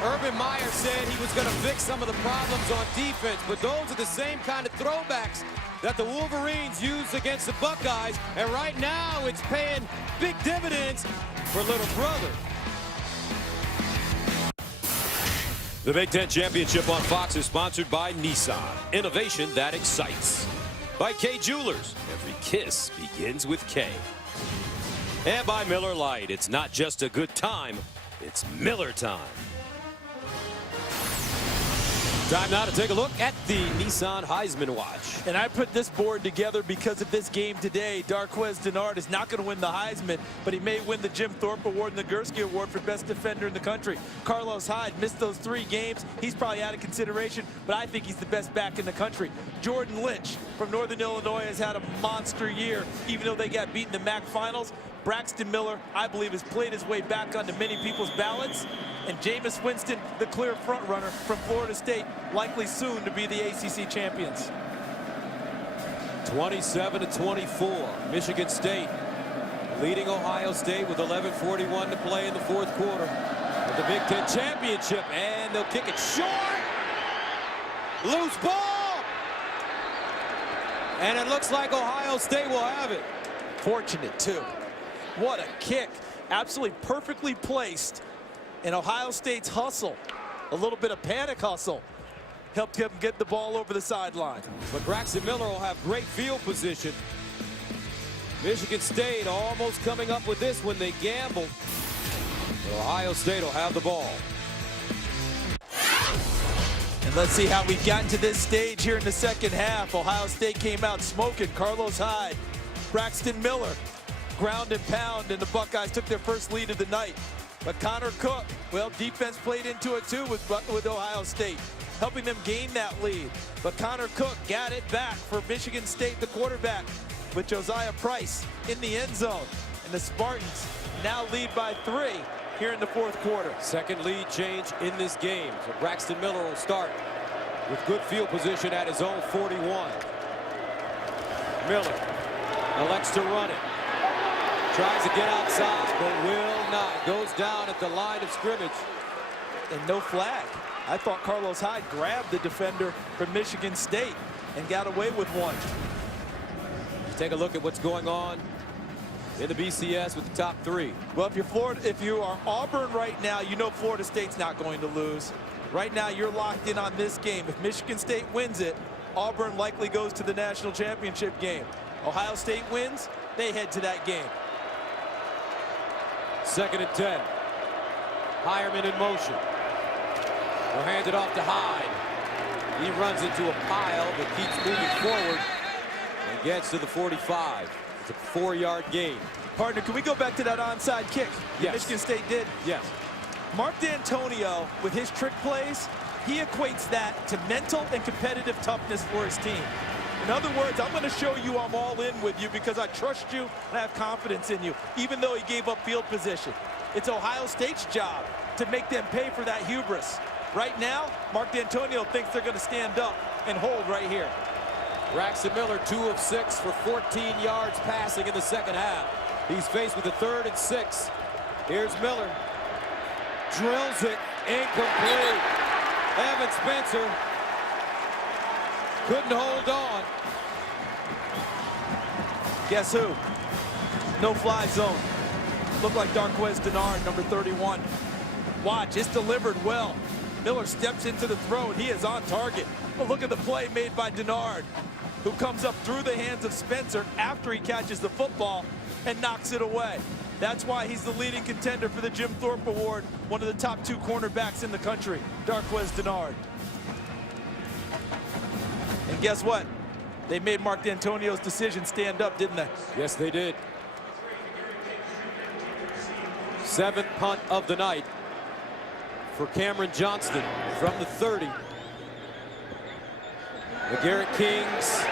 Urban Meyer said he was going to fix some of the problems on defense, but those are the same kind of throwbacks that the Wolverines used against the Buckeyes, and right now it's paying big dividends for little brother. The Big Ten Championship on Fox is sponsored by Nissan. Innovation that excites. By K Jewelers. Every kiss begins with K. And by Miller Lite. It's not just a good time, it's Miller time. Time now to take a look at the Nissan Heisman Watch. And I put this board together because of this game today. Darqueze Dennard is not going to win the Heisman, but he may win the Jim Thorpe Award and the Gursky Award for best defender in the country. Carlos Hyde missed those 3 games. He's probably out of consideration, but I think he's the best back in the country. Jordan Lynch from Northern Illinois has had a monster year, even though they got beat in the MAC finals. Braxton Miller, I believe, has played his way back onto many people's ballots. And Jameis Winston, the clear front runner from Florida State, likely soon to be the ACC champions. 27-24, Michigan State leading Ohio State with 11:41 to play in the fourth quarter of the Big Ten Championship, and they'll kick it short. Loose ball, and it looks like Ohio State will have it. Fortunate, too. What a kick. Absolutely perfectly placed. And Ohio State's hustle, a little bit of panic hustle, helped him get the ball over the sideline. But Braxton Miller will have great field position. Michigan State almost coming up with this when they gambled. But Ohio State will have the ball. And let's see how we've gotten to this stage here in the second half. Ohio State came out smoking. Carlos Hyde, Braxton Miller, ground and pound, and the Buckeyes took their first lead of the night. But Connor Cook, well, defense played into it too with Ohio State, helping them gain that lead. But Connor Cook got it back for Michigan State, the quarterback, with Josiah Price in the end zone. And the Spartans now lead by 3 here in the fourth quarter. Second lead change in this game. So Braxton Miller will start with good field position at his own 41. Miller elects to run it. Tries to get outside, but will not. Goes down at the line of scrimmage. And no flag. I thought Carlos Hyde grabbed the defender from Michigan State and got away with one. Let's take a look at what's going on in the BCS with the top 3. Well, if you are Auburn right now, you know Florida State's not going to lose. Right now, you're locked in on this game. If Michigan State wins it, Auburn likely goes to the national championship game. Ohio State wins, they head to that game. 2nd and 10. Hireman in motion. They'll hand it off to Hyde. He runs into a pile but keeps moving forward and gets to the 45. It's a 4-yard gain. Partner, can we go back to that onside kick that Michigan State did? Yes. Mark D'Antonio, with his trick plays, he equates that to mental and competitive toughness for his team. In other words, I'm going to show you I'm all in with you because I trust you and I have confidence in you, even though he gave up field position. It's Ohio State's job to make them pay for that hubris. Right now, Mark D'Antonio thinks they're going to stand up and hold right here. Braxton Miller, 2 of 6 for 14 yards passing in the second half. He's faced with a 3rd and 6. Here's Miller. Drills it. Incomplete. Evan Spencer couldn't hold on. Guess who? No fly zone. Looked like Darqueze Dennard, number 31. Watch, it's delivered well. Miller steps into the throw, and he is on target. But look at the play made by Dennard, who comes up through the hands of Spencer after he catches the football and knocks it away. That's why he's the leading contender for the Jim Thorpe Award, one of the top 2 cornerbacks in the country, Darqueze Dennard. And guess what? They made Mark D'Antonio's decision stand up, didn't they? Yes, they did. 7th punt of the night for Cameron Johnston from the 30. The Garrett Kings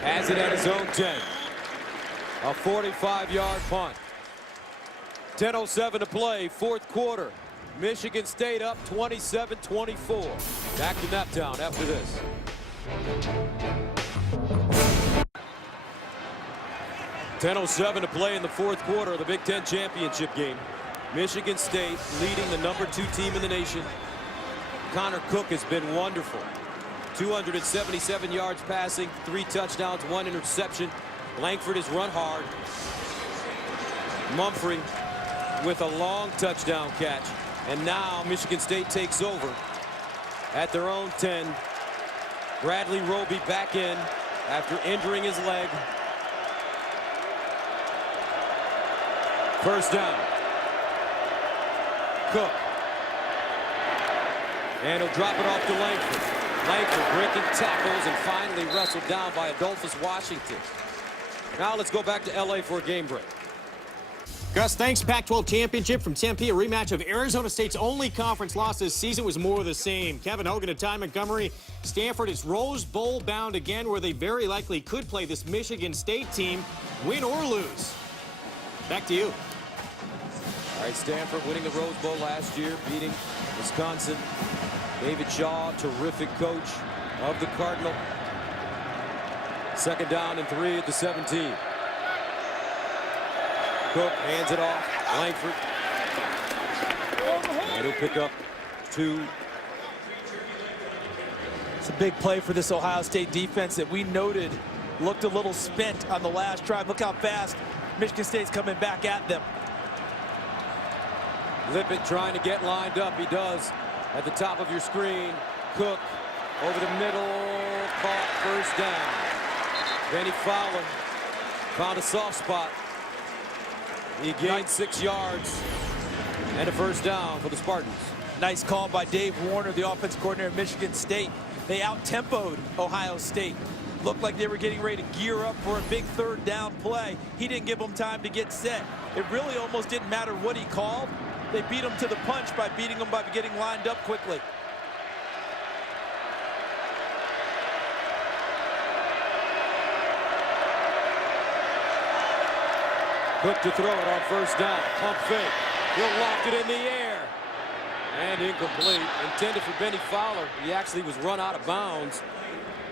has it at his own 10. A 45-yard punt. 10:07 to play, fourth quarter. Michigan State up 27-24. Back to Naptown after this. .10:07 to play in the fourth quarter of the Big Ten championship game. Michigan State leading the number 2 team in the nation. Connor Cook has been wonderful. 277 yards passing, 3 touchdowns, 1 interception. Langford has run hard. Mumphrey with a long touchdown catch. And now Michigan State takes over at their own 10. Bradley Roby back in after injuring his leg. First down. Cook. And he'll drop it off to Langford. Langford breaking tackles and finally wrestled down by Adolphus Washington. Now let's go back to LA for a game break. Gus, thanks. Pac-12 championship from Tempe. A rematch of Arizona State's only conference loss this season was more of the same. Kevin Hogan and Ty Montgomery. Stanford is Rose Bowl bound again, where they very likely could play this Michigan State team, win or lose. Back to you. All right, Stanford winning the Rose Bowl last year, beating Wisconsin. David Shaw, terrific coach of the Cardinal. Second down and 3 at the 17. Cook hands it off. Langford. And he'll pick up 2. It's a big play for this Ohio State defense that we noted looked a little spent on the last drive. Look how fast Michigan State's coming back at them. Lippett trying to get lined up. He does at the top of your screen. Cook over the middle. Caught first down. Benny Fowler found a soft spot. He gained 6 yards and a first down for the Spartans. Nice call by Dave Warner, the offensive coordinator of Michigan State. They out-tempoed Ohio State. Looked like they were getting ready to gear up for a big third down play. He didn't give them time to get set. It really almost didn't matter what he called. They beat him to the punch by beating him by getting lined up quickly. Cook to throw it on first down. Pump fake. He'll loft it in the air. And incomplete. Intended for Benny Fowler. He actually was run out of bounds.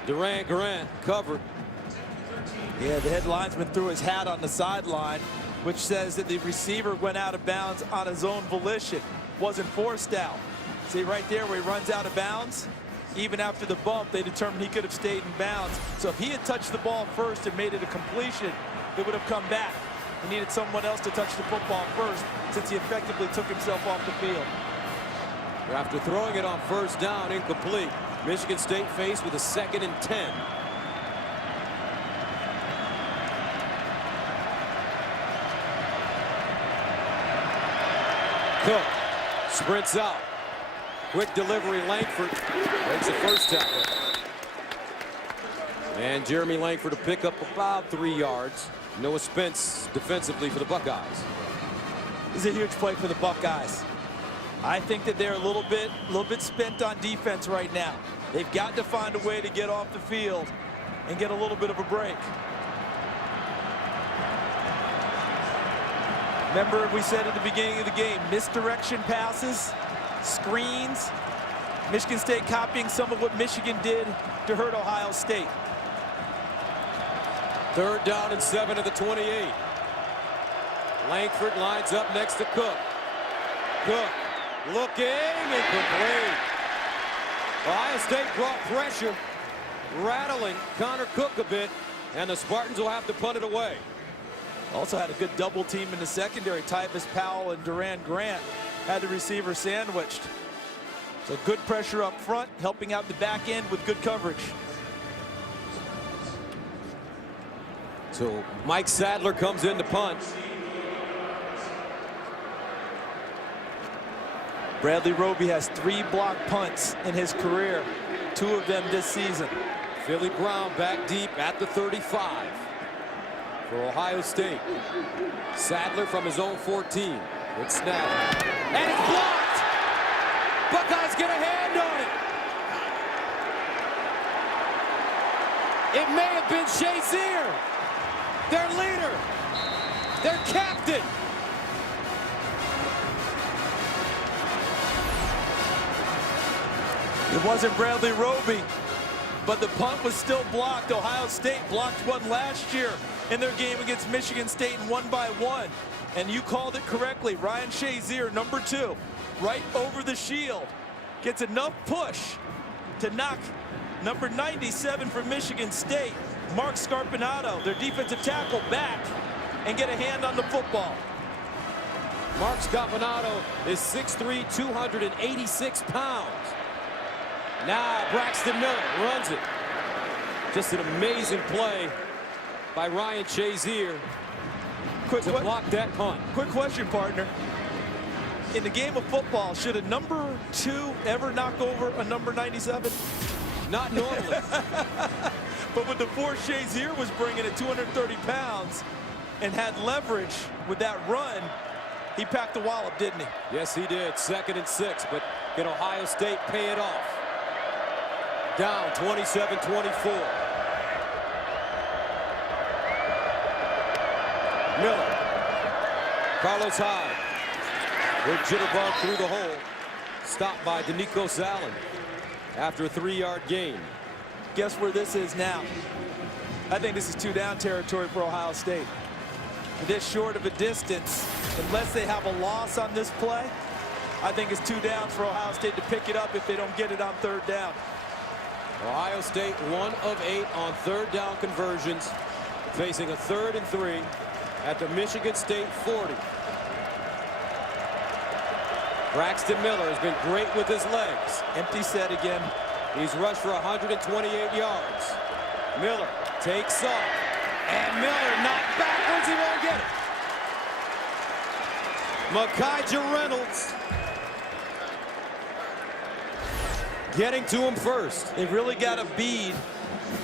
Duran Grant covered. Yeah, the head linesman threw his hat on the sideline, which says that the receiver went out of bounds on his own volition. Wasn't forced out. See right there where he runs out of bounds? Even after the bump, they determined he could have stayed in bounds. So if he had touched the ball first and made it a completion, it would have come back. He needed someone else to touch the football first, since he effectively took himself off the field. After throwing it on first down, incomplete. Michigan State faced with a 2nd and 10. Cook sprints out. Quick delivery, Langford makes the first tackle. And Jeremy Langford to pick up about 3 yards. Noah Spence defensively for the Buckeyes. This is a huge play for the Buckeyes. I think that they're a little bit spent on defense right now. They've got to find a way to get off the field and get a little bit of a break. Remember, we said at the beginning of the game, misdirection passes, screens. Michigan State copying some of what Michigan did to hurt Ohio State. 3rd down and 7 at the 28. Langford lines up next to Cook. Cook looking, incomplete. Ohio State brought pressure, rattling Connor Cook a bit, and the Spartans will have to punt it away. Also had a good double team in the secondary. Tyvis Powell and Duran Grant had the receiver sandwiched. So good pressure up front, helping out the back end with good coverage. So Mike Sadler comes in to punt. Bradley Roby has 3 block punts in his career, 2 of them this season. Philly Brown back deep at the 35 for Ohio State. Sadler from his own 14. Good snap. And it's blocked! Buckeyes get a hand on it. It may have been Shazier, their leader, their captain. It wasn't Bradley Roby, but the punt was still blocked. Ohio State blocked one last year in their game against Michigan State and won by 1. And you called it correctly. Ryan Shazier, number 2, right over the shield. Gets enough push to knock number 97 from Michigan State, Mark Scarpinato, their defensive tackle, back and get a hand on the football. Mark Scarpinato is 6'3", 286 pounds. Now Braxton Miller runs it. Just an amazing play by Ryan Shazier to block that punt. Quick question, partner. In the game of football, should a number 2 ever knock over a number 97? not normally. But when the Fort Shazier was bringing it 230 pounds and had leverage with that run, he packed the wallop, didn't he? Yes, he did. 2nd and 6, but can Ohio State pay it off? Down 27-24. Miller. Carlos Hyde. With jitterbug through the hole. Stopped by Danico Allen after a 3-yard gain. Guess where this is now? I think this is 2-down territory for Ohio State. This short of a distance, unless they have a loss on this play, I think it's 2 downs for Ohio State to pick it up if they don't get it on 3rd down. Ohio State 1 of 8 on 3rd down conversions, facing a 3rd and 3 at the Michigan State 40. Braxton Miller has been great with his legs. Empty set again. He's rushed for 128 yards. Miller takes off. And Miller knocked backwards. He won't get it. Micaiah Reynolds getting to him first. They've really got a bead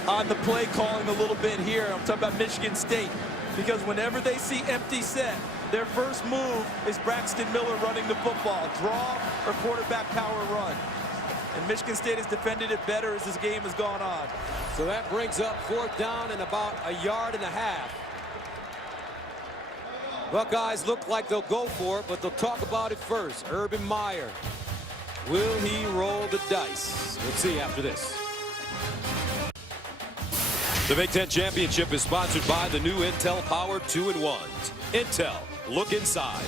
on the play calling a little bit here. I'm talking about Michigan State. Because whenever they see empty set, their first move is Braxton Miller running the football. Draw or quarterback power run. And Michigan State has defended it better as this game has gone on. So that brings up 4th down and about a 1.5 yards. Buckeyes look like they'll go for it, but they'll talk about it first. Urban Meyer. Will he roll the dice? We'll see after this. The Big Ten Championship is sponsored by the new Intel Power 2-in-1s. Intel, look inside.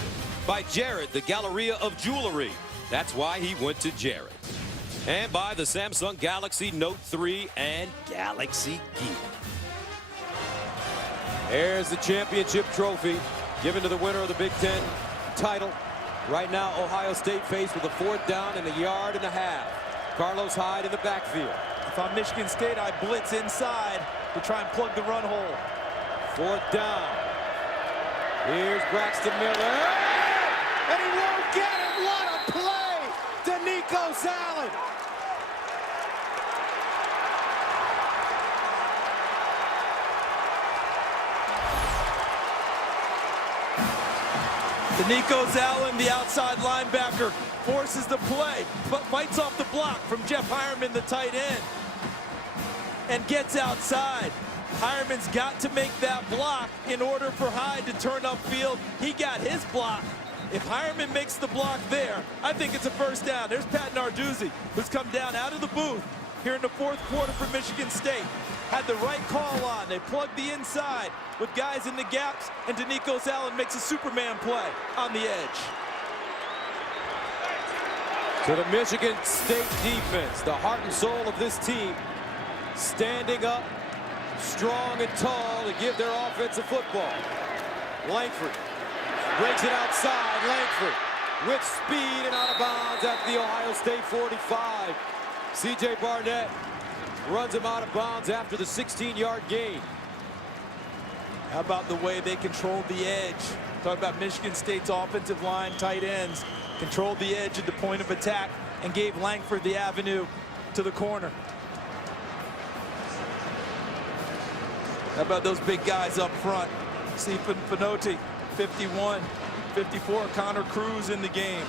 By Jared, the Galleria of Jewelry. That's why he went to Jared. And by the Samsung Galaxy Note 3 and Galaxy Geek. There's the championship trophy given to the winner of the Big Ten title. Right now, Ohio State faced with a 4th down and a 1.5 yards. Carlos Hyde in the backfield. If I'm Michigan State, I blitz inside to try and plug the run hole. 4th down. Here's Braxton Miller. And he won't get it. What a play! Danico Allen. Danico Allen, the outside linebacker, forces the play, but fights off the block from Jeff Hireman, the tight end, and gets outside. Hireman's got to make that block in order for Hyde to turn upfield. He got his block. If Hireman makes the block there, I think it's a 1st down. There's Pat Narduzzi, who's come down out of the booth here in the 4th quarter for Michigan State. Had the right call on. They plugged the inside with guys in the gaps, and Danico Allen makes a Superman play on the edge. To the Michigan State defense, the heart and soul of this team, standing up strong and tall to give their offense a football. Langford breaks it outside. Langford with speed and out of bounds at the Ohio State 45. C.J. Barnett runs him out of bounds after the 16-yard gain. How about the way they controlled the edge? Talk about Michigan State's offensive line, tight ends. Controlled the edge at the point of attack and gave Langford the avenue to the corner. How about those big guys up front? Stephen Finotti, 51, 54. Connor Cruz in the game.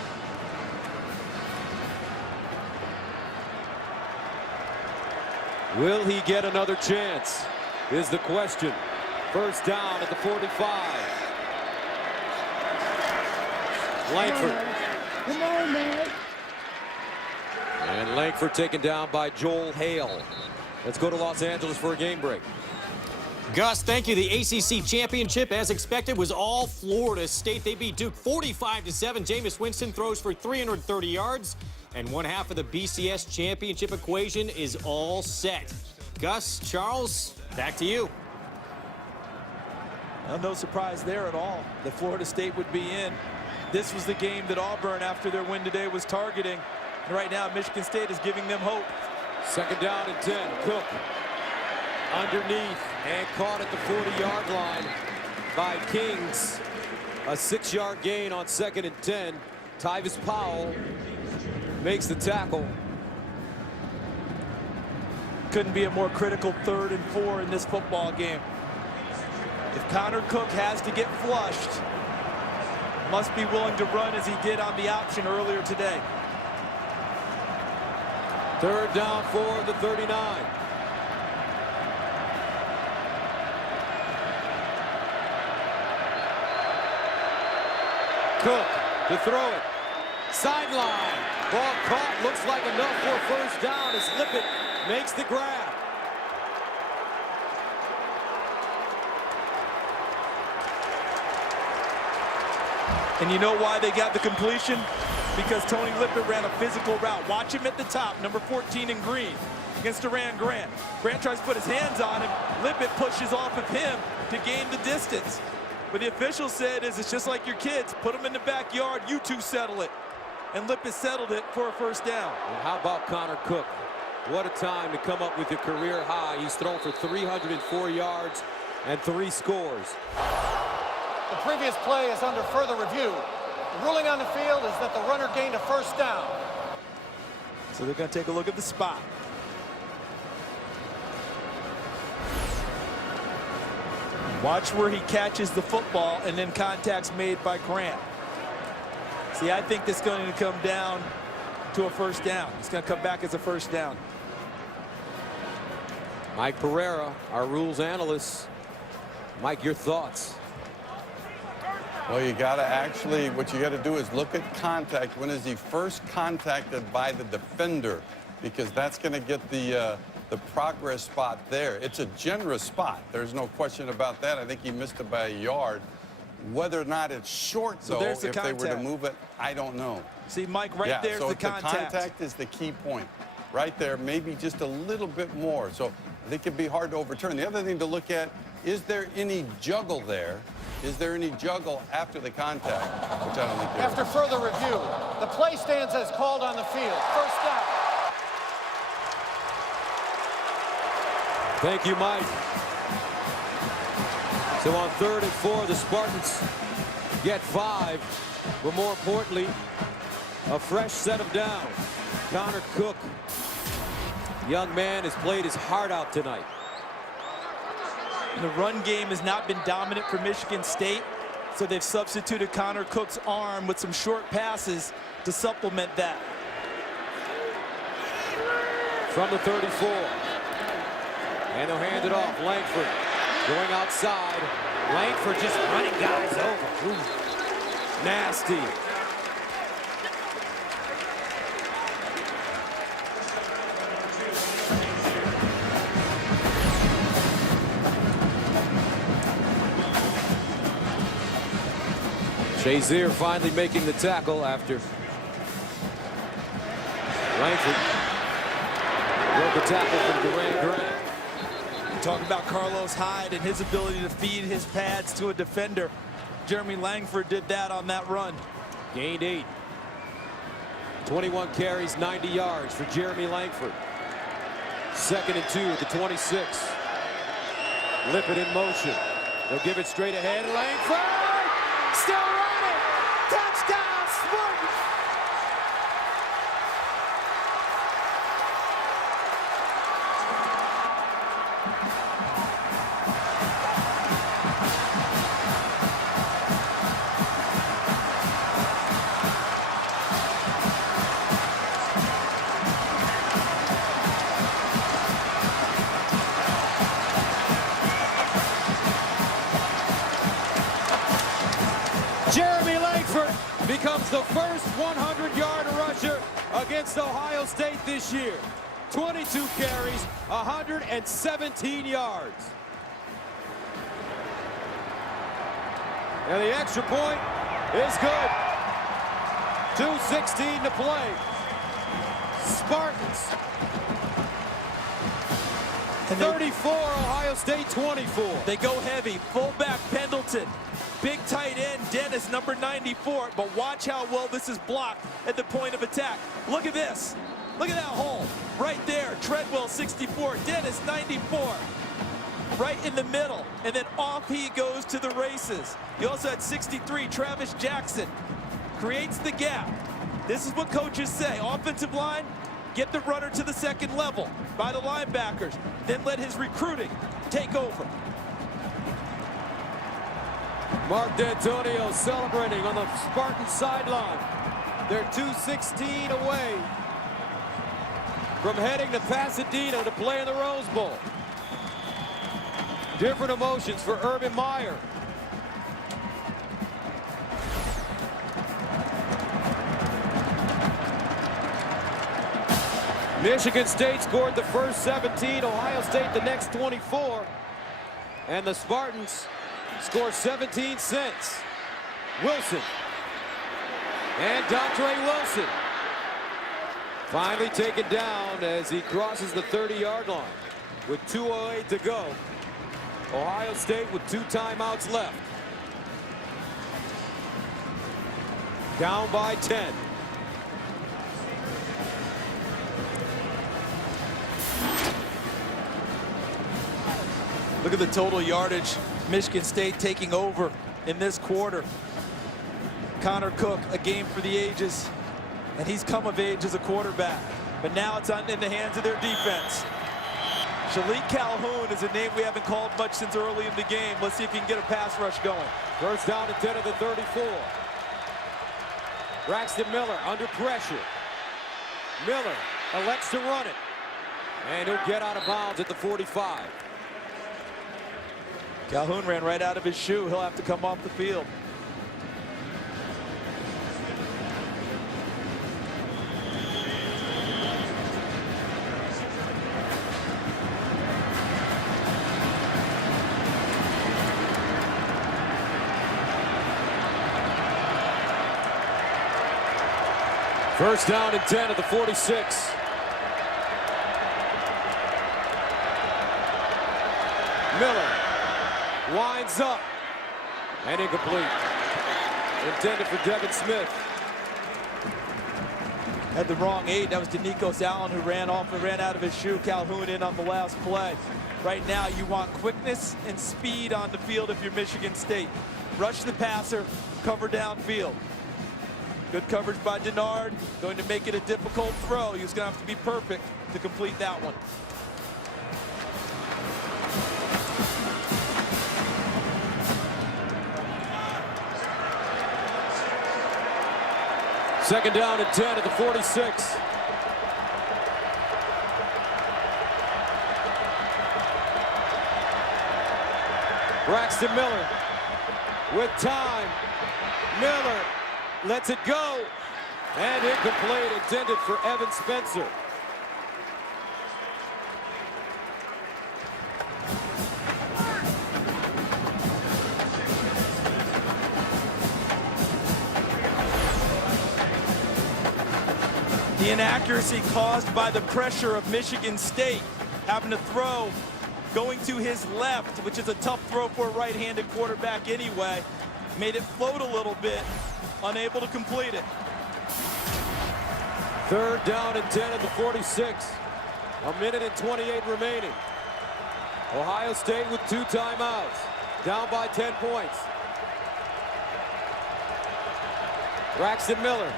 Will he get another chance? Is the question. 1st down at the 45. Langford. Come on, man. And Langford taken down by Joel Hale. Let's go to Los Angeles for a game break. Gus, thank you. The ACC championship, as expected, was all Florida State. They beat Duke 45-7. Jameis Winston throws for 330 yards. And 1/2 of the BCS championship equation is all set. Gus, Charles, back to you. Well, no surprise there at all that Florida State would be in. This was the game that Auburn, after their win today, was targeting. And right now, Michigan State is giving them hope. 2nd down and 10. Cook underneath and caught at the 40-yard line by Kings. A 6-yard gain on 2nd and 10. Tyvis Powell makes the tackle. couldn't be a more critical 3rd and 4 in this football game. If Connor Cook has to get flushed, must be willing to run as he did on the option earlier today. 3rd down for the 39. Cook to throw it. Sideline. Ball caught. Looks like enough for a 1st down as Lippett makes the grab. And you know why they got the completion? Because Tony Lippett ran a physical route. Watch him at the top, number 14 in green, against Duran Grant. Grant tries to put his hands on him. Lippett pushes off of him to gain the distance. What the official said is it's just like your kids. Put them in the backyard, you two settle it. And Lippett settled it for a 1st down. And how about Connor Cook? What a time to come up with a career high. He's thrown for 304 yards and 3 scores. The previous play is under further review. The ruling on the field is that the runner gained a 1st down. So they're going to take a look at the spot. Watch where he catches the football and then contact's made by Grant. See, I think this is going to come down to a 1st down. It's going to come back as a 1st down. Mike Pereira, our rules analyst. Mike, your thoughts? Well, you got to actually, what you got to do is look at contact. When is he first contacted by the defender? Because that's going to get the progress spot there. It's a generous spot. There's no question about that. I think he missed it by a yard. Whether or not it's short, though, if they were to move it, I don't know. See, Mike, right there's so the contact. The contact is the key point. Right there, maybe just a little bit more. So I think it'd be hard to overturn. The other thing to look at, is there any juggle there? Is there any juggle after the contact? Which I don't think there is. After further review, the play stands as called on the field. 1st down. Thank you, Mike. So on 3rd and 4, the Spartans get 5, but more importantly, a fresh set of downs. Connor Cook, young man, has played his heart out tonight. The run game has not been dominant for Michigan State, so they've substituted Connor Cook's arm with some short passes to supplement that. From the 34. And they'll hand it off. Langford going outside. Langford just running guys over. Ooh. Nasty. Shazier finally making the tackle after Langford broke the tackle from Duran Grant. Talk about Carlos Hyde and his ability to feed his pads to a defender. Jeremy Langford did that on that run. Gained 8. 21 carries, 90 yards for Jeremy Langford. 2nd and 2 at the 26. Lippett in motion. They'll give it straight ahead. Langford still running. Touchdown, Spartans. Jeremy Langford becomes the first 100-yard rusher against Ohio State this year. 22 carries, 117 yards. And the extra point is good. 2:16 to play. Spartans 34, Ohio State 24. They go heavy. Fullback Pendleton. Big tight end Dennis, number 94. But watch how well this is blocked at the point of attack. Look at this. Look at that hole. Right there. Treadwell, 64. Dennis, 94. Right in the middle. And then off he goes to the races. You also had 63, Travis Jackson. Creates the gap. This is what coaches say. Offensive line, Get the runner to the second level by the linebackers. Then let his recruiting take over. Mark D'Antonio celebrating on the Spartan sideline. They're 2:16 away from heading to Pasadena to play in the Rose Bowl. Different emotions for Urban Meyer. Michigan State scored the first 17, Ohio State the next 24, and the Spartans score 17 cents. Wilson and Dontre Wilson finally taken down as he crosses the 30-yard line with 2:08 to go. Ohio State with 2 timeouts left. Down by 10. Look at the total yardage. Michigan State taking over in this quarter. Connor Cook, a game for the ages, and he's come of age as a quarterback. But now it's in the hands of their defense. Shalik Calhoun is a name we haven't called much since early in the game. Let's see if he can get a pass rush going. First down and 10 of the 34. Braxton Miller under pressure. Miller elects to run it. And he'll get out of bounds at the 45. Calhoun ran right out of his shoe. He'll have to come off the field. First down and 10 at the 46. Miller winds up and incomplete. Intended for Devin Smith. Had the wrong 8. That was Denikos Allen who ran off and ran out of his shoe. Calhoun in on the last play. Right now you want quickness and speed on the field if you're Michigan State. Rush the passer, cover downfield. Good coverage by Denard. Going to make it a difficult throw. He's going to have to be perfect to complete that one. Second down and 10 at the 46. Braxton Miller with time. Miller lets it go. And incomplete, intended for Evan Spencer. The inaccuracy caused by the pressure of Michigan State having to throw, going to his left, which is a tough throw for a right-handed quarterback anyway, made it float a little bit, unable to complete it. Third down and 10 at the 46. A minute and 28 remaining. Ohio State with 2 timeouts. Down by 10 points. Braxton Miller.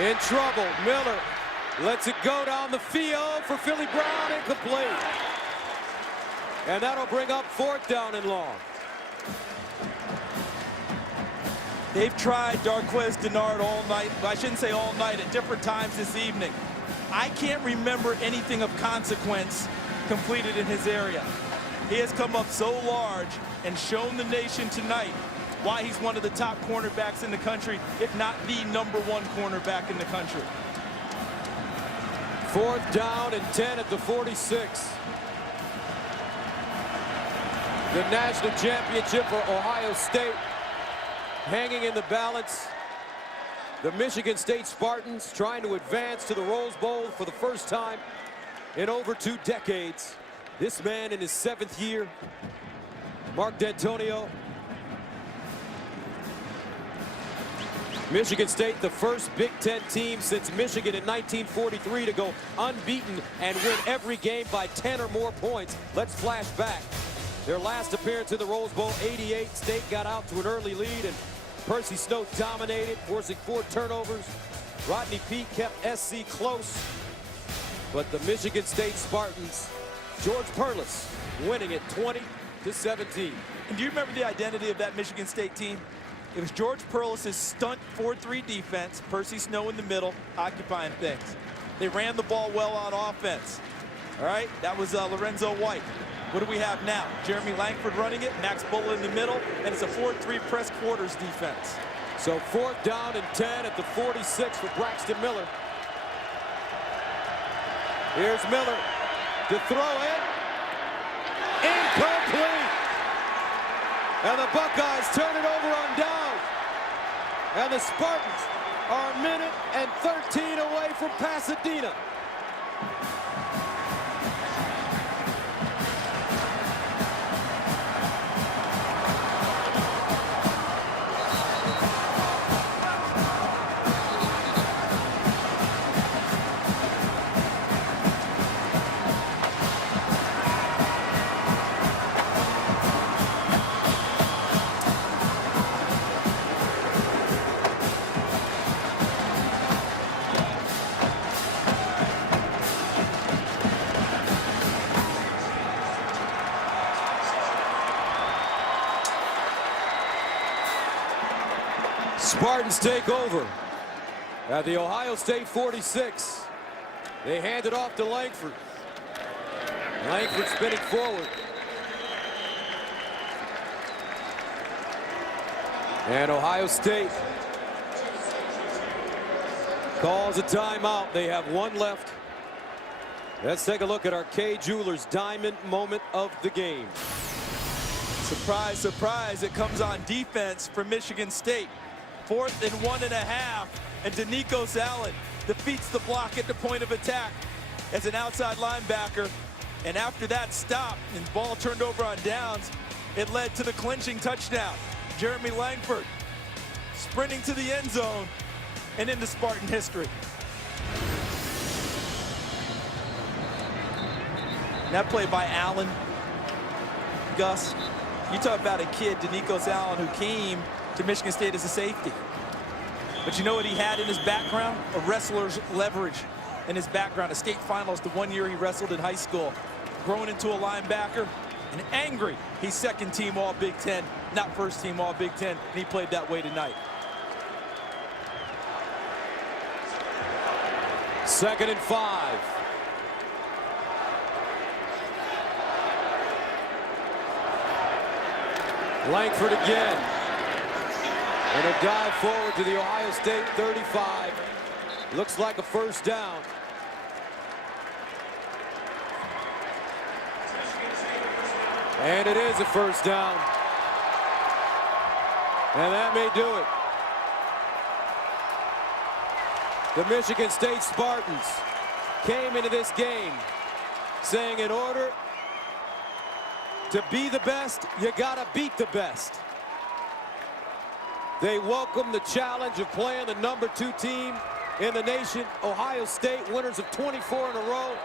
In trouble. Miller lets it go down the field for Philly Brown. Incomplete. And that'll bring up 4th down and long. They've tried Darqueze Denard all night. I shouldn't say all night, at different times this evening. I can't remember anything of consequence completed in his area. He has come up so large and shown the nation tonight why he's one of the top cornerbacks in the country, if not the #1 cornerback in the country. 4th down and 10 at the 46. The national championship for Ohio State hanging in the balance. The Michigan State Spartans trying to advance to the Rose Bowl for the first time in over 2 decades. This man in his 7th year, Mark D'Antonio. Michigan State, the first Big Ten team since Michigan in 1943 to go unbeaten and win every game by 10 or more points. Let's flash back. Their last appearance in the Rose Bowl, 88. State got out to an early lead, and Percy Snow dominated, forcing 4 turnovers. Rodney Peete kept SC close, but the Michigan State Spartans, George Perlis, winning it 20-17. And do you remember the identity of that Michigan State team? It was George Perlis' stunt 4-3 defense, Percy Snow in the middle, occupying things. They ran the ball well on offense. All right, that was Lorenzo White. What do we have now? Jeremy Langford running it, Max Bulla in the middle, and it's a 4-3 press quarters defense. So 4th down and 10 at the 46 for Braxton Miller. Here's Miller to throw it. Incomplete. And the Buckeyes turn it over on down. And the Spartans are a minute and 13 away from Pasadena. Spartans take over at the Ohio State 46. They hand it off to Langford. Langford spinning forward. And Ohio State calls a timeout. They have one left. Let's take a look at Arcade Jewelers' diamond moment of the game. Surprise, surprise, it comes on defense for Michigan State. 4th and 1.5, and Denikos Allen defeats the block at the point of attack as an outside linebacker. And after that stop and ball turned over on downs, it led to the clinching touchdown. Jeremy Langford sprinting to the end zone and into Spartan history. And that play by Allen, Gus, you talk about a kid, Denikos Allen, who came to Michigan State as a safety. But you know what he had in his background? A wrestler's leverage in his background. A state finalist the 1 year he wrestled in high school. Grown into a linebacker and angry. He's second team all Big Ten, not first team all Big Ten, and he played that way tonight. 2nd and 5. Langford again. And a dive forward to the Ohio State 35. Looks like a first down. And it is a first down. And that may do it. The Michigan State Spartans came into this game saying in order to be the best, you gotta beat the best. They welcome the challenge of playing the #2 team in the nation, Ohio State, winners of 24 in a row.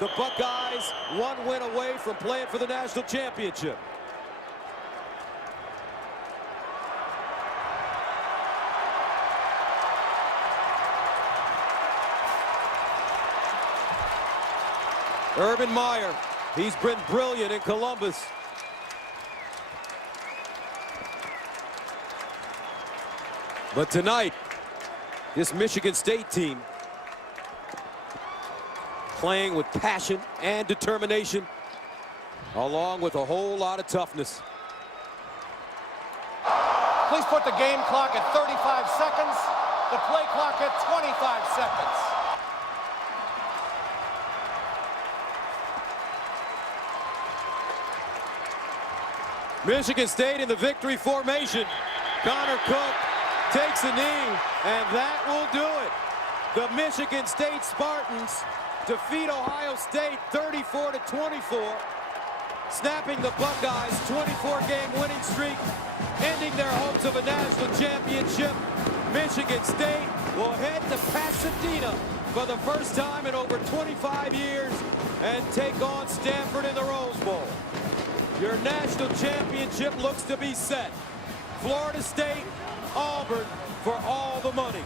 The Buckeyes, one win away from playing for the national championship. Urban Meyer, he's been brilliant in Columbus. But tonight, this Michigan State team playing with passion and determination, along with a whole lot of toughness. Please put the game clock at 35 seconds, the play clock at 25 seconds. Michigan State in the victory formation. Connor Cook takes a knee, and that will do it. The Michigan State Spartans defeat Ohio State 34-24, snapping the Buckeyes' 24-game winning streak, ending their hopes of a national championship. Michigan State will head to Pasadena for the first time in over 25 years and take on Stanford in the Rose Bowl. Your national championship looks to be set. Florida State, Auburn for all the money.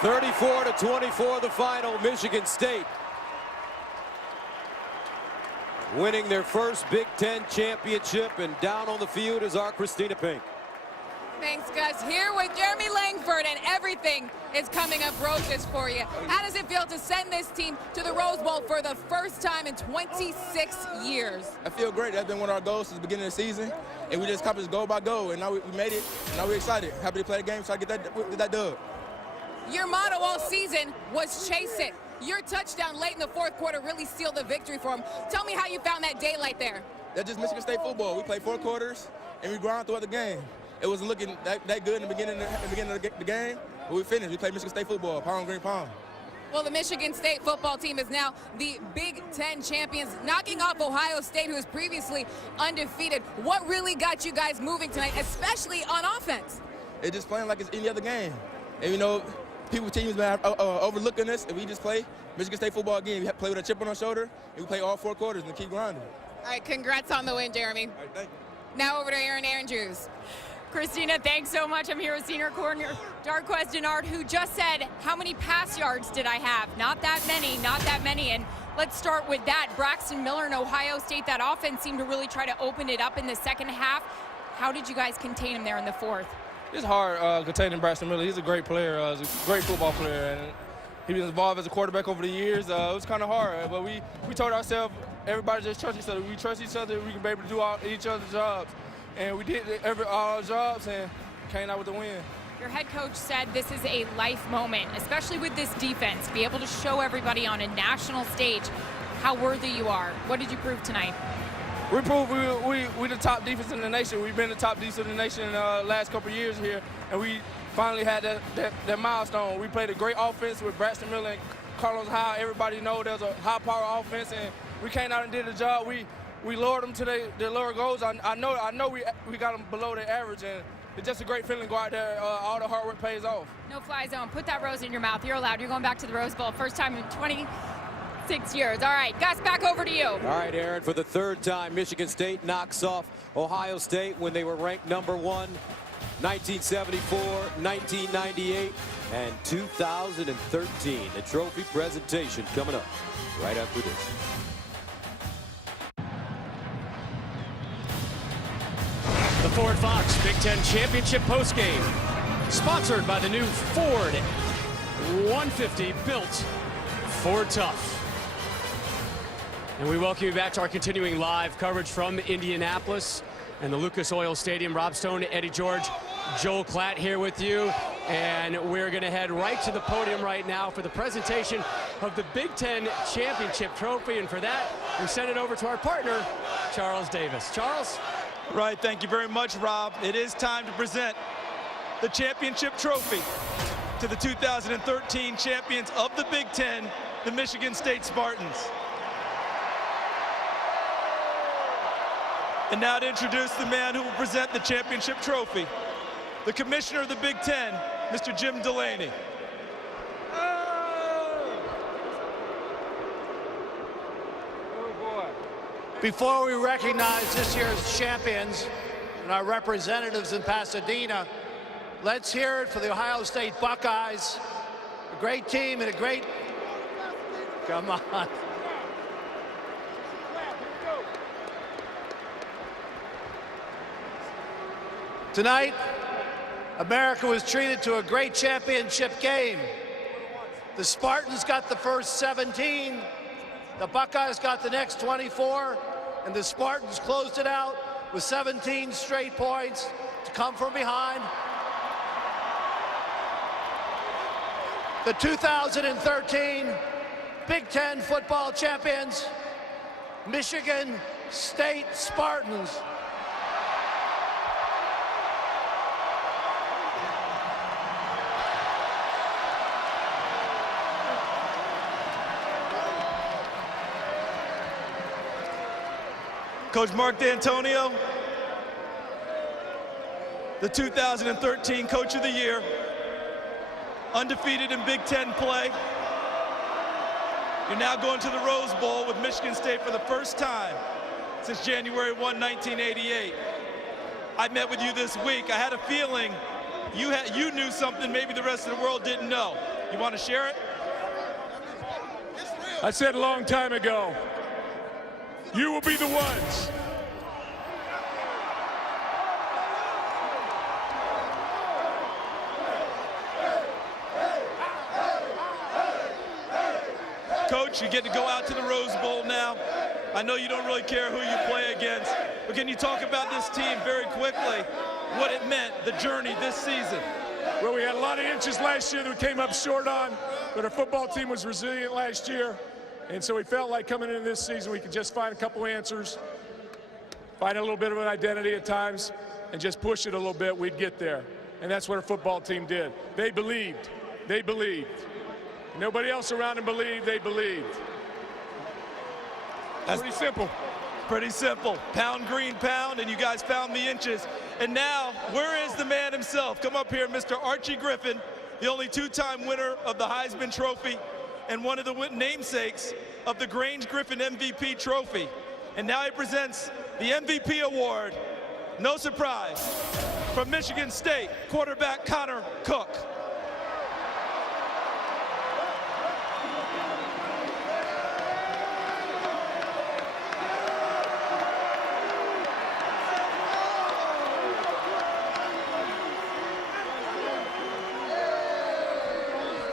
34-24 the final. Michigan State winning their first Big Ten championship, and down on the field is our Christina Pink. Thanks, Gus. Here with Jeremy Langford, and everything is coming up roses for you. How does it feel to send this team to the Rose Bowl for the first time in 26 years? I feel great. That's been one of our goals since the beginning of the season, and we just accomplished goal by goal, and now we made it. Now we're excited. Happy to play the game, so I get that dub. Your motto all season was chase it. Your touchdown late in the fourth quarter really sealed the victory for them. Tell me how you found that daylight there. That's just Michigan State football. We played 4 quarters, and we grind throughout the game. It wasn't looking that good in the beginning of the game, but we finished. We played Michigan State football, pound green pound. Well, the Michigan State football team is now the Big Ten champions, knocking off Ohio State, who was previously undefeated. What really got you guys moving tonight, especially on offense? It's just playing like it's any other game. And, you know, teams been overlooking us, and we just play Michigan State football again. We play with a chip on our shoulder, and we play all 4 quarters and keep grinding. All right, congrats on the win, Jeremy. All right, thank you. Now over to Aaron Andrews. Christina, thanks so much. I'm here with senior corner Darquez Denard, who just said, how many pass yards did I have? Not that many. And let's start with that. Braxton Miller in Ohio State, that offense seemed to really try to open it up in the second half. How did you guys contain him there in the fourth? It's hard containing Braxton Miller. He's a great player. He's a great football player. And he was involved as a quarterback over the years. It was kind of hard, but we told ourselves, everybody just trust each other. We trust each other. We can be able to do each other's jobs. And we did all our jobs and came out with the win. Your head coach said this is a life moment, especially with this defense, be able to show everybody on a national stage how worthy you are. What did you prove tonight? We proved we're the top defense in the nation. We've been the top defense in the nation in the last couple of years here, and we finally had that milestone. We played a great offense with Braxton Miller and Carlos Hyde. Everybody knows there's a high-power offense, and we came out and did the job. We lowered them to their lower goals. I know we got them below their average, and it's just a great feeling to go out there. All the hard work pays off. No fly zone. Put that rose in your mouth. You're allowed. You're going back to the Rose Bowl. First time in 26 years. All right, Gus, back over to you. All right, Aaron, for the third time, Michigan State knocks off Ohio State when they were ranked number 1, 1974, 1998, and 2013. The trophy presentation coming up right after this. The Ford Fox Big Ten Championship postgame, sponsored by the new Ford 150 built Ford Tough. And we welcome you back to our continuing live coverage from Indianapolis and the Lucas Oil Stadium. Rob Stone, Eddie George, Joel Klatt here with you. And we're going to head right to the podium right now for the presentation of the Big Ten Championship trophy. And for that, we send it over to our partner, Charles Davis. Charles? Right, thank you very much, Rob. It is time to present the championship trophy to the 2013 champions of the Big Ten, the Michigan State Spartans. And now to introduce the man who will present the championship trophy, the commissioner of the Big Ten, Mr. Jim Delaney. Before we recognize this year's champions and our representatives in Pasadena, let's hear it for the Ohio State Buckeyes. A great team and a great... Come on. Tonight, America was treated to a great championship game. The Spartans got the first 17. The Buckeyes got the next 24, and the Spartans closed it out with 17 straight points to come from behind. The 2013 Big Ten football champions, Michigan State Spartans. Coach Mark D'Antonio, the 2013 Coach of the Year, undefeated in Big Ten play. You're now going to the Rose Bowl with Michigan State for the first time since January 1, 1988. I met with you this week. I had a feeling you knew something maybe the rest of the world didn't know. You want to share it? I said a long time ago, you will be the ones. Coach, you get to go out to the Rose Bowl now. I know you don't really care who you play against, but can you talk about this team very quickly, what it meant, the journey this season? Well, we had a lot of inches last year that we came up short on, but our football team was resilient last year, and so we felt like coming into this season we could just find a couple answers, find a little bit of an identity at times, and just push it a little bit, we'd get there. And that's what our football team did. They believed. They believed. Nobody else around them believed. They believed. That's pretty simple. Pretty simple. Pound, green, pound, and you guys found the inches. And now, where is the man himself? Come up here, Mr. Archie Griffin, the only two-time winner of the Heisman Trophy and one of the namesakes of the Grange Griffin MVP Trophy. And now he presents the MVP award, no surprise, from Michigan State quarterback Connor Cook.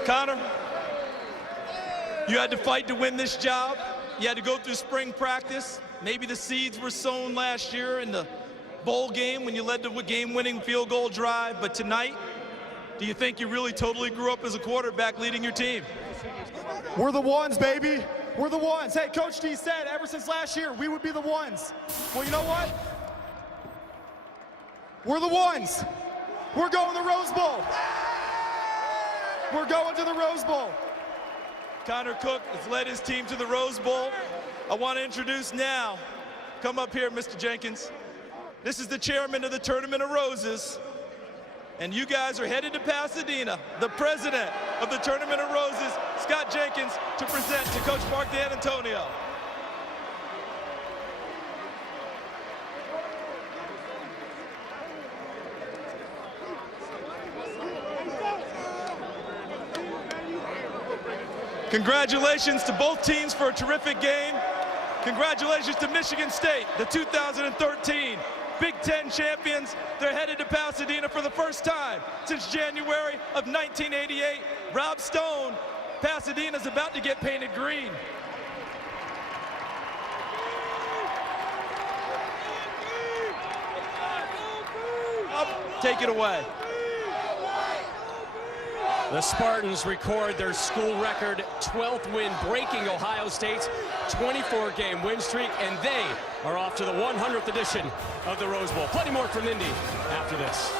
Connor, you had to fight to win this job. You had to go through spring practice. Maybe the seeds were sown last year in the bowl game when you led the game-winning field goal drive. But tonight, do you think you really totally grew up as a quarterback leading your team? We're the ones, baby. We're the ones. Hey, Coach D said ever since last year, we would be the ones. Well, you know what? We're the ones. We're going to the Rose Bowl. We're going to the Rose Bowl. Connor Cook has led his team to the Rose Bowl. I want to introduce now, come up here, Mr. Jenkins. This is the chairman of the Tournament of Roses. And you guys are headed to Pasadena, the president of the Tournament of Roses, Scott Jenkins, to present to Coach Mark D'Antonio. Congratulations to both teams for a terrific game. Congratulations to Michigan State, the 2013 Big Ten champions. They're headed to Pasadena for the first time since January of 1988. Rob Stone, Pasadena's about to get painted green. Take it away. The Spartans record their school record 12th win, breaking Ohio State's 24-game win streak, and they are off to the 100th edition of the Rose Bowl. Plenty more from Indy after this.